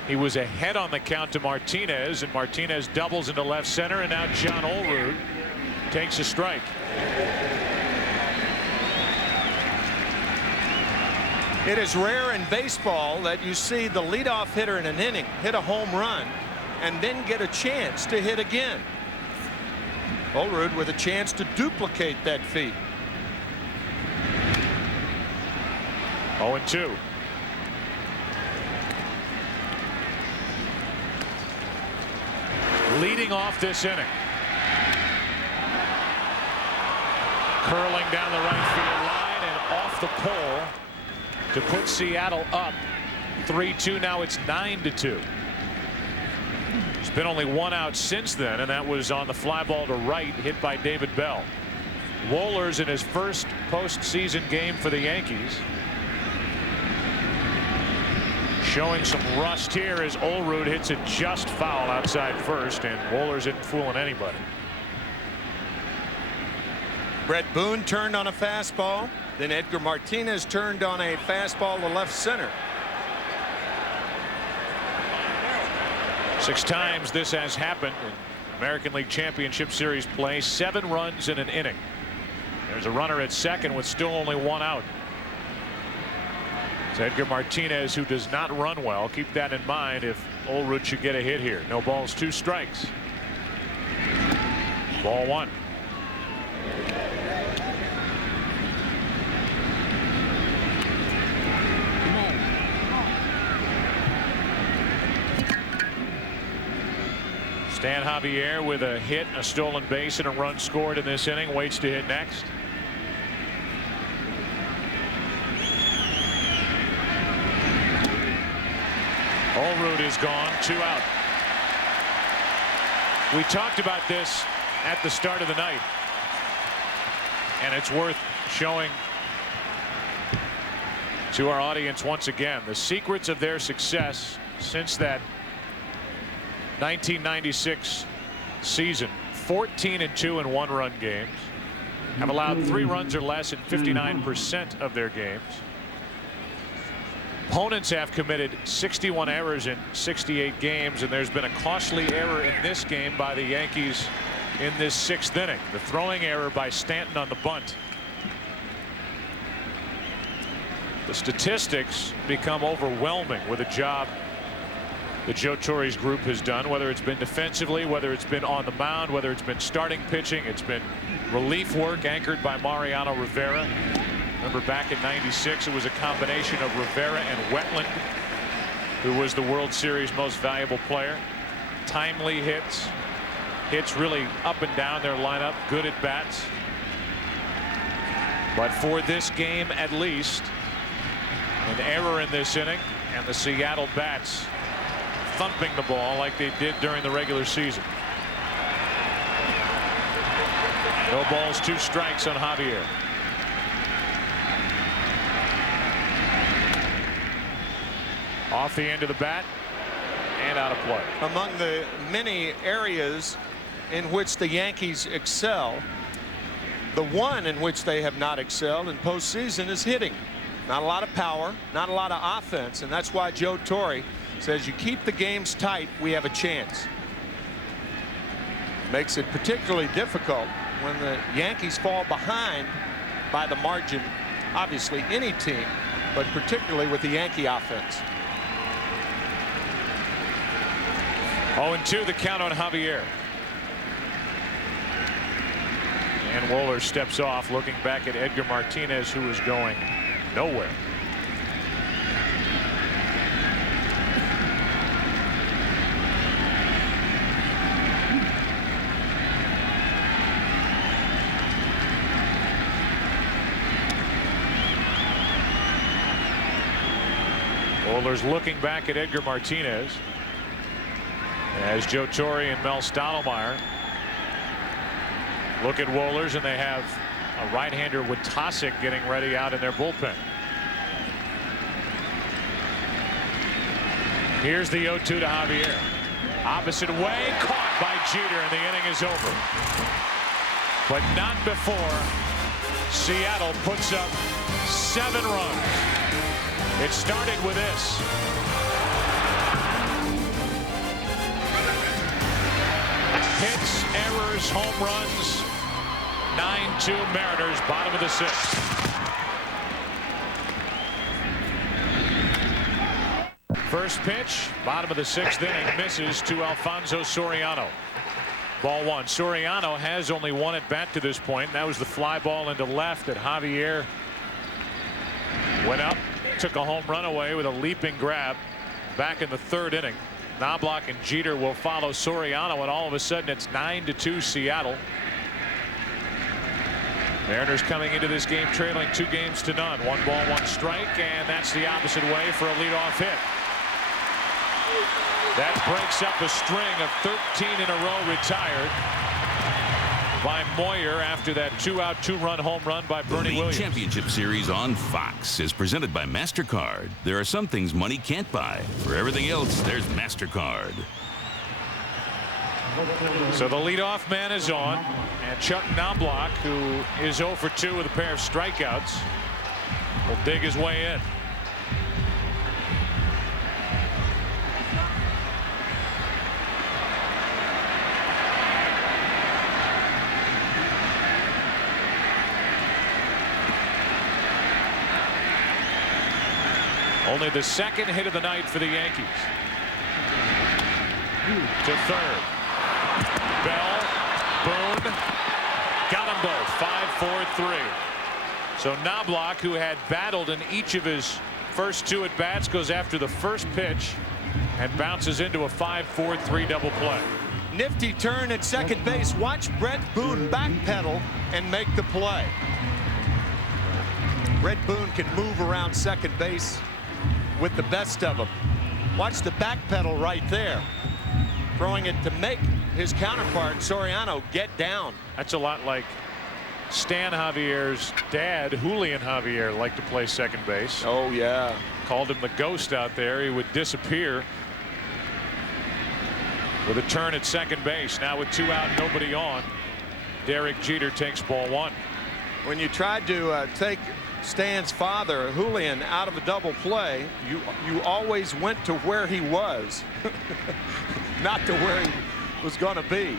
He was ahead on the count to Martinez, and Martinez doubles into left center, and now John Olerud takes a strike. It is rare in baseball that you see the leadoff hitter in an inning hit a home run and then get a chance to hit again. Olerud with a chance to duplicate that feat. 0-2. leading off this inning. Curling down the right field line and off the pole to put Seattle up 3-2. Now it's 9-2. There's been only one out since then, and that was on the fly ball to right, hit by David Bell. Wohlers in his first postseason game for the Yankees, showing some rust here as Olerud hits a just foul outside first, and Wohlers isn't fooling anybody. Brett Boone turned on a fastball. Then Edgar Martinez turned on a fastball to left center. 6 times this has happened in American League Championship Series play. 7 runs in an inning. There's a runner at second with still only 1 out. It's Edgar Martinez, who does not run well. Keep that in mind if Olerud should get a hit here. No balls, 2 strikes. Ball 1. Stan Javier with a hit, a stolen base, and a run scored in this inning. Waits to hit next. Olerud is gone. 2 out. We talked about this at the start of the night, and it's worth showing to our audience once again the secrets of their success since that 1996 season. 14-2 in 1-run games. Have allowed 3 runs or less in 59% of their games. Opponents have committed 61 errors in 68 games, and there's been a costly error in this game by the Yankees in this 6th inning. The throwing error by Stanton on the bunt. The statistics become overwhelming with a job that Joe Torre's group has done, whether it's been defensively, whether it's been on the mound, whether it's been starting pitching. It's been relief work anchored by Mariano Rivera. Remember back in '96, it was a combination of Rivera and Wetland, who was the World Series most valuable player. Timely hits really up and down their lineup, good at bats. But for this game at least, an error in this inning, and the Seattle bats thumping the ball like they did during the regular season. No balls, 2 strikes on Javier. Off the end of the bat and out of play. Among the many areas in which the Yankees excel, the one in which they have not excelled in postseason is hitting. Not a lot of power, not a lot of offense, and that's why Joe Torre says you keep the games tight, we have a chance. Makes it particularly difficult when the Yankees fall behind by the margin. Obviously any team, but particularly with the Yankee offense. 0-2 the count on Javier. And Wohlers steps off, looking back at Edgar Martinez, who is going nowhere. Wohlers looking back at Edgar Martinez as Joe Torre and Mel Stottlemyre look at Wohlers, and they have a right-hander with Tosic getting ready out in their bullpen. Here's the 0-2 to Javier. Opposite way, caught by Jeter, and the inning is over. But not before Seattle puts up 7 runs. It started with this. Hits, errors, home runs. 9-2 Mariners, bottom of the 6th. First pitch, bottom of the 6th inning, misses to Alfonso Soriano. Ball 1. Soriano has only 1 at bat to this point. That was the fly ball into left that Javier went up, took a home run away with a leaping grab back in the 3rd inning. Knobloch and Jeter will follow Soriano, and all of a sudden it's 9-2 Seattle. Mariners coming into this game trailing 2-0. 1 ball, 1 strike, and that's the opposite way for a leadoff hit. That breaks up a string of 13 in a row retired by Moyer after that 2-out, 2-run home run by Bernie The Williams. League Championship Series on Fox is presented by MasterCard. There are some things money can't buy. For everything else, there's MasterCard. So the leadoff man is on, and Chuck Knobloch, who is 0 for 2 with a pair of strikeouts, will dig his way in. Only the second hit of the night for the Yankees. To third. Bell, Boone, got them both. 5-4-3. So Knobloch, who had battled in each of his first 2 at bats, goes after the first pitch and bounces into a 5-4-3 double play. Nifty turn at second base. Watch Brett Boone backpedal and make the play. Brett Boone can move around second base with the best of them. Watch the back pedal right there, throwing it to make his counterpart Soriano get down. That's a lot like Stan Javier's dad, Julian Javier, liked to play second base. Oh yeah, called him the ghost out there. He would disappear with a turn at second base. Now with 2 out, nobody on, Derek Jeter takes ball 1. When you tried to take Stan's father, Julian, out of a double play, you always went to where he was, not to where he was going to be.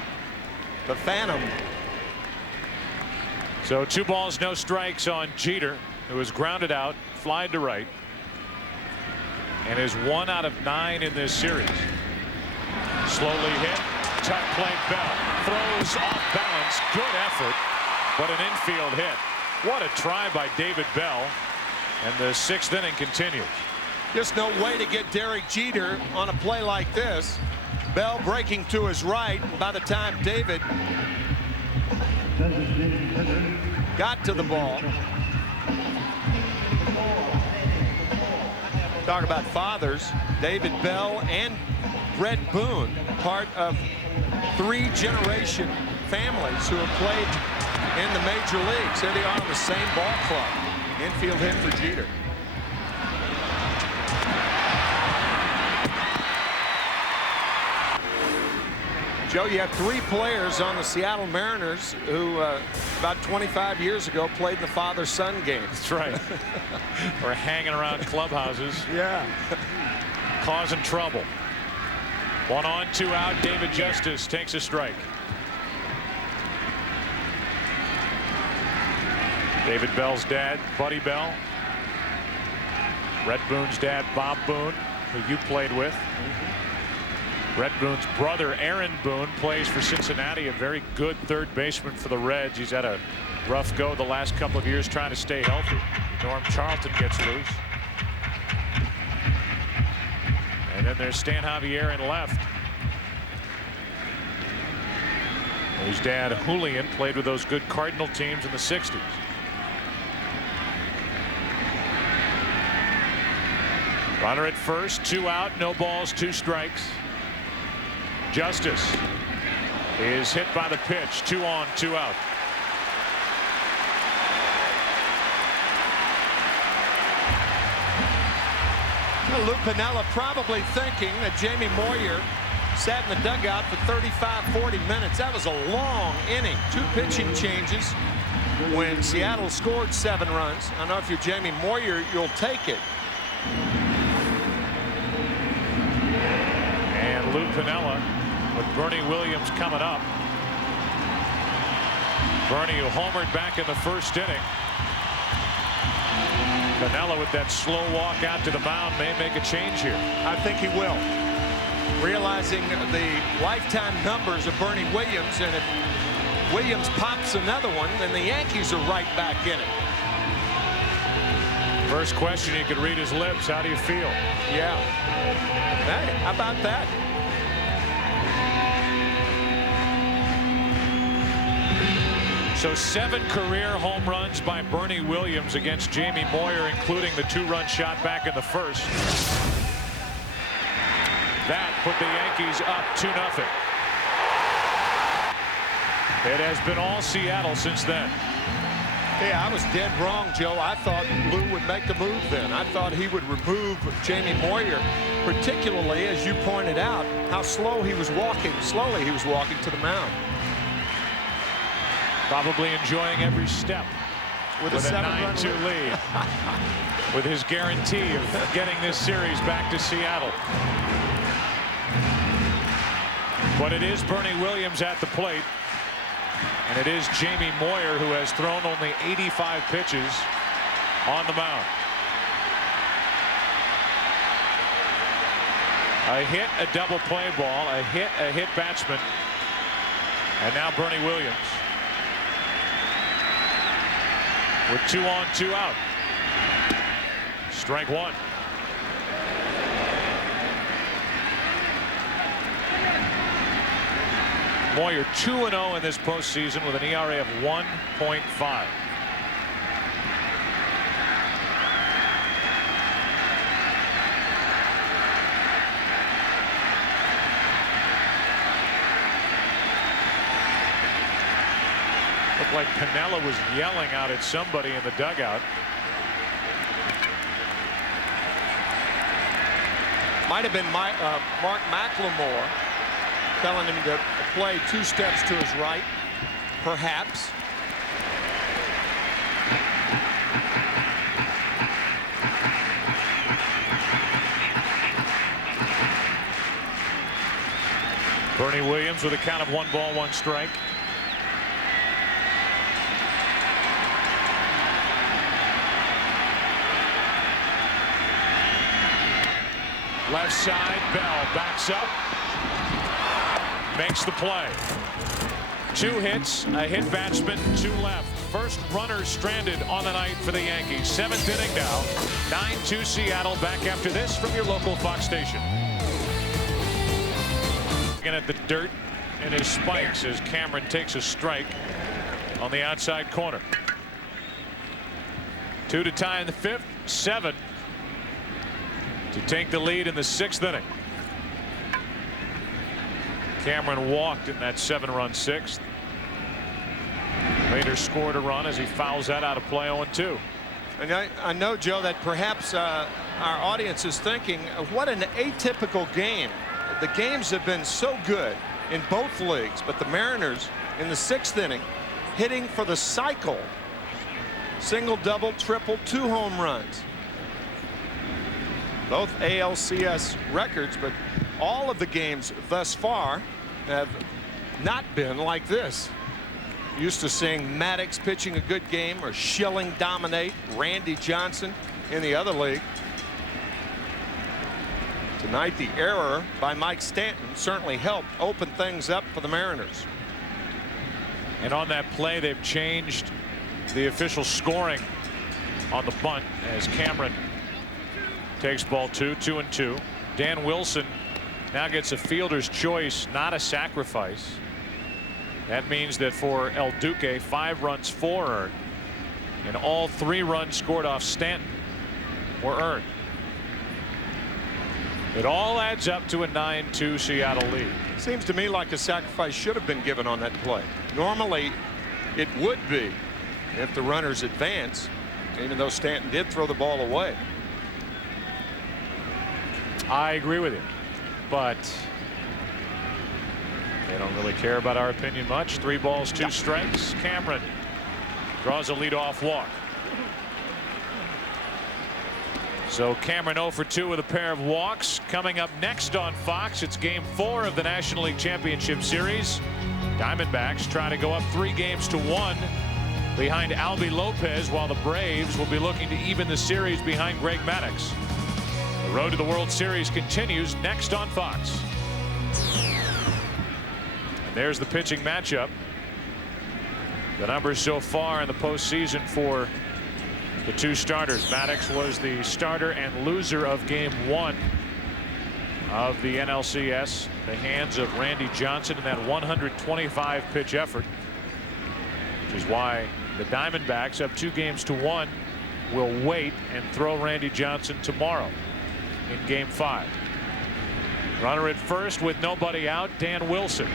The Phantom. So 2 balls, no strikes on Jeter, who was grounded out, flied to right, and is 1 out of 9 in this series. Slowly hit, tough play. Bell throws off balance. Good effort, but an infield hit. What a try by David Bell, and the 6th inning continues. Just no way to get Derek Jeter on a play like this. Bell breaking to his right. By the time David got to the ball. Talk about fathers. David Bell and Brett Boone, part of 3-generation families who have played in the major leagues. Here they are on the same ball club. Infield hit for Jeter. Joe, you have 3 players on the Seattle Mariners who about 25 years ago played in the father-son game. That's right. Or hanging around clubhouses. Yeah. Causing trouble. 1 on, 2 out. David Justice takes a strike. David Bell's dad, Buddy Bell. Brett Boone's dad, Bob Boone, who you played with. Brett Boone's brother, Aaron Boone, plays for Cincinnati, a very good third baseman for the Reds. He's had a rough go the last couple of years trying to stay healthy. Norm Charlton gets loose. And then there's Stan Javier in left, whose dad, Julian, played with those good Cardinal teams in the 60s. Runner at first, 2 out, no balls, 2 strikes. Justice is hit by the pitch. 2 on, 2 out. Lou Piniella probably thinking that Jamie Moyer sat in the dugout for 35-40 minutes. That was a long inning. 2 pitching changes when Seattle scored 7 runs. I don't know if you're Jamie Moyer, you'll take it. And Lou Piniella with Bernie Williams coming up. Bernie, who homered back in the first inning. Piniella with that slow walk out to the mound may make a change here. I think he will. Realizing the lifetime numbers of Bernie Williams, and if Williams pops another one, then the Yankees are right back in it. First question, you could read his lips. How do you feel? Yeah. Hey, how about that? So 7 career home runs by Bernie Williams against Jamie Moyer, including the 2-run shot back in the first. That put the Yankees up 2-0. It has been all Seattle since then. Yeah, I was dead wrong, Joe. I thought Lou would make a move then. I thought he would remove Jamie Moyer, particularly, as you pointed out, how slowly he was walking to the mound. Probably enjoying every step with a 9-2 lead. With his guarantee of getting this series back to Seattle. But it is Bernie Williams at the plate. And it is Jamie Moyer who has thrown only 85 pitches on the mound. A hit, a double play ball, a hit batsman. And now Bernie Williams. With 2 on, 2 out. Strike 1. Moyer 2-0 in this postseason with an ERA of 1.5. Looked like Piniella was yelling out at somebody in the dugout. Might have been Mark McLemore telling him to play 2 steps to his right, perhaps. Bernie Williams with a count of 1 ball, 1 strike. Left side, Bell backs up. Makes the play. 2 hits, a hit batsman, 2 left. First runner stranded on the night for the Yankees. 7th inning now. 9-2 Seattle. Back after this from your local Fox station. Looking at the dirt in his spikes as Cameron takes a strike on the outside corner. 2 to tie in the 5th. 7 to take the lead in the 6th inning. Cameron walked in that 7-run 6th. Later scored a run as he fouls that out of play 0-2. And I know, Joe, that perhaps our audience is thinking, what an atypical game. The games have been so good in both leagues, but the Mariners in the 6th inning hitting for the cycle. Single, double, triple, 2 home runs. Both ALCS records, but all of the games thus far have not been like this. Used to seeing Maddox pitching a good game or Schilling dominate, Randy Johnson in the other league. Tonight the error by Mike Stanton certainly helped open things up for the Mariners. And on that play they've changed the official scoring on the bunt as Cameron takes ball 2, 2-2. Dan Wilson now gets a fielder's choice, not a sacrifice. That means that for El Duque, 5 runs, 4 earned, and all 3 runs scored off Stanton were earned. It all adds up to a 9-2 Seattle lead. Seems to me like a sacrifice should have been given on that play. Normally it would be if the runners advance, even though Stanton did throw the ball away. I agree with you, but they don't really care about our opinion much. 3 balls, 2 strikes. Cameron draws a leadoff walk. So Cameron 0 for 2 with a pair of walks. Coming up next on Fox, it's Game 4 of the National League Championship Series. Diamondbacks try to go up 3-1 behind Albie Lopez, while the Braves will be looking to even the series behind Greg Maddux. The road to the World Series continues next on Fox. And there's the pitching matchup. The numbers so far in the postseason for the 2 starters. Maddux was the starter and loser of Game 1 of the NLCS. The hands of Randy Johnson in that 125 pitch effort. which is why the Diamondbacks, up 2-1, will wait and throw Randy Johnson tomorrow in Game 5. Runner at first with nobody out, Dan Wilson.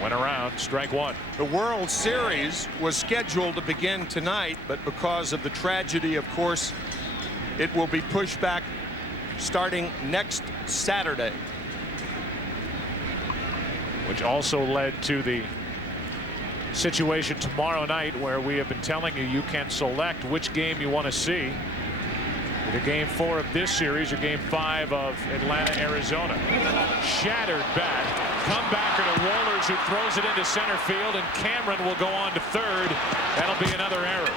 Went around, strike one. The World Series was scheduled to begin tonight, but because of the tragedy, of course, it will be pushed back starting next Saturday. Which also led to the situation tomorrow night where we have been telling you can select which game you want to see. Either Game 4 of this series or Game 5 of Atlanta, Arizona. Shattered bat. Comebacker to Wohlers, who throws it into center field, and Cameron will go on to third. That'll be another error.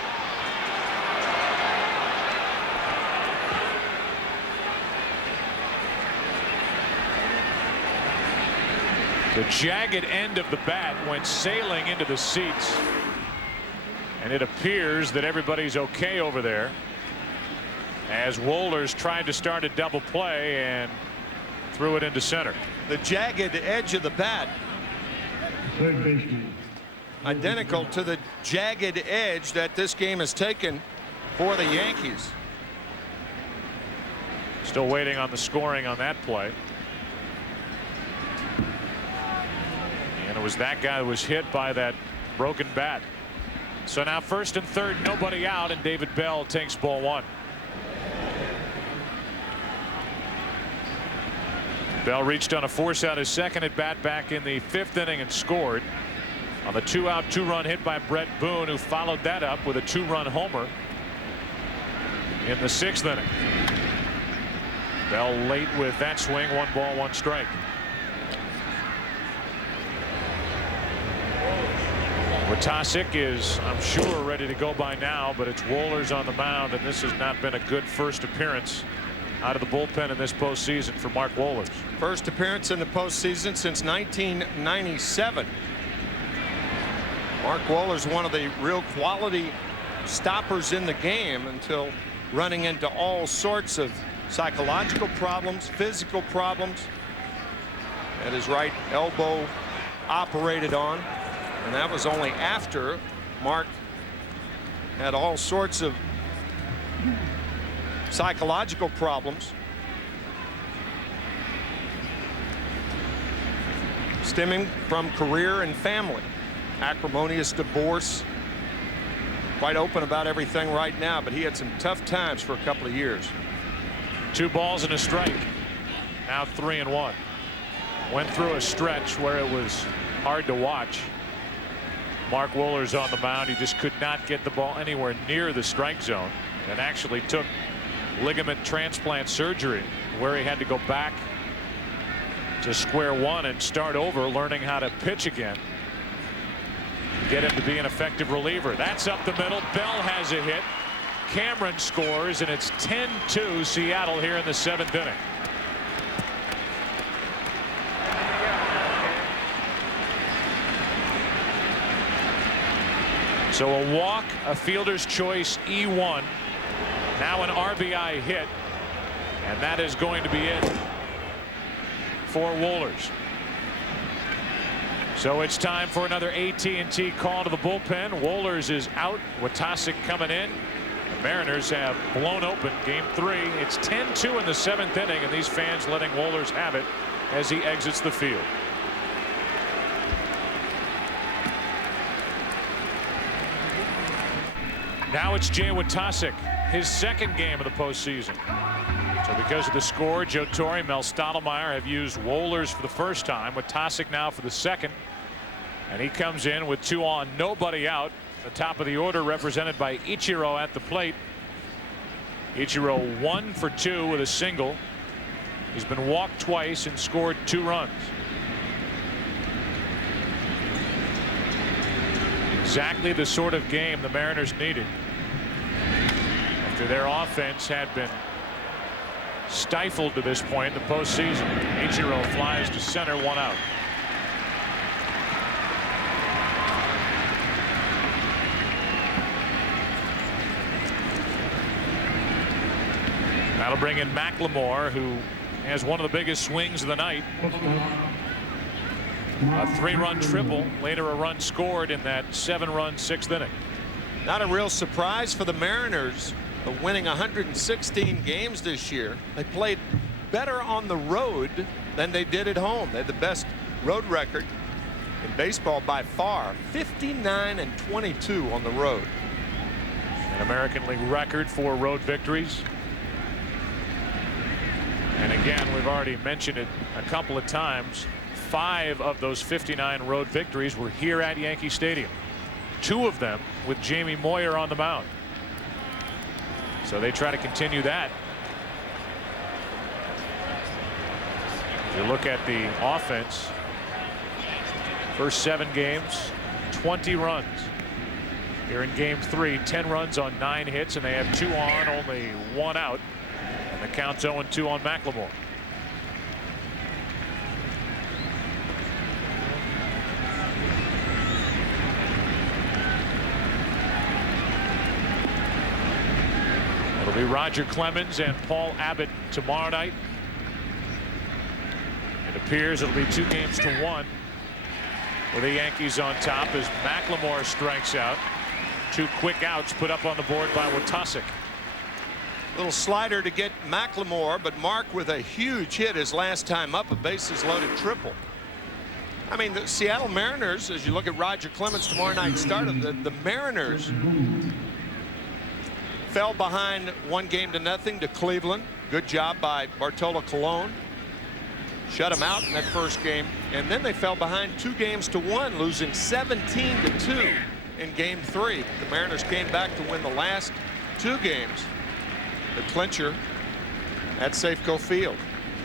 The jagged end of the bat went sailing into the seats, and it appears that everybody's okay over there as Wohlers tried to start a double play and threw it into center. The jagged edge of the bat, identical to the jagged edge that this game has taken for the Yankees. Still waiting on the scoring on that play. And it was that guy who was hit by that broken bat. So now first and third, nobody out, and David Bell takes ball one. Bell reached on a force out his second at bat back in the 5th inning and scored on the 2-out 2-run hit by Brett Boone, who followed that up with a 2-run homer in the 6th inning. Bell late with that swing. 1 ball 1 strike. Wojtaszek is, I'm sure, ready to go by now, but it's Wohlers on the mound, and this has not been a good first appearance out of the bullpen in this postseason for Mark Wohlers. First appearance in the postseason since 1997. Mark Wohlers, one of the real quality stoppers in the game, until running into all sorts of psychological problems, physical problems. Had his right elbow operated on, and that was only after Mark had all sorts of psychological problems stemming from career and family. Acrimonious divorce. Quite open about everything right now, but he had some tough times for a couple of years. 2 balls and a strike. Now 3-1. Went through a stretch where it was hard to watch. Mark Wohlers on the mound. He just could not get the ball anywhere near the strike zone, and actually took ligament transplant surgery where he had to go back to square one and start over, learning how to pitch again. Get him to be an effective reliever. That's up the middle. Bell has a hit. Cameron scores, and it's 10-2 Seattle here in the 7th inning. So a walk, a fielder's choice E1, now an RBI hit, and that is going to be it for Wohlers. So it's time for another AT&T call to the bullpen. Wohlers is out. Wojtaszek coming in. The Mariners have blown open Game 3. It's 10-2 in the 7th inning, and these fans letting Wohlers have it as he exits the field. Now it's Jay Wojtaszek, his 2nd game of the postseason. So because of the score, Joe Torre, Mel Stottlemyre have used Wohlers for the first time. Wojtaszek now for the 2nd. And he comes in with 2 on, nobody out. The top of the order represented by Ichiro at the plate. Ichiro 1 for 2 with a single. He's been walked twice and scored 2 runs. Exactly the sort of game the Mariners needed after their offense had been stifled to this point in the postseason. Ichiro flies to center, 1 out. That'll bring in McLemore, who has one of the biggest swings of the night. A 3-run triple, later a run scored in that 7-run 6th inning. Not a real surprise for the Mariners, winning 116 games this year. They played better on the road than they did at home. They had the best road record in baseball by far, 59-22 on the road. An American League record for road victories. And again, we've already mentioned it a couple of times. 5 of those 59 road victories were here at Yankee Stadium. 2 of them with Jamie Moyer on the mound. So they try to continue that. If you look at the offense, first 7 games, 20 runs. Here in game 3, 10 runs on 9 hits, and they have 2 on, only 1 out. And the count's 0-2 on McLemore. It'll be Roger Clemens and Paul Abbott tomorrow night. It appears it'll be 2-1 with the Yankees on top as McLemore strikes out. 2 quick outs put up on the board by Wojtaszek. Little slider to get McLemore, but Mark with a huge hit his last time up, a bases loaded triple. I mean, the Seattle Mariners, as you look at Roger Clemens tomorrow night start, the Mariners fell behind 1-0 to Cleveland. Good job by Bartolo Colon. Shut him out in that first game, and then they fell behind 2-1, losing 17-2 in game 3. The Mariners came back to win the last 2 games. The clincher at Safeco Field.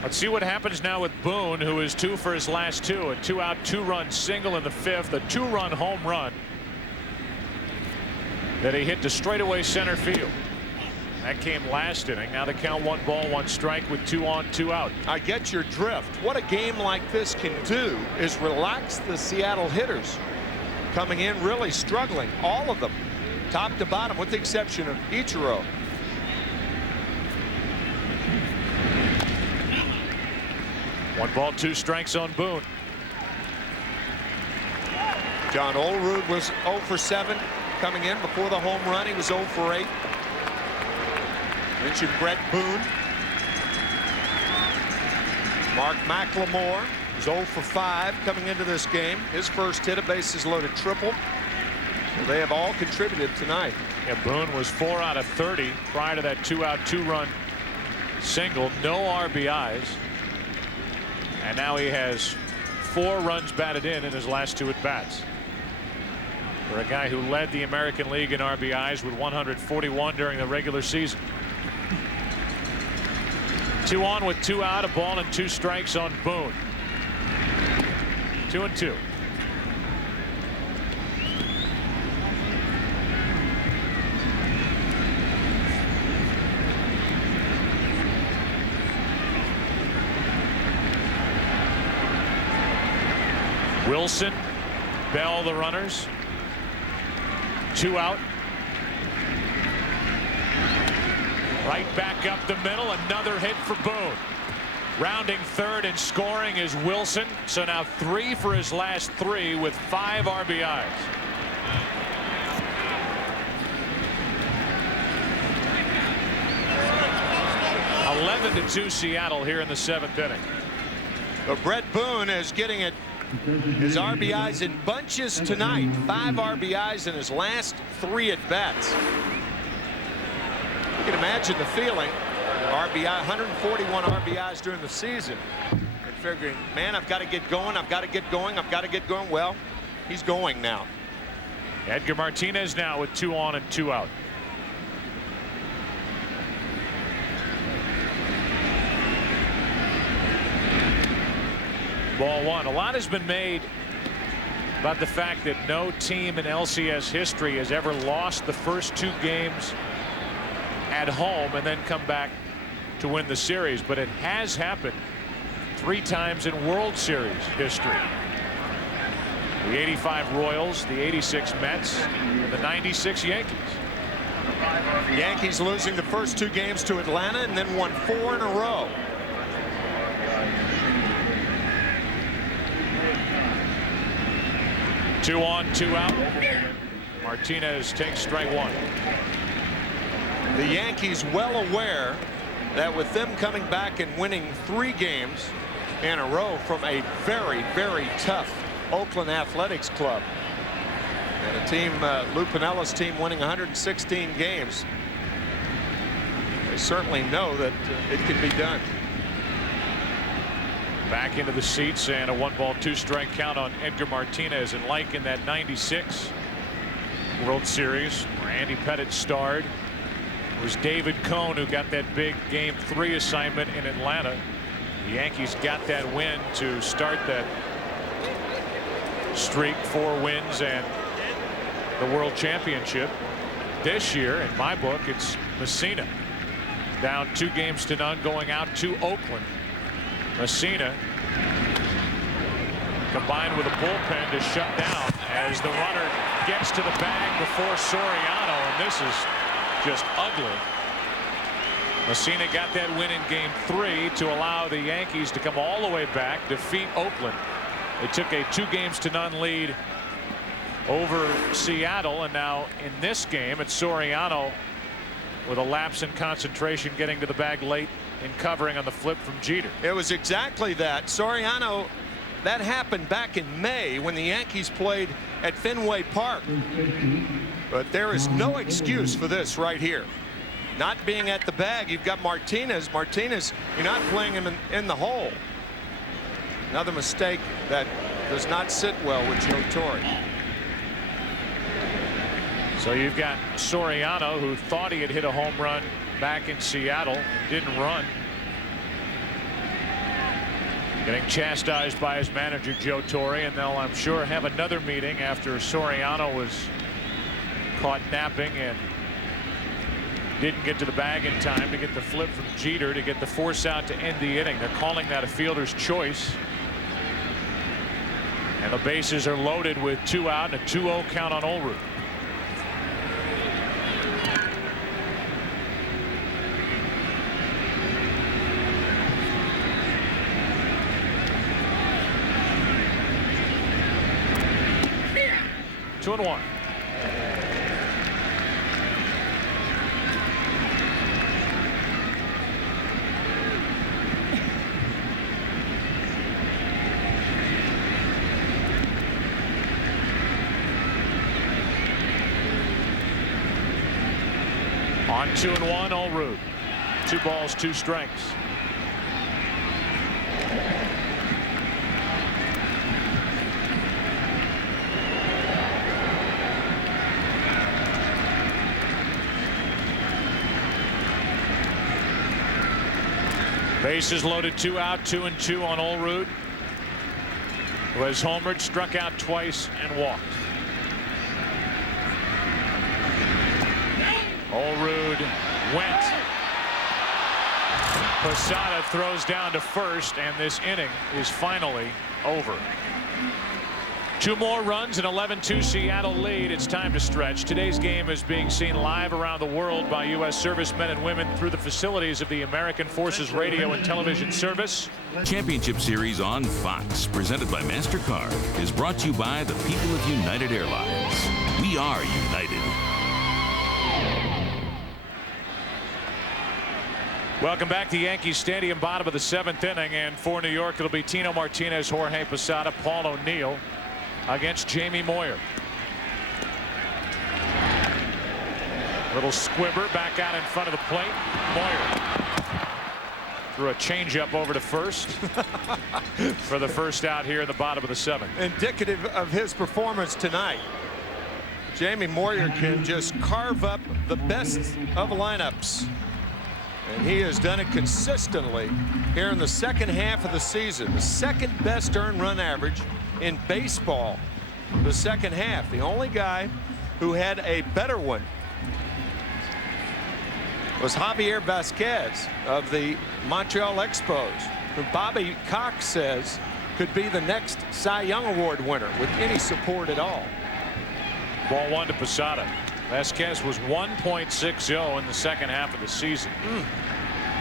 Let's see what happens now with Boone, who is 2 for his last 2. A 2-out, 2-run single in the 5th, a 2-run home run that he hit to straightaway center field. That came last inning. Now the count 1 ball, 1 strike with 2 on, 2 out. I get your drift. What a game like this can do is relax the Seattle hitters. Coming in really struggling, all of them, top to bottom, with the exception of Ichiro. One ball, 2 strikes on Boone. John Olerud was 0 for 7 coming in before the home run. He was 0 for 8. Mentioned Brett Boone. Mark McLemore was 0 for 5 coming into this game. His first hit, a bases loaded triple. So they have all contributed tonight. Yeah, Boone was 4 out of 30 prior to that 2-out, 2-run single. No RBIs. And now he has 4 runs batted in his last 2 at-bats. For a guy who led the American League in RBIs with 141 during the regular season. 2 on with 2 out, a ball and 2 strikes on Boone. 2-2. Wilson, Bell, the runners. 2 out. Right back up the middle, another hit for Boone. Rounding third and scoring is Wilson. So now 3 for his last 3 with 5 RBIs. (11-2) Seattle here in the 7th inning. But Brett Boone is getting it. His RBIs in bunches tonight. 5 RBIs in his last 3 at-bats. You can imagine the feeling. RBI, 141 RBIs during the season. And figuring, man, I've got to get going. I've got to get going. I've got to get going. Well, he's going now. Edgar Martinez now with 2 on and 2 out. Ball 1. A lot has been made about the fact that no team in LCS history has ever lost the first 2 games at home and then come back to win the series. But it has happened 3 times in World Series history. The 85 Royals, the 86 Mets, and the 96 Yankees. Yankees losing the first 2 games to Atlanta and then won 4 in a row. 2 on, 2 out. Martinez takes strike 1. The Yankees well aware that with them coming back and winning 3 games in a row from a very, very tough Oakland Athletics club, and a team, Lou Piniella's team, winning 116 games, they certainly know that it can be done. Back into the seats, and a 1-ball 2-strike count on Edgar Martinez. And like in that 96 World Series where Andy Pettitte starred, it was David Cone who got that big Game 3 assignment in Atlanta. The Yankees got that win to start that streak, 4 wins and the World Championship. This year, in my book, it's Messina, down 2-0 going out to Oakland. Messina combined with a bullpen to shut down as the runner gets to the bag before Soriano, and this is just ugly. Messina got that win in Game 3 to allow the Yankees to come all the way back, defeat Oakland. They took a 2-0 lead over Seattle, and now in this game it's Soriano with a lapse in concentration getting to the bag late in covering on the flip from Jeter. It was exactly that. Soriano, that happened back in May when the Yankees played at Fenway Park. But there is no excuse for this right here. Not being at the bag, you've got Martinez. Martinez, you're not playing him in the hole. Another mistake that does not sit well with Joe Torre. So you've got Soriano, who thought he had hit a home run back in Seattle, didn't run. Getting chastised by his manager Joe Torre, and they'll, I'm sure, have another meeting after Soriano was caught napping and didn't get to the bag in time to get the flip from Jeter to get the force out to end the inning. They're calling that a fielder's choice. And the bases are loaded with 2 out and a 2-0 count on Olerud. Two and 1. On 2-1, Olerud. 2 balls, 2 strikes. Bases loaded, 2 out, 2 and 2 on Olerud, who has homered, struck out twice, and walked. Olerud went. Posada throws down to first, and this inning is finally over. 2 more runs, an 11-2 Seattle lead. It's time to stretch. Today's game is being seen live around the world by U.S. servicemen and women through the facilities of the American Forces Radio and Television Service. Championship Series on Fox, presented by MasterCard, is brought to you by the people of United Airlines. We are united. Welcome back to Yankee Stadium, bottom of the 7th inning, and for New York it'll be Tino Martinez, Jorge Posada, Paul O'Neill against Jamie Moyer. Little squibber back out in front of the plate. Moyer threw a changeup over to first for the first out here in the bottom of the 7th. Indicative of his performance tonight. Jamie Moyer can just carve up the best of lineups. And he has done it consistently here in the second half of the season. The second best earned run average in baseball the second half. The only guy who had a better one was Javier Vasquez of the Montreal Expos, who Bobby Cox says could be the next Cy Young Award winner with any support at all. Ball 1 to Posada. Vasquez was 1.60 in the second half of the season,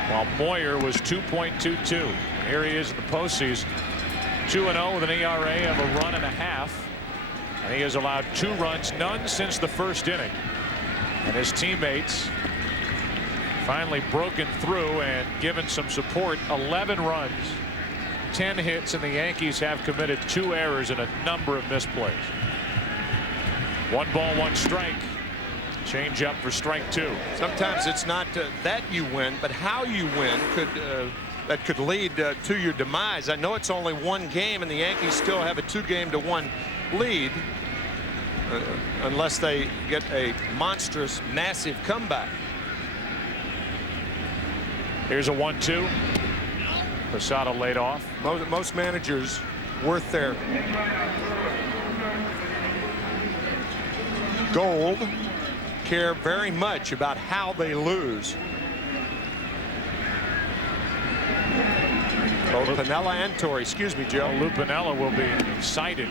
while Moyer was 2.22. Here he is in the postseason, 2-0 with an ERA of a run and a half. And he has allowed 2 runs, none since the first inning. And his teammates finally broken through and given some support. 11 runs, 10 hits, and the Yankees have committed 2 errors and a number of misplays. 1 ball, 1 strike. Change up for strike 2. Sometimes it's not that you win, but how you win that could lead to your demise. I know it's only 1 game, and the Yankees still have a 2-game-to-1 lead unless they get a monstrous, massive comeback. Here's a 1-2. Posada laid off. Most managers worth their gold care very much about how they lose. Both Piniella and Torre. Excuse me, Joe. Lou Piniella will be excited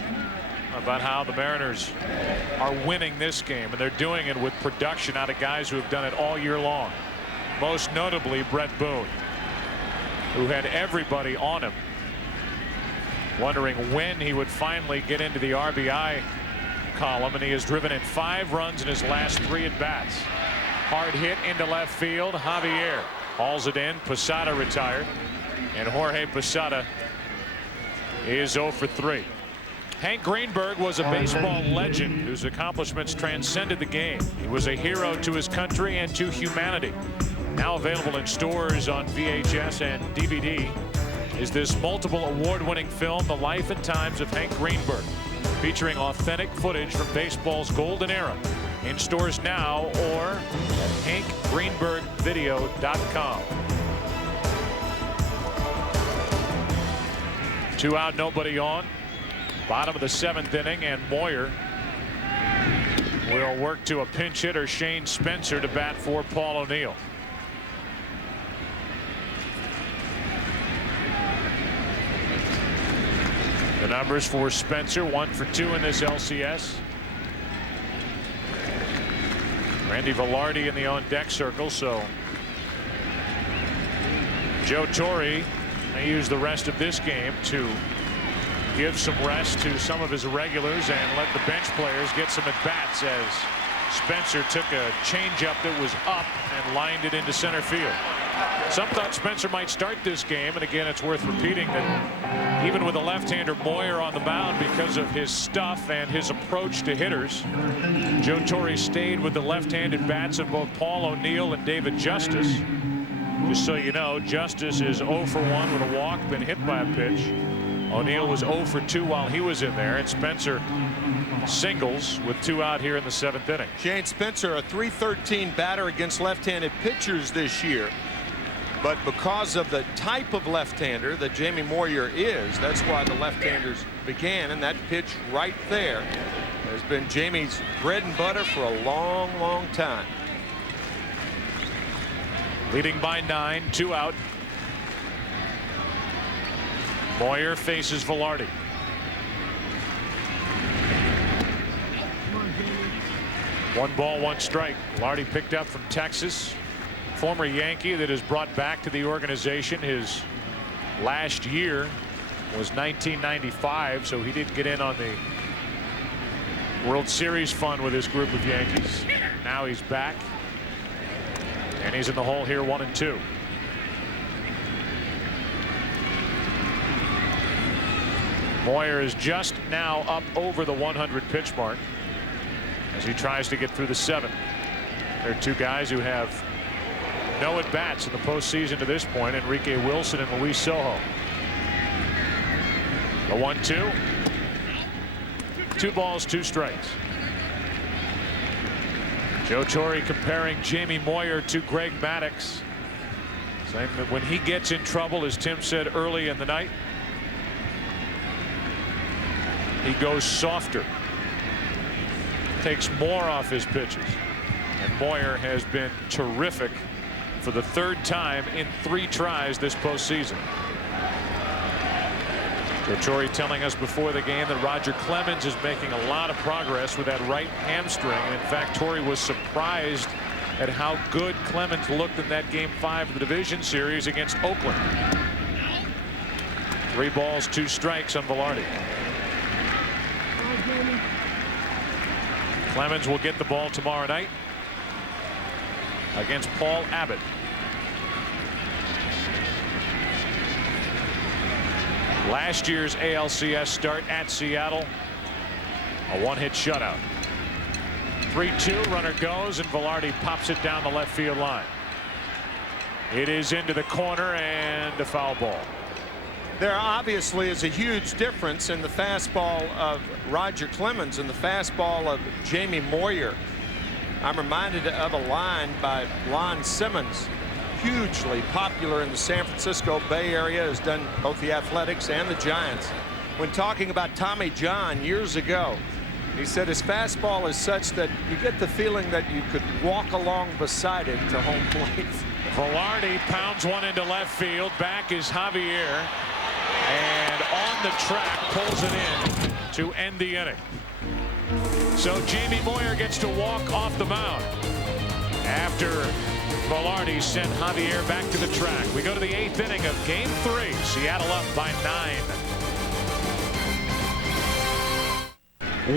about how the Mariners are winning this game, and they're doing it with production out of guys who have done it all year long. Most notably Brett Boone, who had everybody on him, wondering when he would finally get into the RBI column, and he has driven in 5 runs in his last 3 at-bats. Hard hit into left field. Javier hauls it in. Posada retired, and Jorge Posada is 0 for 3. Hank Greenberg was a baseball legend whose accomplishments transcended the game. He was a hero to his country and to humanity. Now available in stores on VHS and DVD is this multiple award-winning film, The Life and Times of Hank Greenberg, featuring authentic footage from baseball's golden era. In stores now or at HankGreenbergVideo.com. 2 out, nobody on. Bottom of the 7th inning, and Moyer will work to a pinch hitter, Shane Spencer, to bat for Paul O'Neill. The numbers for Spencer: 1 for 2 in this LCS. Randy Velarde in the on-deck circle, so Joe Torre may use the rest of this game to give some rest to some of his irregulars and let the bench players get some at-bats, as Spencer took a changeup that was up and lined it into center field. Some thought Spencer might start this game, and again, it's worth repeating that even with a left-hander Moyer on the mound, because of his stuff and his approach to hitters, Joe Torre stayed with the left-handed bats of both Paul O'Neill and David Justice. Just so you know, Justice is 0 for 1 with a walk, been hit by a pitch. O'Neill was 0 for 2 while he was in there, and Spencer singles with 2 out here in the 7th inning. Shane Spencer, a .313 batter against left-handed pitchers this year. But because of the type of left-hander that Jamie Moyer is, that's why the left-handers began, and that pitch right there has been Jamie's bread and butter for a long, long time. Leading by 9, 2 out. Moyer faces Velarde. One ball, 1 strike. Velarde picked up from Texas. Former Yankee that is brought back to the organization. His last year was 1995, so he didn't get in on the World Series fun with his group of Yankees. Now he's back, and he's in the hole here, 1-2. Moyer is just now up over the 100 pitch mark as he tries to get through the 7th. There are 2 guys who have no at-bats in the postseason to this point, Enrique Wilson and Luis Sojo. The 1-2. 2 balls, 2 strikes. Joe Torre comparing Jamie Moyer to Greg Maddux, saying that when he gets in trouble, as Tim said early in the night, he goes softer, takes more off his pitches. And Moyer has been terrific for the 3rd time in 3 tries this postseason. Joe Torre telling us before the game that Roger Clemens is making a lot of progress with that right hamstring. And in fact, Torre was surprised at how good Clemens looked in that Game 5 of the division series against Oakland. 3 balls, 2 strikes on Velarde. Clemens will get the ball tomorrow night against Paul Abbott. Last year's ALCS start at Seattle, a one-hit shutout. 3-2, runner goes, and Velarde pops it down the left field line. It is into the corner and a foul ball. There obviously is a huge difference in the fastball of Roger Clemens and the fastball of Jamie Moyer. I'm reminded of a line by Lon Simmons, hugely popular in the San Francisco Bay Area, has done both the Athletics and the Giants. When talking about Tommy John years ago, he said his fastball is such that you get the feeling that you could walk along beside it to home plate. Velarde pounds one into left field. Back is Javier, and on the track pulls it in to end the inning. So Jamie Moyer gets to walk off the mound after Velarde sent Javier back to the track. We go to the 8th inning of Game 3. Seattle up by 9.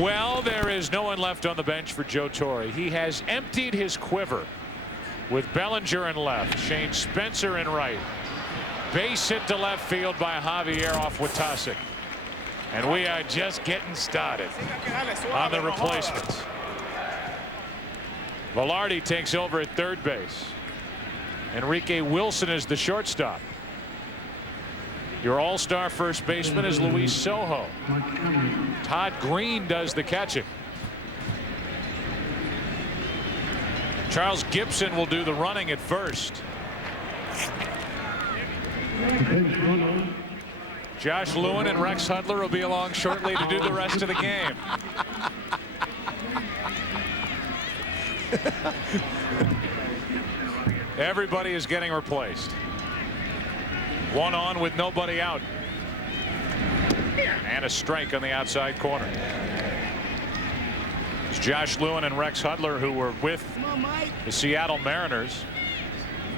Well, there is no one left on the bench for Joe Torre. He has emptied his quiver with Bellinger in left, Shane Spencer in right. Base hit to left field by Javier off Watasic. And we are just getting started on the replacements. Velarde takes over at third base. Enrique Wilson is the shortstop. Your all-star first baseman is Luis Sojo. Todd Green does the catching. Charles Gibson will do the running at first. Josh Lewin and Rex Hudler will be along shortly to do the rest of the game. Everybody is getting replaced. One on with nobody out. And a strike on the outside corner. It's Josh Lewin and Rex Hudler, who were with the Seattle Mariners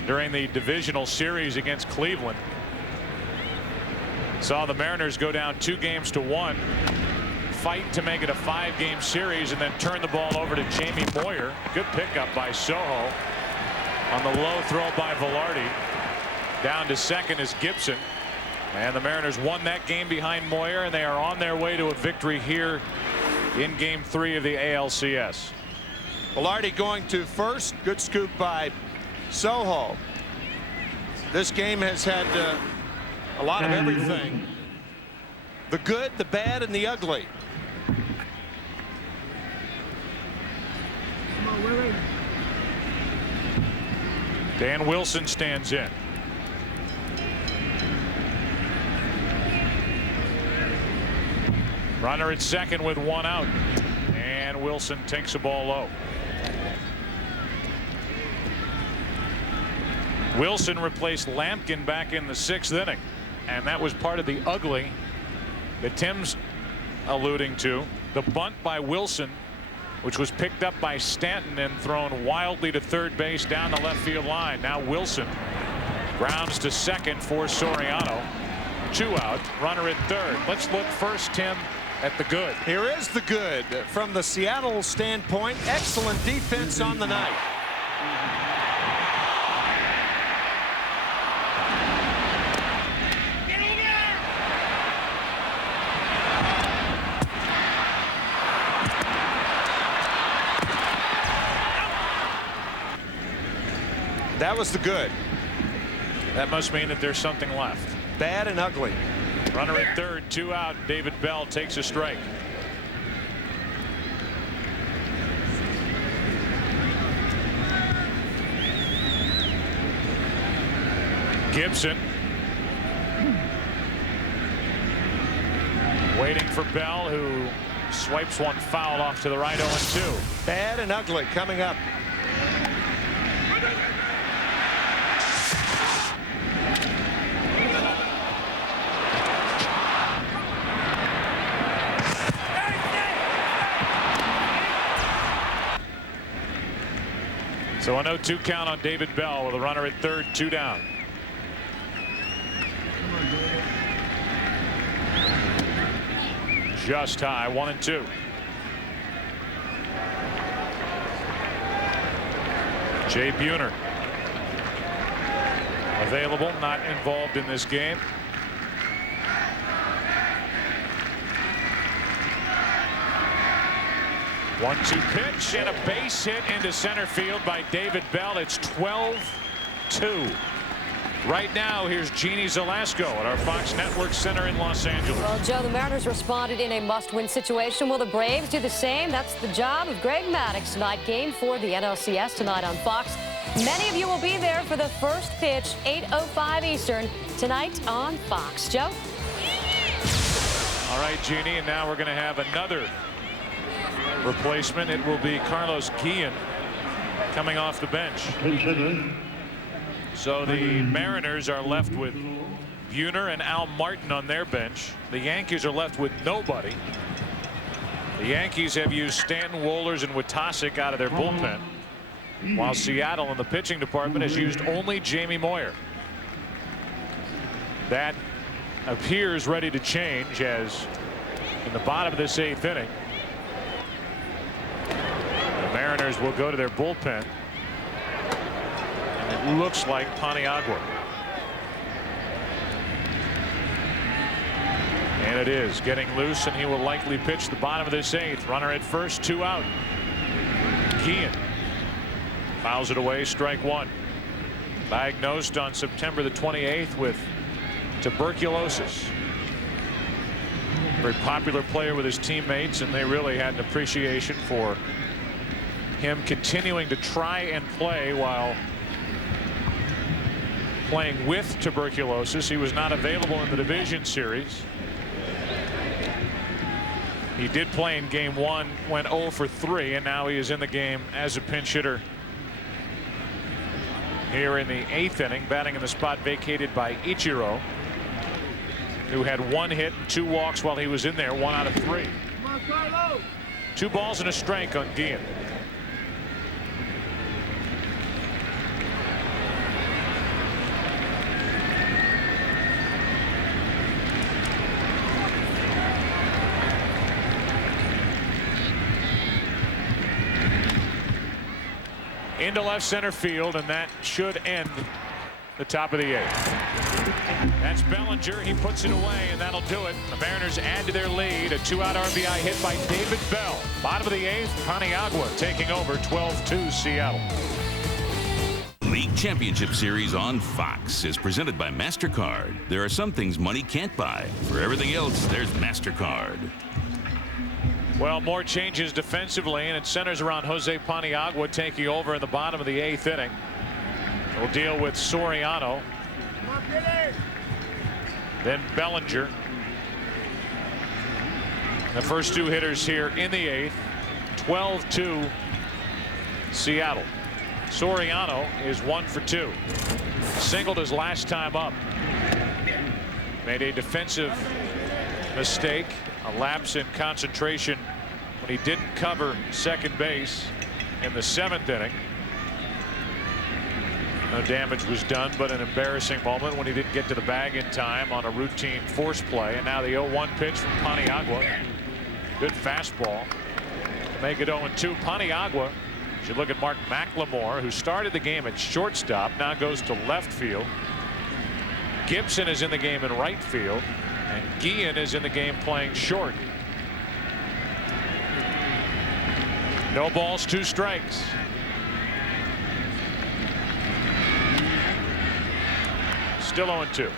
during the divisional series against Cleveland. Saw the Mariners go down 2-1, fight to make it a 5-game series, and then turn the ball over to Jamie Moyer. Good pickup by Sojo on the low throw by Velarde. Down to second is Gibson, and the Mariners won that game behind Moyer, and they are on their way to a victory here in Game 3 of the ALCS. Velarde going to first. Good scoop by Sojo. This game has had a lot of everything. The good, the bad, and the ugly. Dan Wilson stands in. Runner at second with one out, and Wilson takes a ball low. Wilson replaced Lampkin back in the 6th inning, and that was part of the ugly that Tim's alluding to. The bunt by Wilson, which was picked up by Stanton and thrown wildly to third base down the left field line. Now Wilson grounds to second for Soriano. 2 out, runner at third. Let's look first, Tim, at the good. Here is the good from the Seattle standpoint. Excellent defense on the night. That was the good. That must mean that there's something left. Bad and ugly. Runner at third, 2 out. David Bell takes a strike. Gibson waiting for Bell, who swipes one foul off to the right. 0-2. Bad and ugly coming up. So a 0-2 count on David Bell with a runner at third, 2 down. Just high, 1-2. Jay Buhner available, not involved in this game. One-two pitch and a base hit into center field by David Bell. It's 12-2. Right now, here's Jeannie Zalasko at our Fox Network Center in Los Angeles. Well, Joe, the Mariners responded in a must-win situation. Will the Braves do the same? That's the job of Greg Maddux tonight. Game 4 the NLCS tonight on Fox. Many of you will be there for the first pitch, 8:05 Eastern, tonight on Fox. Joe? All right, Jeannie, and now we're going to have another replacement. It will be Carlos Guillen coming off the bench. So the Mariners are left with Buhner and Al Martin on their bench. The Yankees are left with nobody. The Yankees have used Stanton, Wohlers, and Witasic out of their bullpen, while Seattle in the pitching department has used only Jamie Moyer. That appears ready to change, as in the bottom of this 8th inning, the Mariners will go to their bullpen. And it looks like Paniagua. And it is getting loose, and he will likely pitch the bottom of this 8th. Runner at first, 2 out. Guillen fouls it away, strike 1. Diagnosed on September the 28th with tuberculosis. Very popular player with his teammates, and they really had an appreciation for him continuing to try and play while playing with tuberculosis. He was not available in the division series. He did play in game 1, went 0 for 3, and now he is in the game as a pinch hitter here in the 8th inning, batting in the spot vacated by Ichiro, who had 1 hit and 2 walks while he was in there, 1 out of 3. 2 balls and a strike on Guillen. Into left center field, and that should end the top of the 8th. That's Bellinger. He puts it away, and that'll do it. The Mariners add to their lead. A 2-out RBI hit by David Bell. Bottom of the 8th, Paniagua taking over, 12-2 Seattle. League Championship Series on Fox is presented by MasterCard. There are some things money can't buy. For everything else, there's MasterCard. Well, more changes defensively, and it centers around Jose Paniagua taking over in the bottom of the 8th inning. We'll deal with Soriano, then Bellinger. The first 2 hitters here in the 8th. 12-2 Seattle. Soriano is 1 for 2. Singled his last time up. Made a defensive mistake, a lapse in concentration when he didn't cover second base in the 7th inning. No damage was done, but an embarrassing moment when he didn't get to the bag in time on a routine force play. And now the 0-1 pitch from Paniagua. Good fastball to make it 0-2. Paniagua, as you look at Mark McLemore, who started the game at shortstop, now goes to left field. Gibson is in the game in right field, and Guillen is in the game playing short. No balls, 2 strikes. Still 0-2.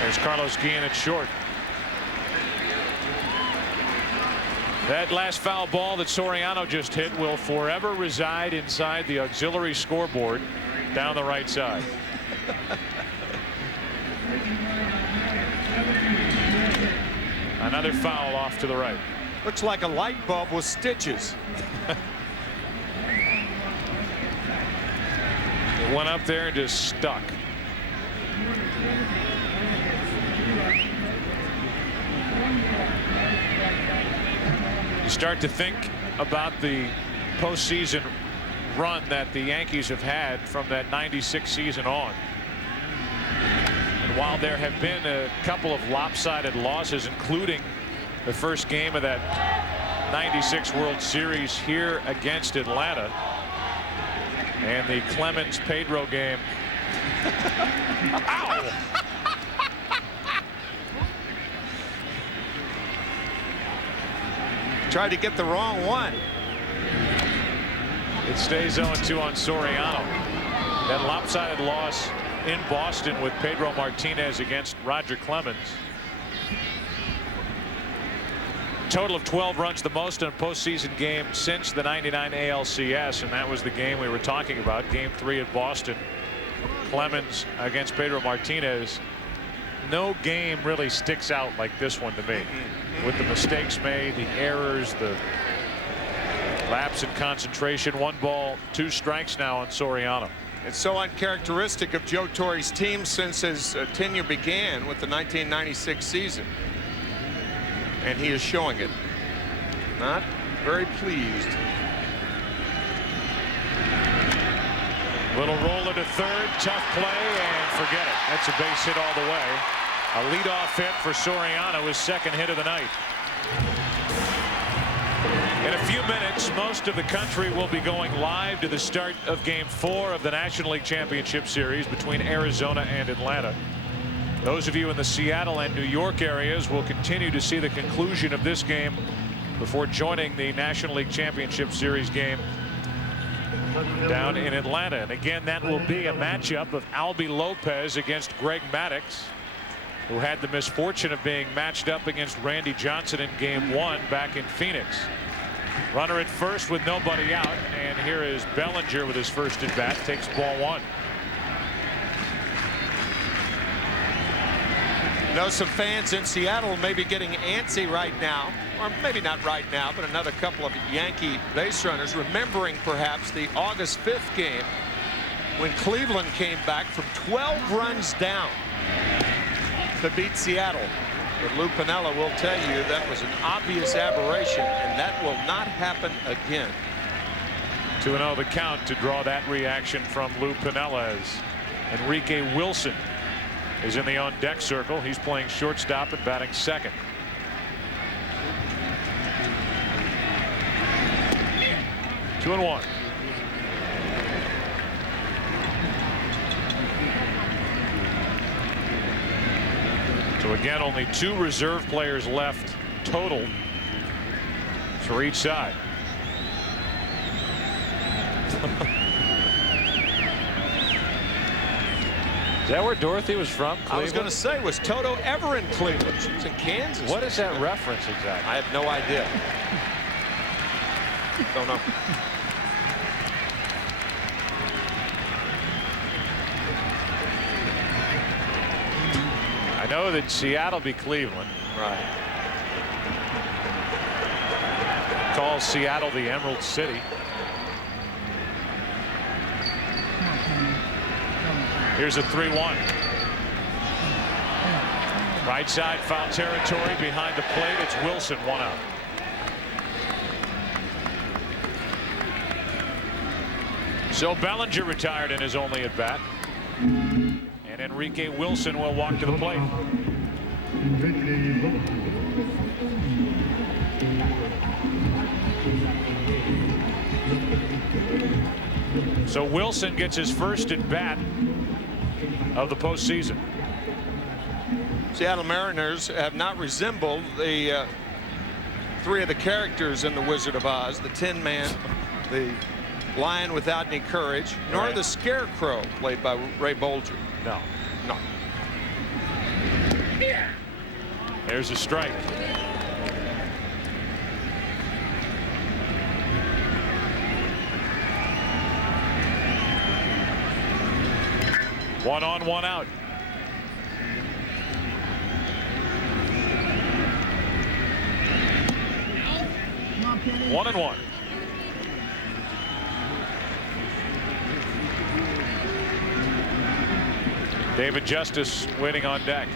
There's Carlos Guillen at short. That last foul ball that Soriano just hit will forever reside inside the auxiliary scoreboard down the right side. Another foul off to the right. Looks like a light bulb with stitches. It went up there and just stuck. You start to think about the postseason run that the Yankees have had from that '96 season on. And while there have been a couple of lopsided losses, including the first game of that '96 World Series here against Atlanta. And the Clemens-Pedro game. Ow! Tried to get the wrong one. It stays 0-2 on Soriano. That lopsided loss in Boston with Pedro Martinez against Roger Clemens. Total of 12 runs, the most in a postseason game since the '99 ALCS, and that was the game we were talking about, Game 3 at Boston. Clemens against Pedro Martinez. No game really sticks out like this one to me, with the mistakes made, the errors, the lapse in concentration. 1 ball, 2 strikes now on Soriano. It's so uncharacteristic of Joe Torre's team since his tenure began with the 1996 season. And he is showing it. Not very pleased. Little roller to third, tough play, and forget it. That's a base hit all the way. A leadoff hit for Soriano, his second hit of the night. In a few minutes, most of the country will be going live to the start of Game 4 of the National League Championship Series between Arizona and Atlanta. Those of you in the Seattle and New York areas will continue to see the conclusion of this game before joining the National League Championship Series game down in Atlanta. And again, that will be a matchup of Albie Lopez against Greg Maddux, who had the misfortune of being matched up against Randy Johnson in Game 1 back in Phoenix. Runner at first with nobody out, and here is Bellinger with his first at bat, takes ball 1. You know, some fans in Seattle may be getting antsy right now, or maybe not right now, but another couple of Yankee base runners, remembering perhaps the August 5th game when Cleveland came back from 12 runs down to beat Seattle. But Lou Piniella will tell you that was an obvious aberration, and that will not happen again. 2-0 the count to draw that reaction from Lou Piniella as Enrique Wilson is in the on-deck circle. He's playing shortstop and batting second. Two and one. So again, only 2 reserve players left total for each side. Is that where Dorothy was from? Cleveland? I was going to say, was Toto ever in Cleveland? She was in Kansas. What is that reference exactly? I have no idea. Don't know. I know that Seattle beat Cleveland. Right. Calls Seattle the Emerald City. Here's a 3-1. Right side foul territory behind the plate. It's Wilson, 1 out. So Bellinger retired in his only at bat. And Enrique Wilson will walk to the plate. So Wilson gets his first at bat of the postseason. Seattle Mariners have not resembled the 3 of the characters in The Wizard of Oz, the Tin Man, the Lion Without Any Courage, nor right. the Scarecrow played by Ray Bolger. No. No. There's a strike. One on, 1 out. One and 1. David Justice waiting on deck.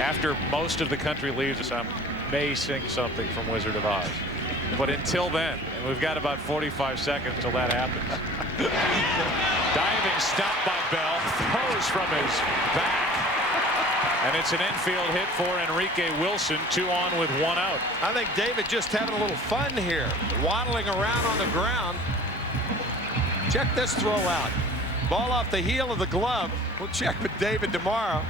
After most of the country leaves us, I may sing something from Wizard of Oz. But until then, and we've got about 45 seconds till that happens. Diving stop by Bell, throws from his back. And it's an infield hit for Enrique Wilson. 2 on with 1 out. I think David just having a little fun here, waddling around on the ground. Check this throw out. Ball off the heel of the glove. We'll check with David tomorrow.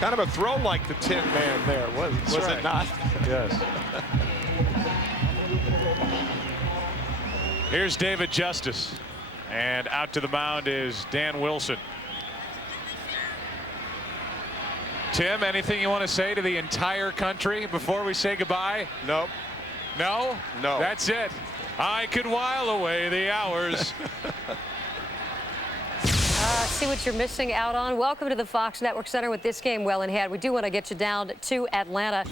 Kind of a throw like the Tin Man there, was it not? Yes. Here's David Justice. And out to the mound is Dan Wilson. Tim, anything you want to say to the entire country before we say goodbye? Nope. No? No. That's it. I could while away the hours. See what you're missing out on. Welcome to the Fox Network Center with this game well in hand. We do want to get you down to Atlanta.